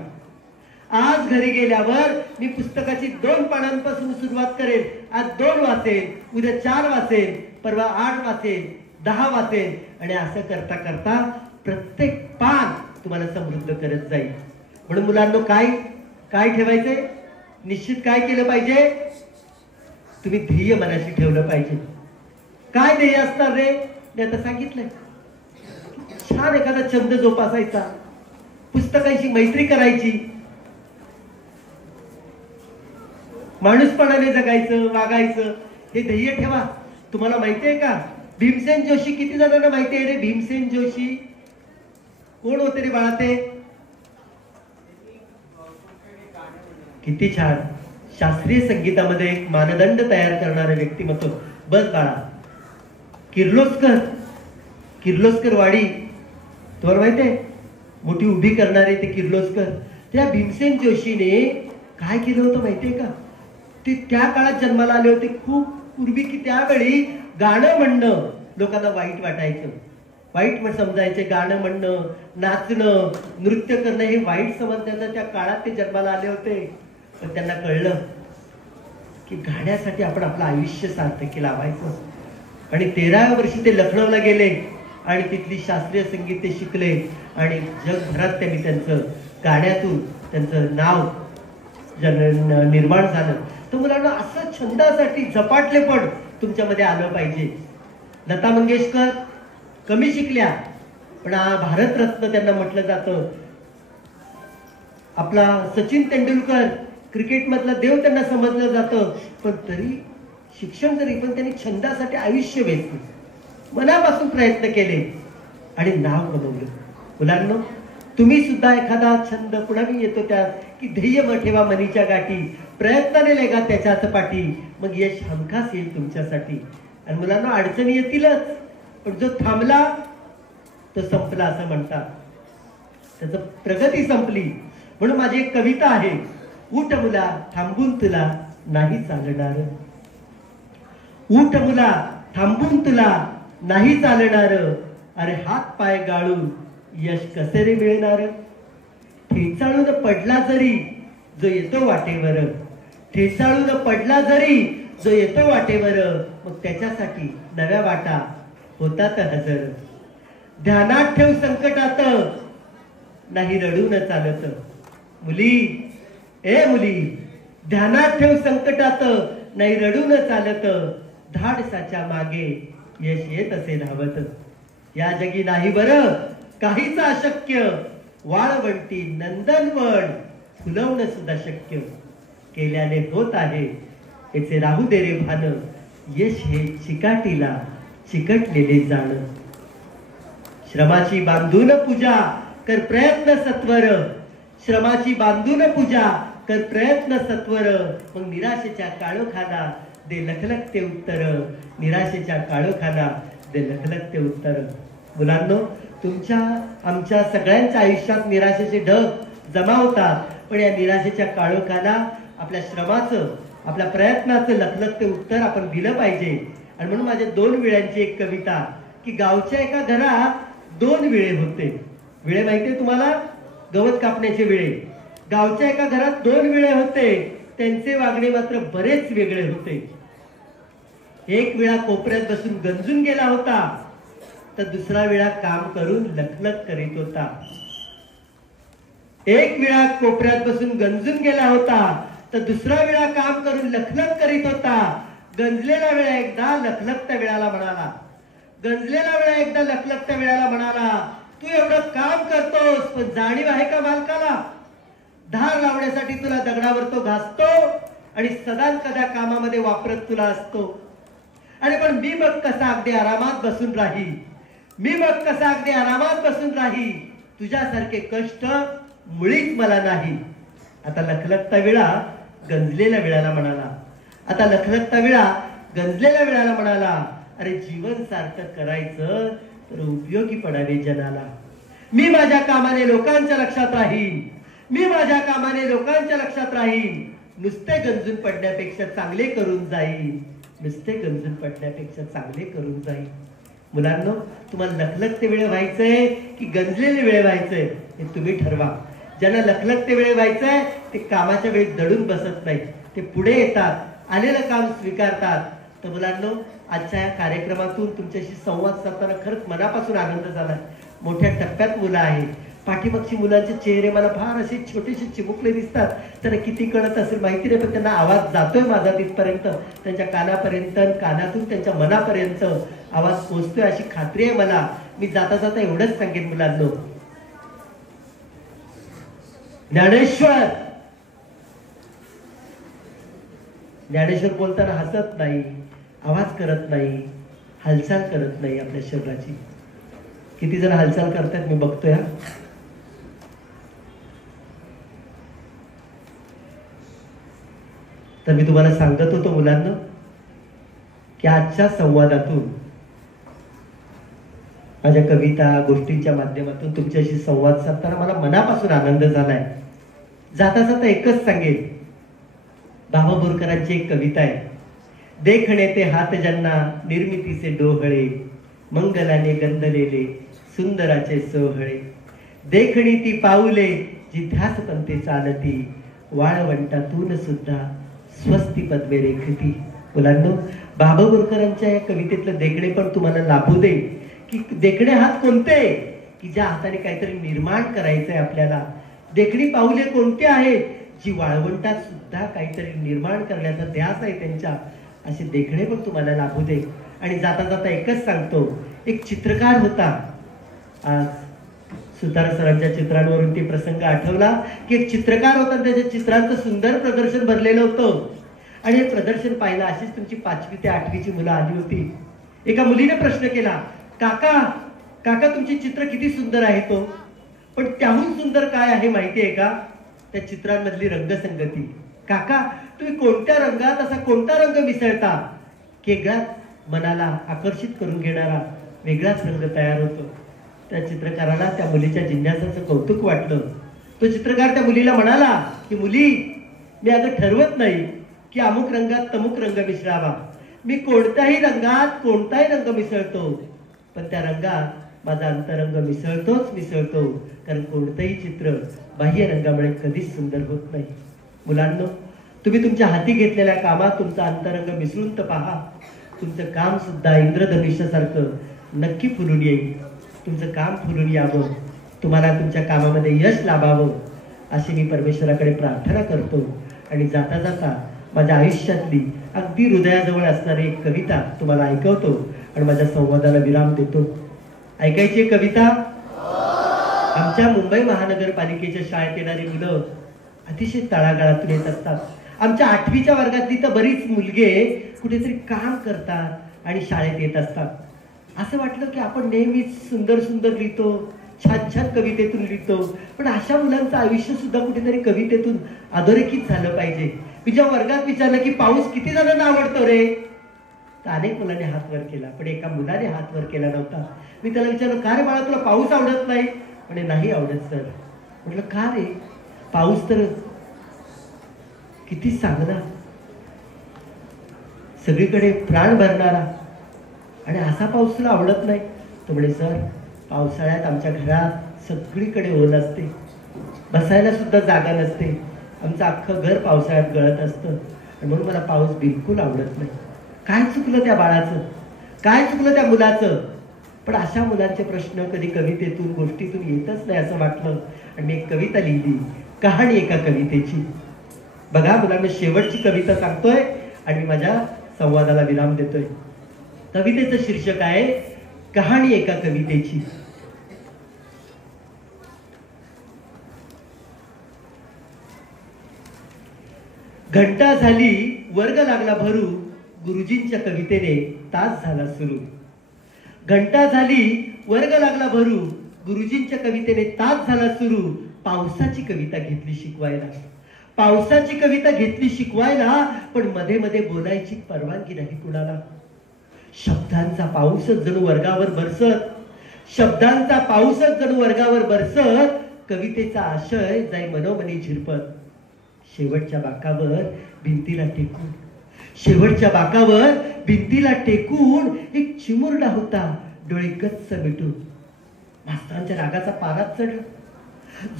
आज घरी गेल्यावर मी पुस्तकाची 2 पानांपासून सुरुवात करेन. आज 2 वाचेल, उद्या 4 वाचेल, परवा 8 वाचेल, 10 वाचेल, आणि असं करता करता प्रत्येक पान तुम्हाला समृद्ध करत जाईल. म्हणून मुलांनो, काय काय ठेवायचंय? निश्चित काय केलं पाहिजे? तुम्ही ध्येय मनाशी ठेवलं पाहिजे. काय ध्येय असणार रे? मी आता सांगितलंय. छान एखादा छंद जोपासायचा, पुस्तकांशी मैत्री करायची, माणूसपणाने जगायचं, वागायचं, हे ध्येय ठेवा. तुम्हाला माहितीये का, भीमसेन जोशी किती जणांना माहिती आहे रे? भीमसेन जोशी कोण होते रे बाळा? ते किती छान. शास्त्रीय संगीतामध्ये एक मानदंड तयार करणारं व्यक्तिमत्व. बस बाळा. किर्लोस्कर वाडी तुम्हाला माहिती आहे, मोठी उभी करणारे ते किर्लोस्कर. त्या भीमसेन जोशीने काय केलं होतं माहितीये का? ते त्या काळात जन्माला आले होते खूप पूर्वी, की त्यावेळी गाणं म्हणणं लोकांना वाईट वाटायचं, वाईट समजायचे. गाणं म्हणणं, नाचणं, नृत्य करणं हे वाईट समजण्याच्या त्या काळात ते जन्माला आले होते. पण त्यांना कळलं की गाण्यासाठी आपण आपलं आयुष्य सार्थकी लावायचं. आणि 13व्या वर्षी ते लखनौला गेले आणि तिथली शास्त्रीय संगीत ते शिकले आणि जगभरात त्यांनी त्यांचं गाण्यातून त्यांचं नाव निर्माण झालं. तर मुलांना असं छंदासाठी झपाटलेपण तुमच्यामध्ये आलं पाहिजे. लता मंगेशकर कमी शिकल्या पण भारतरत्न त्यांना म्हटलं जातं. आपला सचिन तेंडुलकर क्रिकेटमधला देव त्यांना समजलं जातं. पण तरी शिक्षण जरी, पण त्यांनी छंदासाठी आयुष्य वेचलं, मनापासून प्रयत्न केले आणि नाव कमवलं. मुलांनो, तुम्ही सुद्धा एखादा छंद, कुणाही येतो त्यात, की ध्येय ठेवा मनीच्या गाठी, प्रयत्नाने लेगा त्याच्याच पाठी, मग यश हमखास येईल तुमच्यासाठी. आणि मुलांना अडचणी येतीलच, पण जो थांबला तो संपला असं म्हणतात. त्याचं प्रगती संपली. म्हणून माझी एक कविता आहे. उठ मुला थांबून तुला नाही चालणार, उठ मुला थांबून तुला नाही चालणार, अरे हात पाय गाळून यश कसे रे मिळणार. ठेचाळून पडला जरी जो येतो वाटेवर, ठेचाळून पडला जरी जो येतो वाटेवर, मग त्याच्यासाठी नव्या वाटा होतात हजर. ध्यानात ठेव संकटात नाही रडून चालत. मुली, ए मुली, ध्यानात ठेव संकटात नाही रडून चालत, धाडसाच्या मागे यश येत असे धावत. या जगी नाही बरं काहीच अशक्य, वाळवंटी नंदनवन फुलवणं सुद्धा शक्य, केल्याने होत आहे याचे राहू दे रे भान, यश हे चिकाटीला चिकटलेले जाण. श्रमाची बांधून पूजा कर प्रयत्न सत्वर, श्रमाची बांधून पूजा कर प्रयत्न सत्वर, मग निराशेच्या काळोखाला दे लखलखते उत्तर, निराशेच्या काळोखाला दे लखलखते उत्तर. मुलांनो, तुमच्या आमच्या सगळ्यांच्या आयुष्यात निराशेचे ढग जमा होतात, पण या निराशेच्या काळोखाला आपल्या श्रमाचं, आपल्या प्रयत्नाचं लखलखते उत्तर आपण दिलं पाहिजे. आणि म्हणून माझ्या 2 विळ्यांची एक कविता, की गावच्या एका घरात 2 विळे होते. विळे माहितीये तुम्हाला? गवत कापण्याचे विळे. गावच्या एका घरात 2 विळे होते. त्यांचे वागणे मात्र बरेच वेगळे होते. एक विळा कोपऱ्यात बसून गंजून गेला होता, तर दुसरा विळा काम करून लखलख करीत होता. एक विळा कोपऱ्यात बसून गंजून गेला होता, तर दुसरा विळा काम करून लखलख करीत होता. गंजलेला विळा एकदा लखलखत्या विळाला म्हणाला, गंजलेला विळा एकदा लखलखत्या विळाला म्हणाला, तू एवढं काम करतोस पण जाणीव आहे का मालकाला? धार लावण्यासाठी तुला दगडावर तो घासतो आणि सदान कदा कामामध्ये वापरत तुला असतो. आणि पण मी बघ कसा अगदी आरामात बसून राही, मी बघ कसा अगदी आरामात बसून राही, तुझ्यासारखे कष्ट मुळीच मला नाही. आता लखलखता विळा गंजलेल्या विळाला म्हणाला, आता लखलखता विळा गंजलेल्या विळाला म्हणाला, अरे जीवन सार्थक करायचं तर उपयोगी पडावे जनाला. मी माझ्या कामाने लोकांच्या लक्षात राहीन, मी माझ्या कामाने लोकांच्या लक्षात राहीन, नुसते गंजून पडण्यापेक्षा चांगले करून जाईन, नुसते गंजून पडण्यापेक्षा चांगले करून जाईन. मुलांनो, तुम्हाला लखलखते वेळे व्हायचंय की गंजलेले वेळे व्हायचंय हे तुम्ही ठरवा. ज्यांना लखलखते वेळे व्हायचंय ते कामाच्या वेळी दडून बसत नाही, ते पुढे येतात, आलेलं काम स्वीकारतात. तर मुलांनो, आजच्या या कार्यक्रमातून तुमच्याशी संवाद साधताना खरंच मनापासून आनंद झाला. मोठ्या टप्प्यात मुलं आहेत. पाठीमागची मुलांचे चेहरे मला फार असे छोटेसे चिमुकले दिसतात. त्यांना किती कळत असेल माहिती नाही, पण त्यांना आवाज जातोय माझा तिथपर्यंत, त्यांच्या कानापर्यंत, कानातून त्यांच्या मनापर्यंत आवाज पोहोचतोय अशी खात्री आहे मला. मी जाता जाता एवढंच सांगेन मुलांनो, ज्ञानेश्वर बोलताना हसत नाही, आवाज करत नाही, हालचाल करत नाही आपल्या शरीराची. किती जण हालचाल करतात मी बघतोय. तर मी तुम्हाला सांगत होतो मुलांना की आजच्या संवादातून, माझ्या कविता गोष्टींच्या माध्यमातून तुमच्याशी संवाद साधताना मला मनापासून आनंद झालाय. जाता जाता एकच सांगेन, बाबा बोरकरांची एक कविता आहे. देखणे ते हात ज्यांना निर्मितीचे डोहळे, मंगलाने गंधलेले सुंदराचे सोहळे. देखणी ती पाऊले जिथ्यास पंथे चालती, वाळवंटातून सुद्धा स्वस्ती पद्मे रेखती. मुलांनो, बाबा बोरकरांच्या या कवितेतलं देखणे पण तुम्हाला लाभू दे की देखणे हात कोणते की ज्या हाताने काहीतरी निर्माण करायचंय आपल्याला. देखणी पाऊले कोणते आहेत जी वाळवंटात सुद्धा काहीतरी निर्माण करण्याचा ध्यास आहे त्यांच्या. असे देखणे पण तुम्हाला लाभू दे. आणि जाता जाता एकच सांगतो, एक चित्रकार होता. आज सुतार सरांच्या चित्रांवरून ते प्रसंग आठवला की एक चित्रकार होता, त्याच्या चित्रांचं सुंदर प्रदर्शन भरलेलं होतं. आणि हे प्रदर्शन पाहिलं अशीच तुमची 5वी ते 8वीची मुलं आली होती. एका मुलीने प्रश्न केला, काका काका तुमचे चित्र किती सुंदर आहे तो, पण त्याहून सुंदर काय आहे माहिती आहे का? त्या चित्रांमधली रंगसंगती. काका तुम्ही कोणत्या रंगात असा कोणता रंग मिसळता की वेगळाच मनाला आकर्षित करून घेणारा वेगळाच रंग तयार होतो. त्या चित्रकाराला त्या मुलीच्या जिज्ञासाचं कौतुक वाटलं. तो चित्रकार त्या मुलीला म्हणाला की मुली, मी अगं ठरवत नाही की अमुक रंगात तमुक रंग मिसळावा. मी कोणत्याही रंगात कोणताही रंग मिसळतो, पण त्या रंगात माझा अंतरंग मिसळतो. कारण कोणतंही चित्र बाह्य रंगामुळे कधीच सुंदर होत नाही. मुलांनो, तुम्ही तुमच्या हाती घेतलेल्या कामात तुमचा अंतरंग मिसळून तर पहा. तुमचं काम सुद्धा इंद्रधनुष्यासारखं नक्की फुलून येईल. तुमचं काम फुलून यावं, तुम्हाला तुमच्या कामामध्ये यश लाभावं अशी मी परमेश्वराकडे प्रार्थना करतो. आणि जाता जाता माझ्या आयुष्यातली अगदी हृदयाजवळ असणारी एक कविता तुम्हाला ऐकवतो आणि माझ्या संवादाला विराम देतो. ऐकायची एक कविता. आमच्या मुंबई महानगरपालिकेच्या शाळेत येणारी मुलं अतिशय तळागाळातून येत असतात. आमच्या 8वीच्या वर्गातली तर बरीच मुलगे कुठेतरी काम करतात आणि शाळेत येत असतात. असं वाटलं की आपण नेहमीच सुंदर सुंदर लिहितो, छान छान कवितेतून लिहितो, पण अशा मुलांचं आयुष्य सुद्धा कुठेतरी कवितेतून अधोरेखित झालं पाहिजे. मी जेव्हा वर्गात विचारलं की पाऊस किती जणांना आवडतो रे, तर अनेक मुलांनी हात वर केला, पण एका मुलाने हात वर केला नव्हता. मी त्याला विचारलं, का रे बाळा तुला पाऊस आवडत नाही? म्हणे नाही आवडत सर. म्हटलं का रे? पाऊस तर किती चांगला, सगळीकडे प्राण भरणारा, आणि असा पाऊस तुला आवडत नाही? तो म्हणे सर, पावसाळ्यात आमच्या घरात सगळीकडे ओल असते, बसायला सुद्धा जागा नसते, आमचं अख्खं घर पावसाळ्यात गळत असतं, आणि म्हणून मला पाऊस बिलकुल आवडत नाही. काय चुकलं त्या बाळाचं, काय चुकलं त्या मुलाचं? पण अशा मुलांचे प्रश्न कधी कवितेतून गोष्टीतून येतच नाही असं वाटलं, आणि मी एक कविता लिहिली, कहाणी एका कवितेची. बघा मुलांना, शेवटची कविता सांगतोय आणि मी माझ्या संवादाला विराम देतोय. कवितेचं शीर्षक आहे कहाणी एका कवितेची. घंटा झाली वर्ग लागला भरू, गुरुजींच्या कवितेने तास झाला सुरू. घंटा झाली वर्ग लागला भरू, गुरुजींच्या कवितेने तास झाला सुरू. पावसाची कविता घेतली शिकवायला, पावसाची कविता घेतली शिकवायला, पण मध्ये मध्ये बोलायची परवानगी नाही कुणाला. शब्दांचा पाऊसच जणू वर्गावर बरसत, शब्दांचा पाऊसच जणू वर्गावर बरसत, कवितेचा आशय जाई मनोमनी झिरपत. शेवटच्या बाकावर भिंतीला टेकून, शेवटच्या बाकावर भिंतीला टेकून एक चिमुरडा होता, डोळे गच्च मिटून. मास्तरांच्या रागाचा पाराच चढला,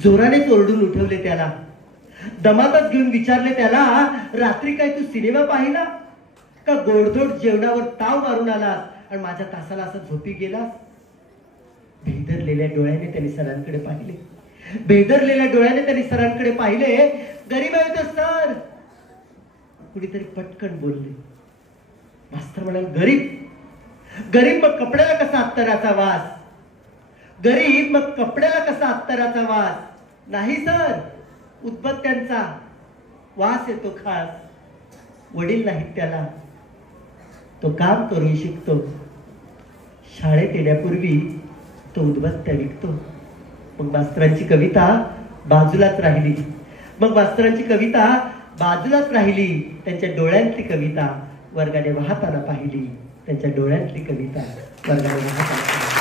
जोरानेच ओरडून उठवले त्याला, दमातच घेऊन विचारले त्याला, रात्री काय तू सिनेमा पाहिला का गोडधोड जेवणावर ताव मारून आलास आणि माझ्या तासाला असं झोपी गेलास? भेदरलेल्या डोळ्याने त्यांनी सरांकडे पाहिले, भेदरलेल्या डोळ्याने त्यांनी सरांकडे पाहिले. गरीब आहे तर सर, कुणीतरी पटकन बोलले. मास्तर म्हणाले, गरीब? गरीब मग कपड्याला कसा अत्तराचा वास? गरीब मग कपड्याला कसा अत्तराचा वास? नाही सर, उदबत्त्यांचा वास येतो खास. वडील नाहीत त्याला, तो काम करून शिकतो, शाळेत येण्यापूर्वी तो उदबत्त्या विकतो. मग मास्तरांची कविता बाजूलाच राहिली. मग मास्तरांची कविता बाजूलाच राहिली त्यांच्या डोळ्यांतली कविता वर्गाने वाहताना पाहिली, त्यांच्या डोळ्यांतली कविता वर्गाने वाहताना पाहिली.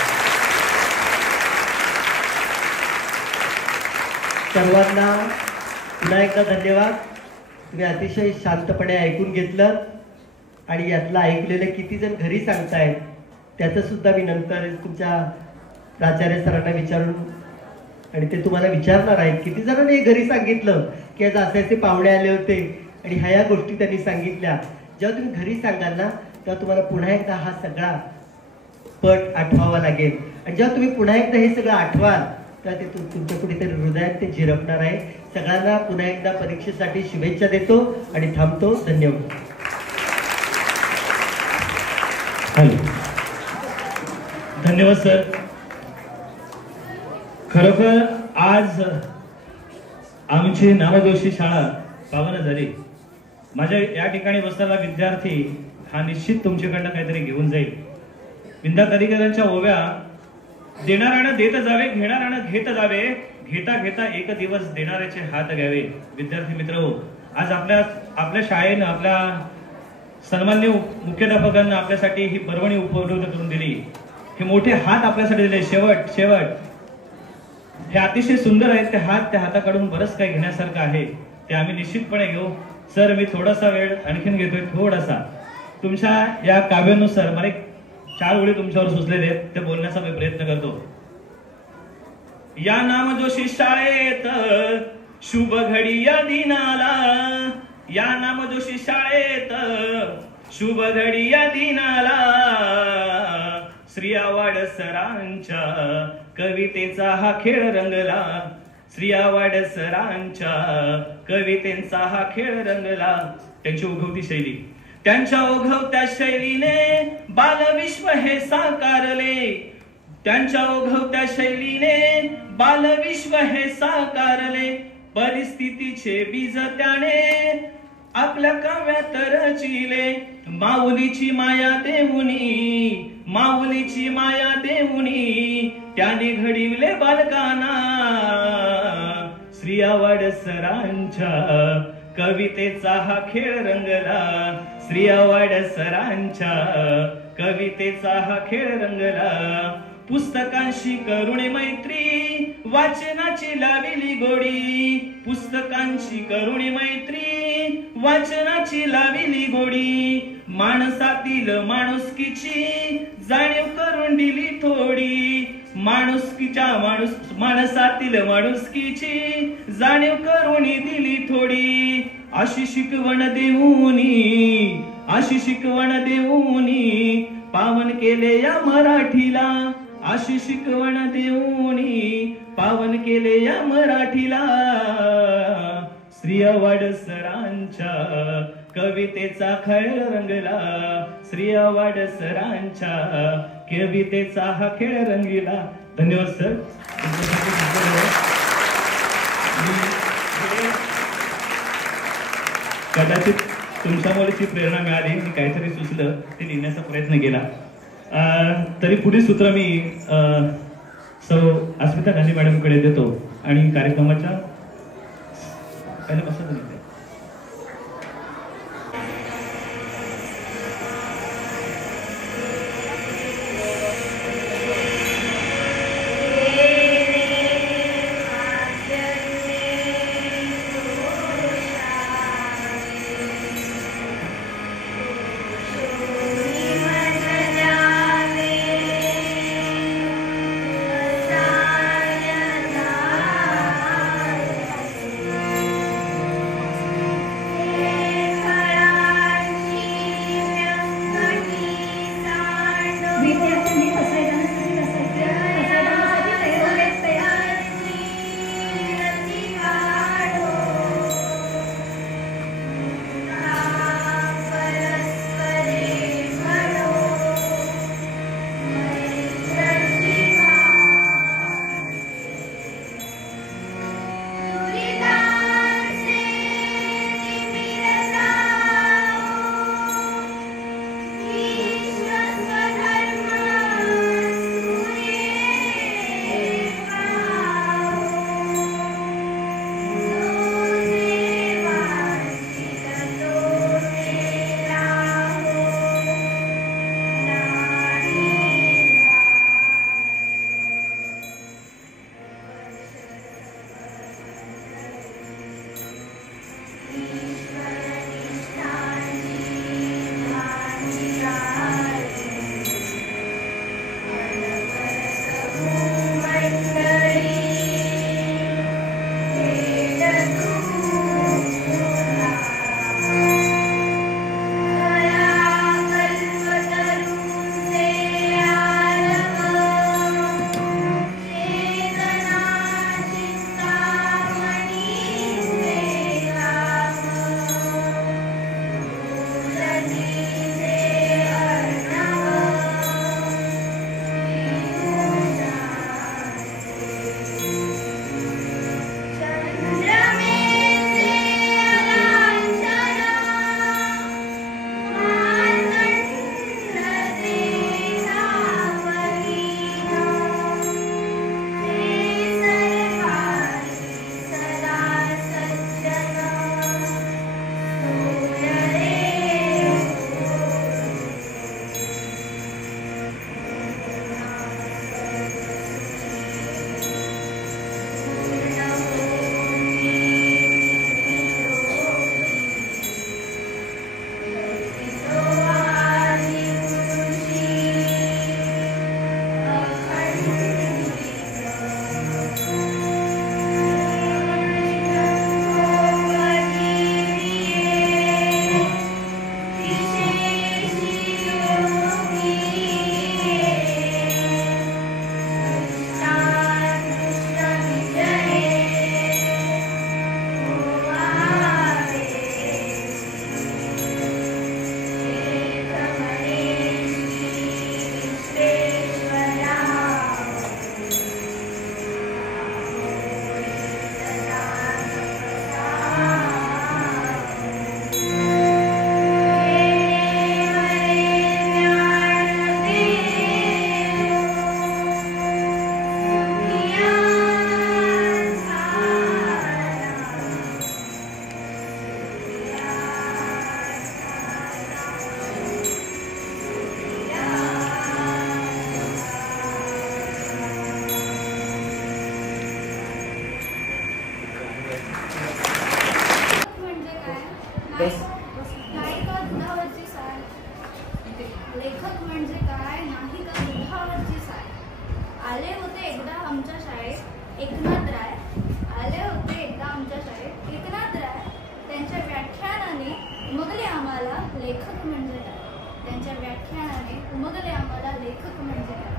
सर्वांना पुन्हा एकदा धन्यवाद. तुम्ही अतिशय शांतपणे ऐकून घेतलं आणि यातलं ऐकलेलं किती जण घरी सांगतायत त्याचं सुद्धा मी नंतर तुमच्या प्राचार्य सरांना विचारून, आणि ते तुम्हाला विचारणार आहेत किती जणांनी घरी सांगितलं की आज असे पाहुणे आले होते आणि ह्या गोष्टी त्यांनी सांगितल्या. जेव्हा तुम्ही घरी सांगाल ना तेव्हा तुम्हाला पुन्हा एकदा हा सगळा पट आठवावा लागेल, आणि जेव्हा तुम्ही पुन्हा एकदा हे सगळं आठवाल तेव्हा ते तुमच्या कुठेतरी हृदयात ते झिरपणार आहे. सगळ्यांना पुन्हा एकदा परीक्षेसाठी शुभेच्छा देतो आणि थांबतो. धन्यवाद. हॅलो, धन्यवाद सर. खरोखर आज आमची नामजोशी शाळा पावन झाली. माझ्या या ठिकाणी बसलेला विद्यार्थी हा निश्चित तुमच्याकडनं काहीतरी घेऊन जाईल. विंदा करिकरांच्या ओव्या देणाऱ्यानं देत जावे, घेणाऱ्यानं घेत जावे, घेता घेता एक दिवस देणाऱ्याचे हात घ्यावे. विद्यार्थी मित्र, आज आपल्या शाळेनं आपल्या सन्माननीय मुख्याध्यापकांना आपल्यासाठी ही पर्वणी उपलब्ध करून दिली. हे मोठे हात आपल्यासाठी दिले. शेवट हे अतिशय सुंदर आहेत. ते हात, त्या हाताकडून बरंच काही घेण्यासारखं आहे. ते आम्ही निश्चितपणे घेऊ. सर, मी थोडासा वेळ आणखीन घेतोय, थोडासा. तुमच्या या काव्यानुसार मला 4 ओळी तुमच्यावर सुचलेले आहेत, ते बोलण्याचा मी प्रयत्न करतो. या नामजोशी शाळेत शुभ घडी या दिनाला, या नामजोशी शाळेत शुभ घडी या दिनाला, श्री आवाड सरांच्या कवितेचा हा खेळ रंगला, श्री आवाड सरांच्या कवितेचा हा खेळ रंगला. त्यांची ओघवती शैली, त्यांच्या ओघवत्या शैलीने बालविश्व हे साकारले, त्यांच्या ओघवत्या शैलीने बालविश्व हे साकारले. परिस्थितीचे बीज त्याने आपल्या काव्यात रचिले, माऊलीची माया देऊनी, माऊलीची माया देऊनी त्याने घडविले बालकांना. श्री आवाड सरांच्या कवितेचा हा खेळ रंगला, श्री आवाड सरांच्या कवितेचा हा खेळ रंगला. पुस्तकांशी करुणे मैत्री वाचनाची लाविली गोडी, पुस्तकांची करुणे मैत्री वाचनाची लाविली गोडी. माणसातील माणुसकीची जाणीव करून दिली थोडी, माणसातील माणुसकीची जाणीव करून दिली थोडी. अशी शिकवण देऊनी, अशी शिकवण देऊनी पावन केले या मराठीला, अशी शिकवण देऊनी पावन केले या मराठीला. श्री आवाड सरांच्या कवितेचा खेळ रंगला, श्री आवाड सरांच्या कवितेचा हा खेळ रंगला. धन्यवाद सर. कदाचित तुमच्यामुळे प्रेरणा मिळाली, मी काहीतरी सुचलं ते लिहिण्याचा प्रयत्न केला. तरी पुढील सूत्र मी सौ अस्मिता गांधी मॅडमकडे देतो आणि कार्यक्रमाच्या पहिल्यापासून देते. नाही का दुधावरची साय, लेखक म्हणजे काय, नाही का दुधावरची साय. आले होते एकदा आमच्या शाळेत एकनाथ राय, आले होते एकदा आमच्या शाळेत एकनाथ राय. त्यांच्या व्याख्यानाने उमगले आम्हाला लेखक म्हणजे काय, त्यांच्या व्याख्यानाने उमगले आम्हाला लेखक म्हणजे काय.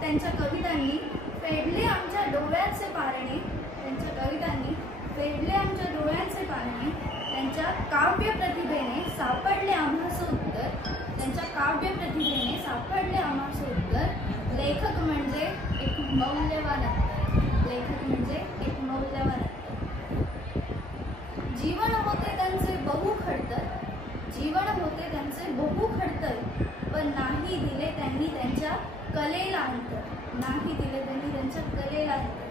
त्यांच्या कवितांनी फेडले आमच्या डोळ्यांचे पारणे, त्यांच्या कवितांनी फेडले आमच्या डोळ्यांचे पारणे. त्यांच्या काव्य प्रतिभेने सापडले आम्हास उत्तर, त्यांच्या काव्य प्रतिभेने सापडले आम्हास उत्तर. लेखक म्हणजे एक मौल्यवान अंतर, लेखक म्हणजे एक मौल्यवान अंतर. जीवन होते त्यांचे बहु खडतर, जीवन होते त्यांचे बहु खडतर, पण नाही दिले त्यांनी त्यांच्या कलेला अंतर, नाही दिले त्यांनी त्यांच्या कलेला अंतर.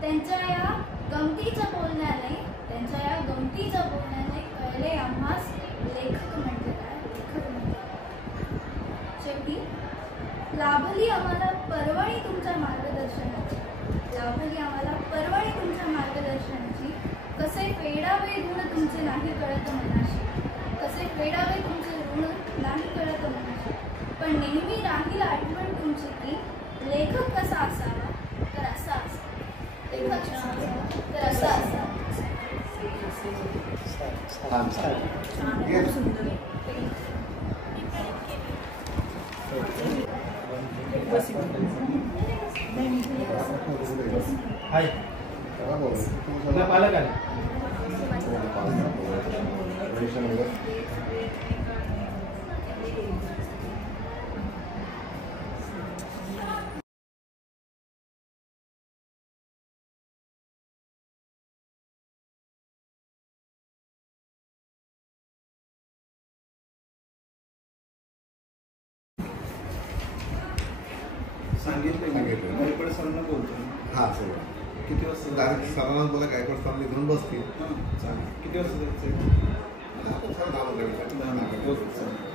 त्यांच्या या गमतीच्या बोलण्याने, त्यांच्या या गमतीच्या बोलण्याने कळले आम्हास लेखक म्हणजे काय, लेखक म्हणजे काय. शेवटी लाभली आम्हाला पर्वणी तुमच्या मार्गदर्शनाची, लाभली आम्हाला पर्वणी तुमच्या मार्गदर्शनाची. कसे फेडावे गुण तुमचे नाही कळत मनाशी, कसे फेडावे तुमचे ऋण नाही कळत मनाशी. पण नेहमी राहील आठवण तुमची की लेखक कसा असावा तर असा असावा, लेखक कसा असावा तर असा असावा. पालक आहे. सांगितलं गायकवाड सरांना बोलतो. हां सगळं किती वाजता डायरेक्ट सरांना बोला गायकवाड सरांना इकडून बसतील. चालेल. किती वाजता जायचं? आपण सर 10 10 मिनिटं.